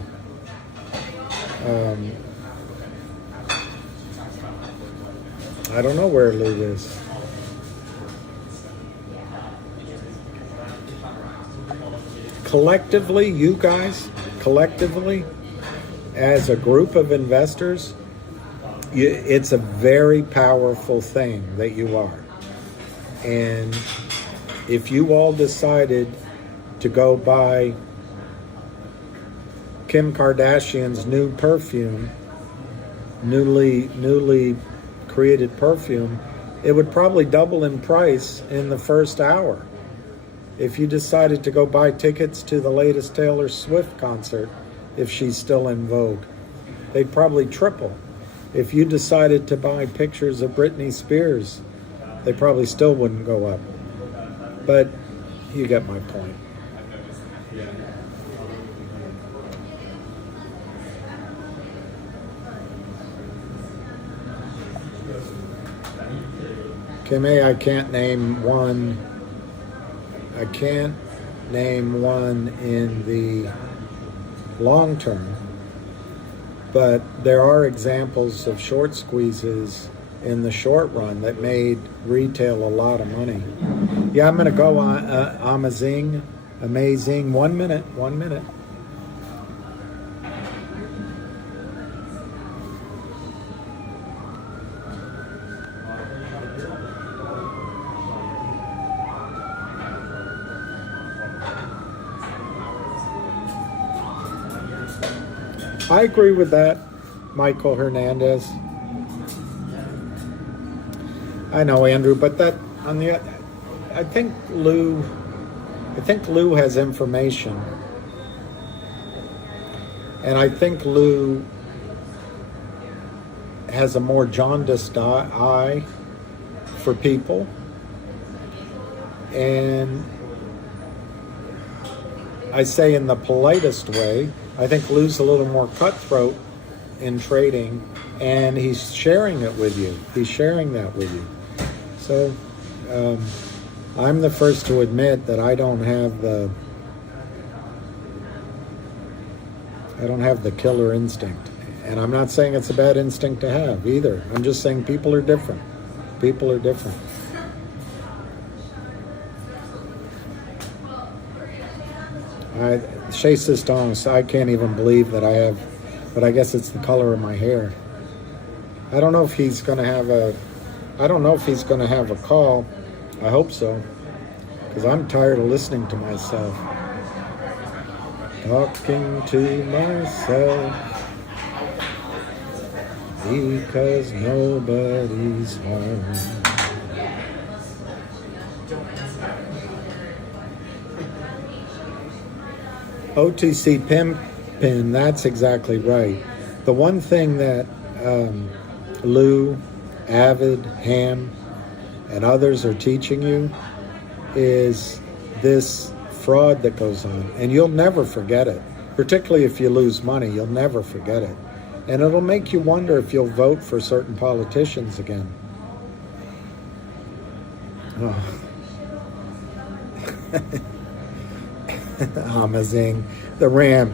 I don't know where Lou is. Collectively, you guys, as a group of investors, it's a very powerful thing that you are. And if you all decided to go buy Kim Kardashian's new perfume, newly created perfume, it would probably double in price in the first hour. If you decided to go buy tickets to the latest Taylor Swift concert, if she's still in vogue, they'd probably triple. If you decided to buy pictures of Britney Spears, they probably still wouldn't go up. But you get my point. Kimmy, I can't name one. I can't name one in the long term, but there are examples of short squeezes in the short run that made retail a lot of money. Yeah, I'm going to go on amazing. 1 minute. I agree with that, Michael Hernandez. I know, Andrew, but that on the, I think Lou has information, and I think Lou has a more jaundiced eye for people, and I say in the politest way, I think Lou's a little more cutthroat in trading, and he's sharing it with you. He's sharing that with you. So I'm the first to admit that I don't have the killer instinct. And I'm not saying it's a bad instinct to have either. I'm just saying people are different. People are different. Chez Sistance, I can't even believe that I have, but I guess it's the color of my hair. I don't know if he's going to have a call. I hope so, because I'm tired of listening to myself. Talking to myself because nobody's home. OTC Pimpin', that's exactly right. The one thing that Lou, Avid, Ham, and others are teaching you is this fraud that goes on. And you'll never forget it. Particularly if you lose money, you'll never forget it. And it'll make you wonder if you'll vote for certain politicians again. Oh. Amazing. The Ram.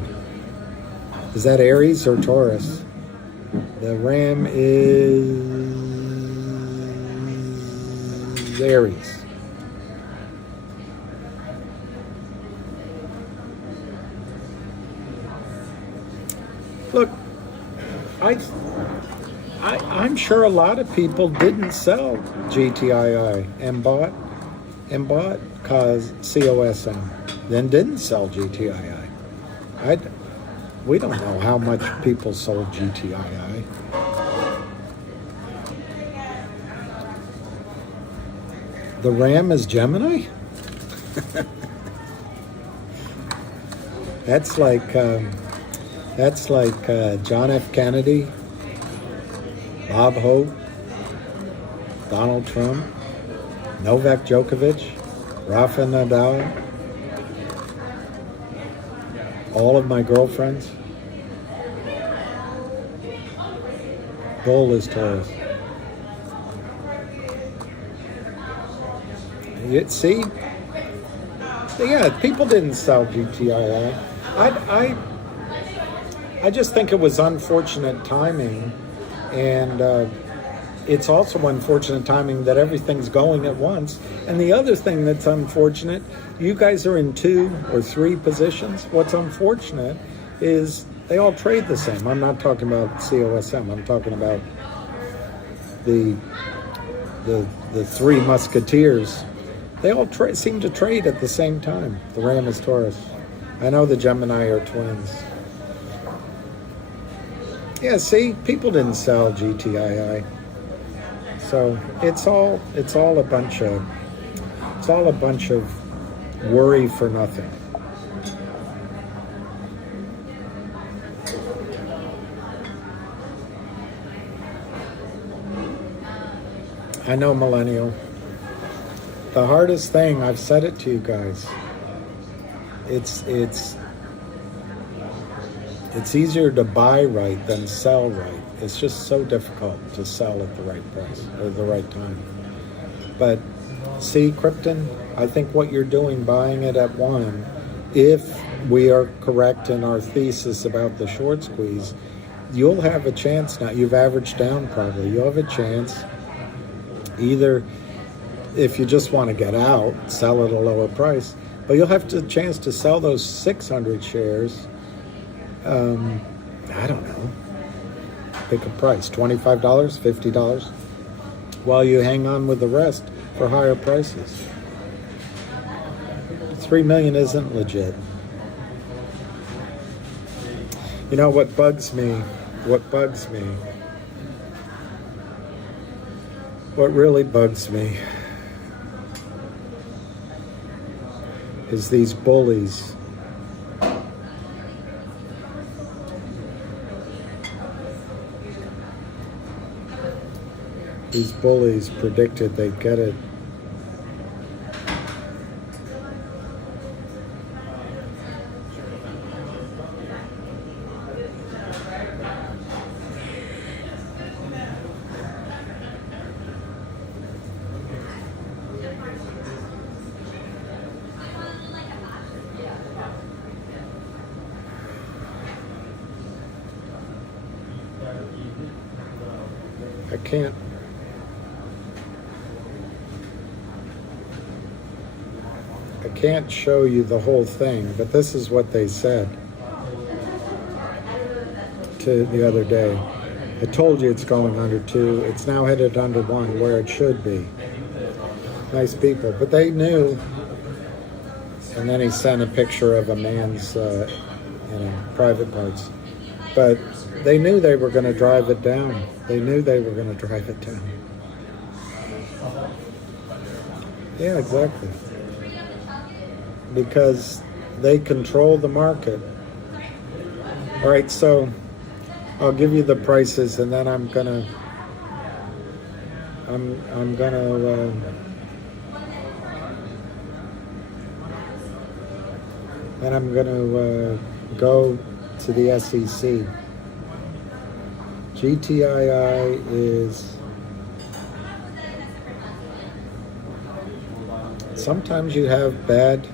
Is that Aries or Taurus? The Ram is Aries. Look, I'm sure a lot of people didn't sell GTII and bought COSM, then didn't sell GTII. We don't know how much people sold GTII. The Ram is Gemini? That's like John F. Kennedy, Bob Hope, Donald Trump, Novak Djokovic, Rafa Nadal, all of my girlfriends. Bull is Taurus. See? Yeah, people didn't sell GTII. I just think it was unfortunate timing, and it's also unfortunate timing that everything's going at once. And the other thing that's unfortunate, you guys are in 2 or 3 positions. What's unfortunate is they all trade the same. I'm not talking about COSM. I'm talking about the 3 musketeers. They all seem to trade at the same time. The Ram is Taurus. I know the Gemini are twins. Yeah, see, people didn't sell GTII. So it's all a bunch of worry for nothing. I know, Millennial. The hardest thing, I've said it to you guys, it's easier to buy right than sell right. It's just so difficult to sell at the right price or the right time. But see, Krypton, I think what you're doing, buying it at 1, if we are correct in our thesis about the short squeeze, you'll have a chance now. You've averaged down probably. You'll have a chance either, if you just want to get out, sell at a lower price, but you'll have a chance to sell those 600 shares. I don't know. Pick a price, $25, $50, while you hang on with the rest for higher prices. 3 million isn't legit. You know what bugs me? What really bugs me is these bullies. These bullies predicted they'd get it. I can't show you the whole thing, but this is what they said to the other day. I told you it's going under 2. It's now headed under 1, where it should be. Nice people, but they knew. And then he sent a picture of a man's, private parts. But they knew they were going to drive it down. They knew they were going to drive it down. Yeah, exactly. Because they control the market. All right, so I'll give you the prices, and then I'm gonna go to the SEC. GTII is, sometimes you have bad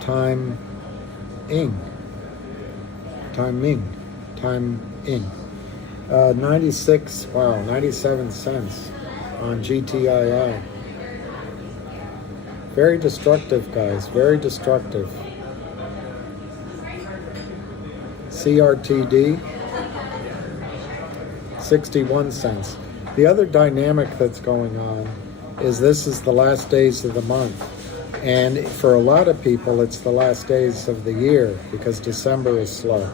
timing. 97 cents on GTII. Very destructive, guys, very destructive. CRTD, 61 cents. The other dynamic that's going on is this is the last days of the month. And for a lot of people, it's the last days of the year because December is slow.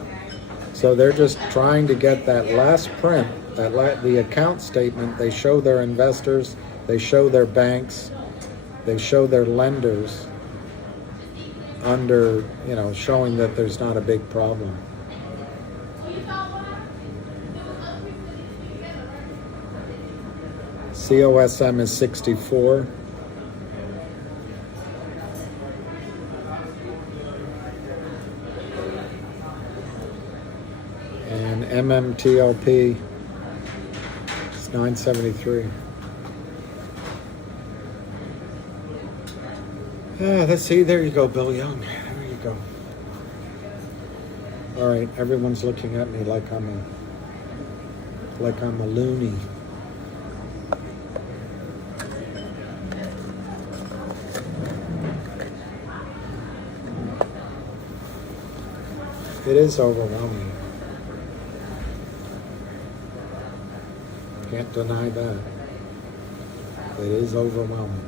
So they're just trying to get that last print, the account statement. They show their investors, they show their banks, they show their lenders under, showing that there's not a big problem. COSM is 64. And MMTLP is 973. Let's see, there you go, Bill Young. There you go. All right, everyone's looking at me like I'm a loony. It is overwhelming. Can't deny that. It is overwhelming.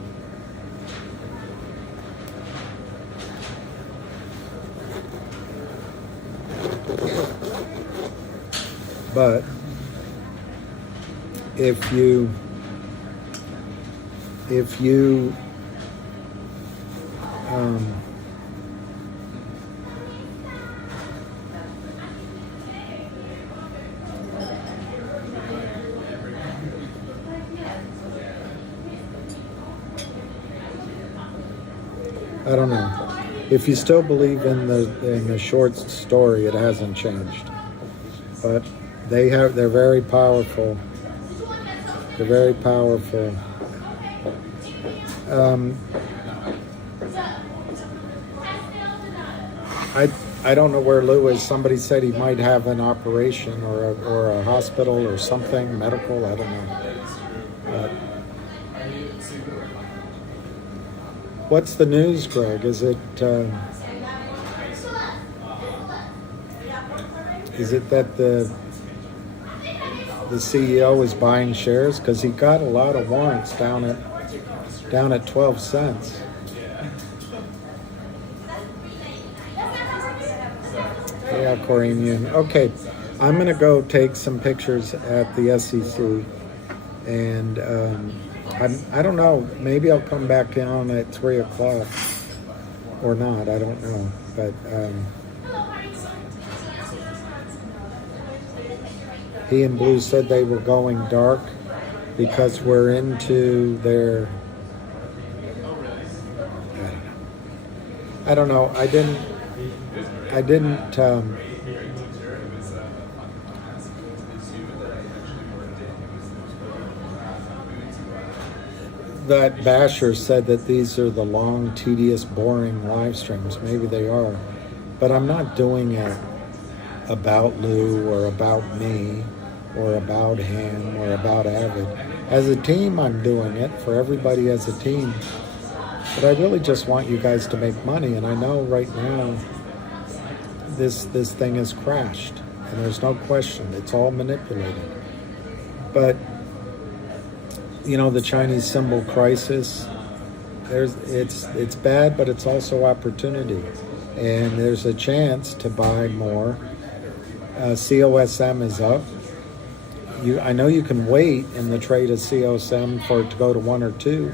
But if you I don't know. if you still believe in the short story, it hasn't changed. But they're very powerful. They're very powerful. I don't know where Lou is. Somebody said he might have an operation or a hospital or something medical. I don't know. But what's the news, Greg? Is it that the CEO is buying shares because he got a lot of warrants down at 12 cents? Yeah, Corinian. Okay, I'm going to go take some pictures at the SEC, and I don't know. Maybe I'll come back down at 3 o'clock or not. I don't know. But he and Blue said they were going dark because we're into their... I don't know. I didn't that Basher said that these are the long, tedious, boring live streams. Maybe they are, but I'm not doing it about Lou or about me or about him or about Avid. As a team, I'm doing it for everybody as a team, but I really just want you guys to make money. And I know right now this thing has crashed, and there's no question it's all manipulated. But you know, the Chinese symbol crisis, it's bad, but it's also opportunity, and there's a chance to buy more. COSM is up. I know you can wait in the trade of COSM for it to go to 1 or 2,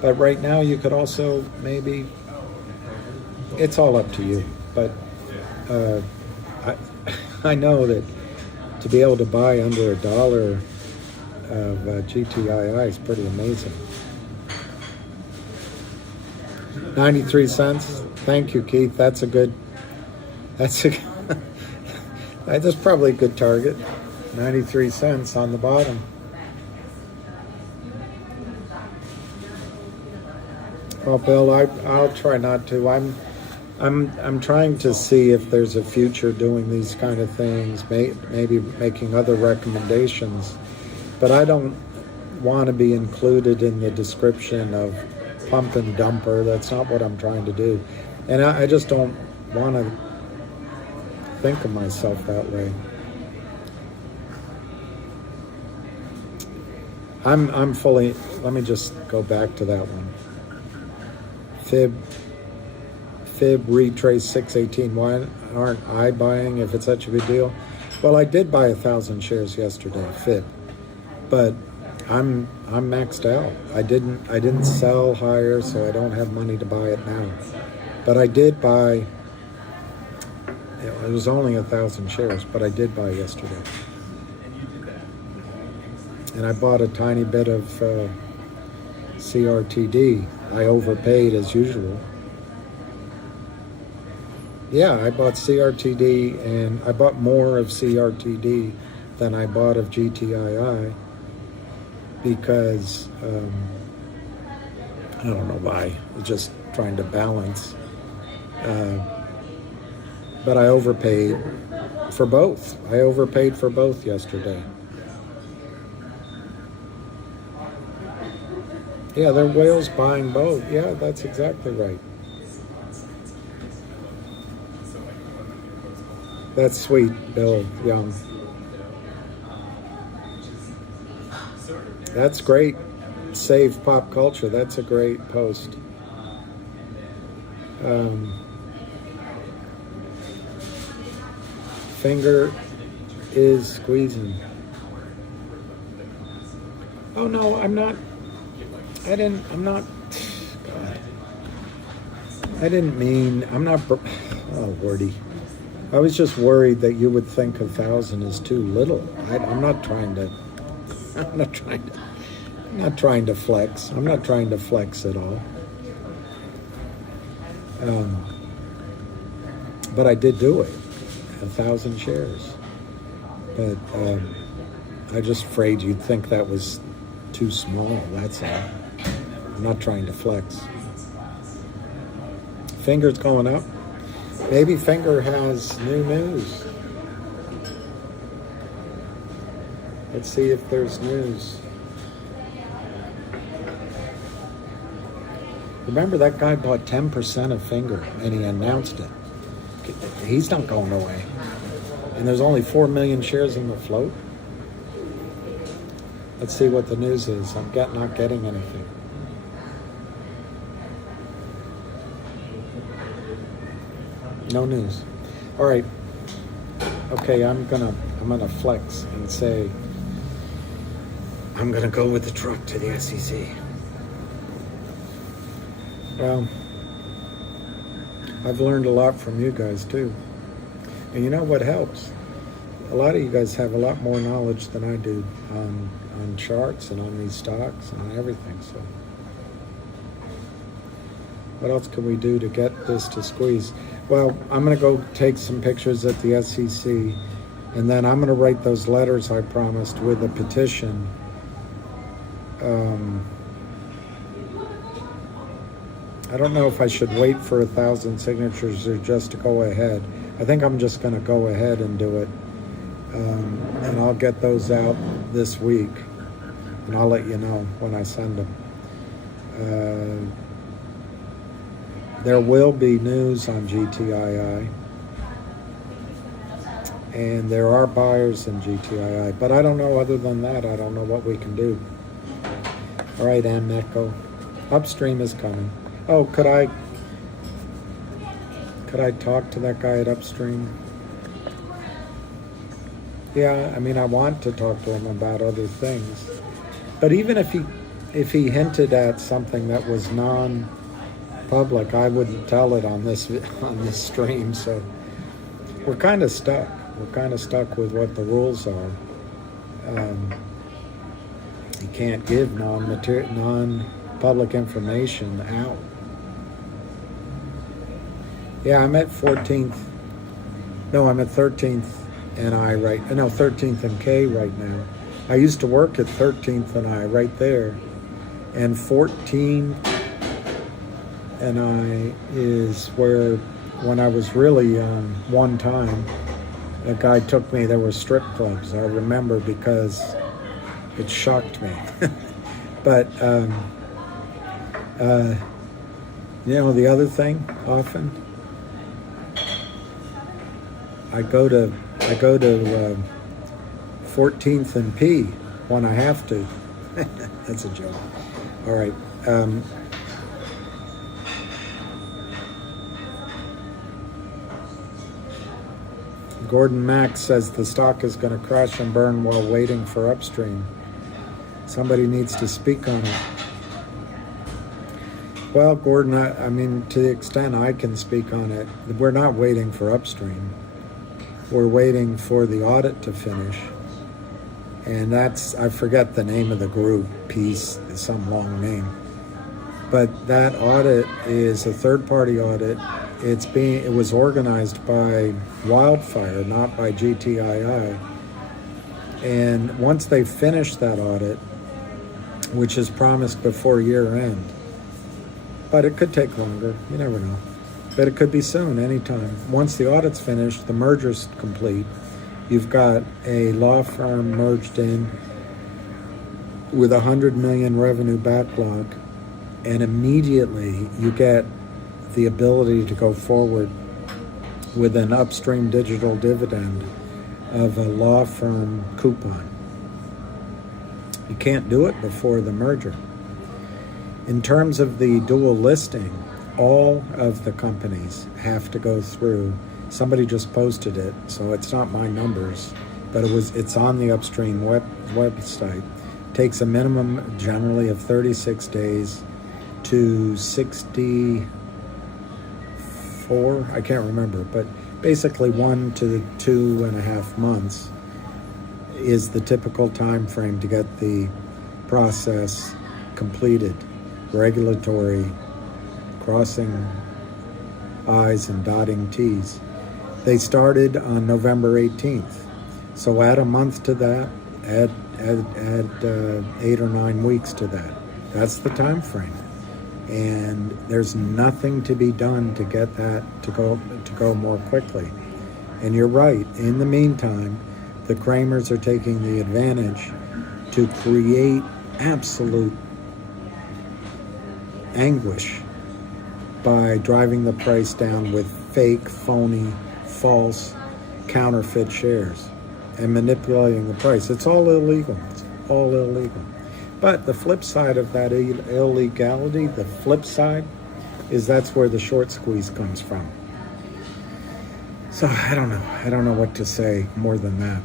but right now you could also maybe, it's all up to you. But I know that to be able to buy under $1 of GTII is pretty amazing. 93 cents. Thank you, Keith. That's probably a good target. 93 cents on the bottom. Well, Bill, I'll try not to. I'm trying to see if there's a future doing these kind of things, maybe making other recommendations, but I don't want to be included in the description of pump and dumper. That's not what I'm trying to do, and I just don't want to think of myself that way. I'm fully. Let me just go back to that one. Fib retrace 618. Why aren't I buying if it's such a big deal? Well, I did buy 1,000 shares yesterday, Fib, but I'm maxed out. I didn't sell higher, so I don't have money to buy it now. But I did buy. It was only 1,000 shares, but I did buy yesterday, and I bought a tiny bit of CRTD. I overpaid as usual. Yeah, I bought CRTD, and I bought more of CRTD than I bought of GTII because I don't know why. I'm just trying to balance. But I overpaid for both. I overpaid for both yesterday. Yeah, they're whales buying both. Yeah, that's exactly right. That's sweet, Bill Young. That's great. Save pop culture. That's a great post. Finger is squeezing. Oh no, I'm not. I'm not. God. I didn't mean. I'm not. Oh, wordy. I was just worried that you would think 1,000 is too little. I'm not trying to. I'm not trying to flex. I'm not trying to flex at all. but I did do it, 1,000 shares. But I just afraid you'd think that was too small, that's all. I'm not trying to flex. Finger's going up. Maybe Finger has new news. Let's see if there's news. Remember that guy bought 10% of Finger and he announced it. He's not going away. And there's only 4 million shares in the float. Let's see what the news is. I'm not getting anything. No news. All right. Okay, I'm gonna flex and say I'm gonna go with the truck to the SEC. Well, I've learned a lot from you guys too. And you know what helps? A lot of you guys have a lot more knowledge than I do on charts and on these stocks and on everything. So what else can we do to get this to squeeze? Well, I'm going to go take some pictures at the SEC, and then I'm going to write those letters I promised with a petition. I don't know if I should wait for 1,000 signatures or just to go ahead. I think I'm just going to go ahead and do it. And I'll get those out this week, and I'll let you know when I send them. There will be news on GTII, and there are buyers in GTII, but I don't know, other than that, I don't know what we can do. All right, Amneco. Upstream is coming. Oh, could I talk to that guy at Upstream? Yeah, I mean, I want to talk to him about other things, but even if he hinted at something that was non-public, I wouldn't tell it on this stream. So we're kind of stuck. We're kind of stuck with what the rules are. You can't give non-public information out. Yeah, I'm at 14th. No, I'm at 13th and 13th and K right now. I used to work at 13th and I right there. And 14th and I is where, when I was really young, one time, a guy took me, there were strip clubs, I remember, because it shocked me. But, the other thing, often, I go to 14th and P when I have to. That's a joke. All right. Gordon Mack says the stock is going to crash and burn while waiting for Upstream. Somebody needs to speak on it. Well, Gordon, I mean, to the extent I can speak on it, we're not waiting for Upstream. We're waiting for the audit to finish. And I forget the name of the group, piece, some long name. But that audit is a third-party audit. It was organized by Wildfire, not by GTII. And once they finish that audit, which is promised before year end, but it could take longer, you never know. But it could be soon, anytime. Once the audit's finished, the merger's complete. You've got a law firm merged in with $100 million revenue backlog, and immediately you get the ability to go forward with an Upstream digital dividend of a law firm coupon. You can't do it before the merger. In terms of the dual listing, all of the companies have to go through. Somebody just posted it, so it's not my numbers, but it's on the Upstream website. It takes a minimum generally of 36 days to 64, I can't remember, but basically 1 to 2.5 months is the typical time frame to get the process completed. Regulatory, crossing I's and dotting T's. They started on November 18th. So add a month to that, add 8 or 9 weeks to that. That's the time frame. And there's nothing to be done to get that to go more quickly. And you're right. In the meantime, the Kramers are taking the advantage to create absolute anguish by driving the price down with fake, phony, false, counterfeit shares and manipulating the price. It's all illegal. It's all illegal. But the flip side of that illegality, the flip side, is that's where the short squeeze comes from. So I don't know. I don't know what to say more than that.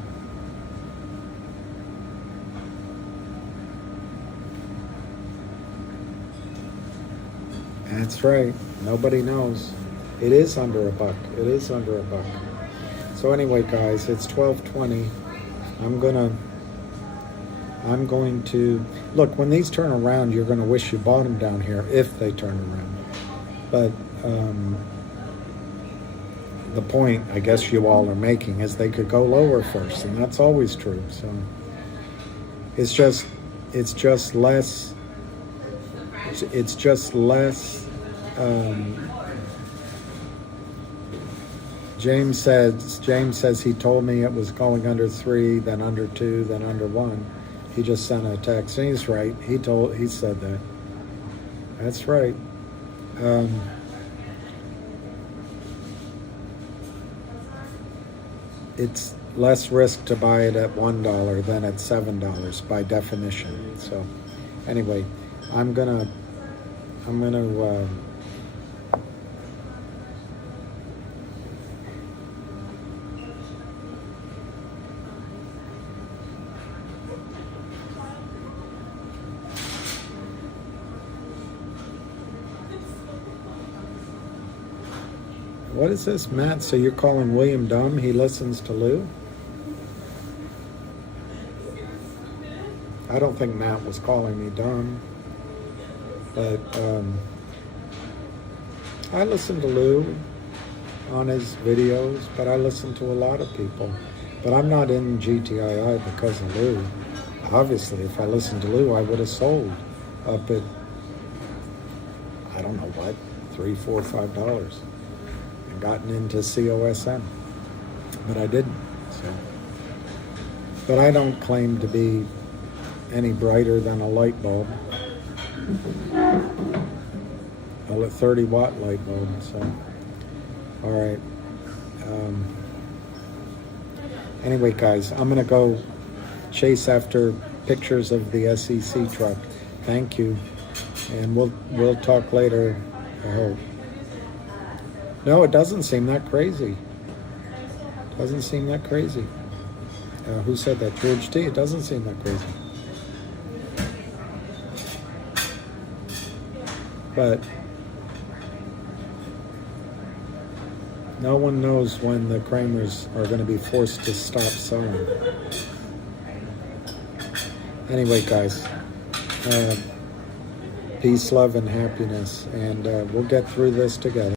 That's right. Nobody knows. It is under $1. It is under $1. So anyway, guys, it's 12:20. I'm going to look, when these turn around, you're going to wish you bought them down here if they turn around. But the point, I guess, you all are making is they could go lower first, and that's always true. So it's just less. It's just less. James says he told me it was going under 3, then under 2, then under 1. He just sent a text, and he's right. He said that. That's right. It's less risk to buy it at $1 than at $7 by definition. So, anyway, I'm gonna. What is this, Matt? So you're calling William dumb? He listens to Lou? I don't think Matt was calling me dumb. But I listen to Lou on his videos, but I listen to a lot of people. But I'm not in GTII because of Lou. Obviously, if I listened to Lou, I would have sold up at, I don't know what, $3, $4, $5. Gotten into COSM, but I didn't. So, but I don't claim to be any brighter than a light bulb, a 30-watt light bulb. So, all right. Anyway, guys, I'm gonna go chase after pictures of the SEC truck. Thank you, and we'll talk later, I hope. No, it doesn't seem that crazy. Doesn't seem that crazy. Who said that? George T. It doesn't seem that crazy. But no one knows when the Kramers are going to be forced to stop selling. Anyway, guys, peace, love, and happiness, and we'll get through this together.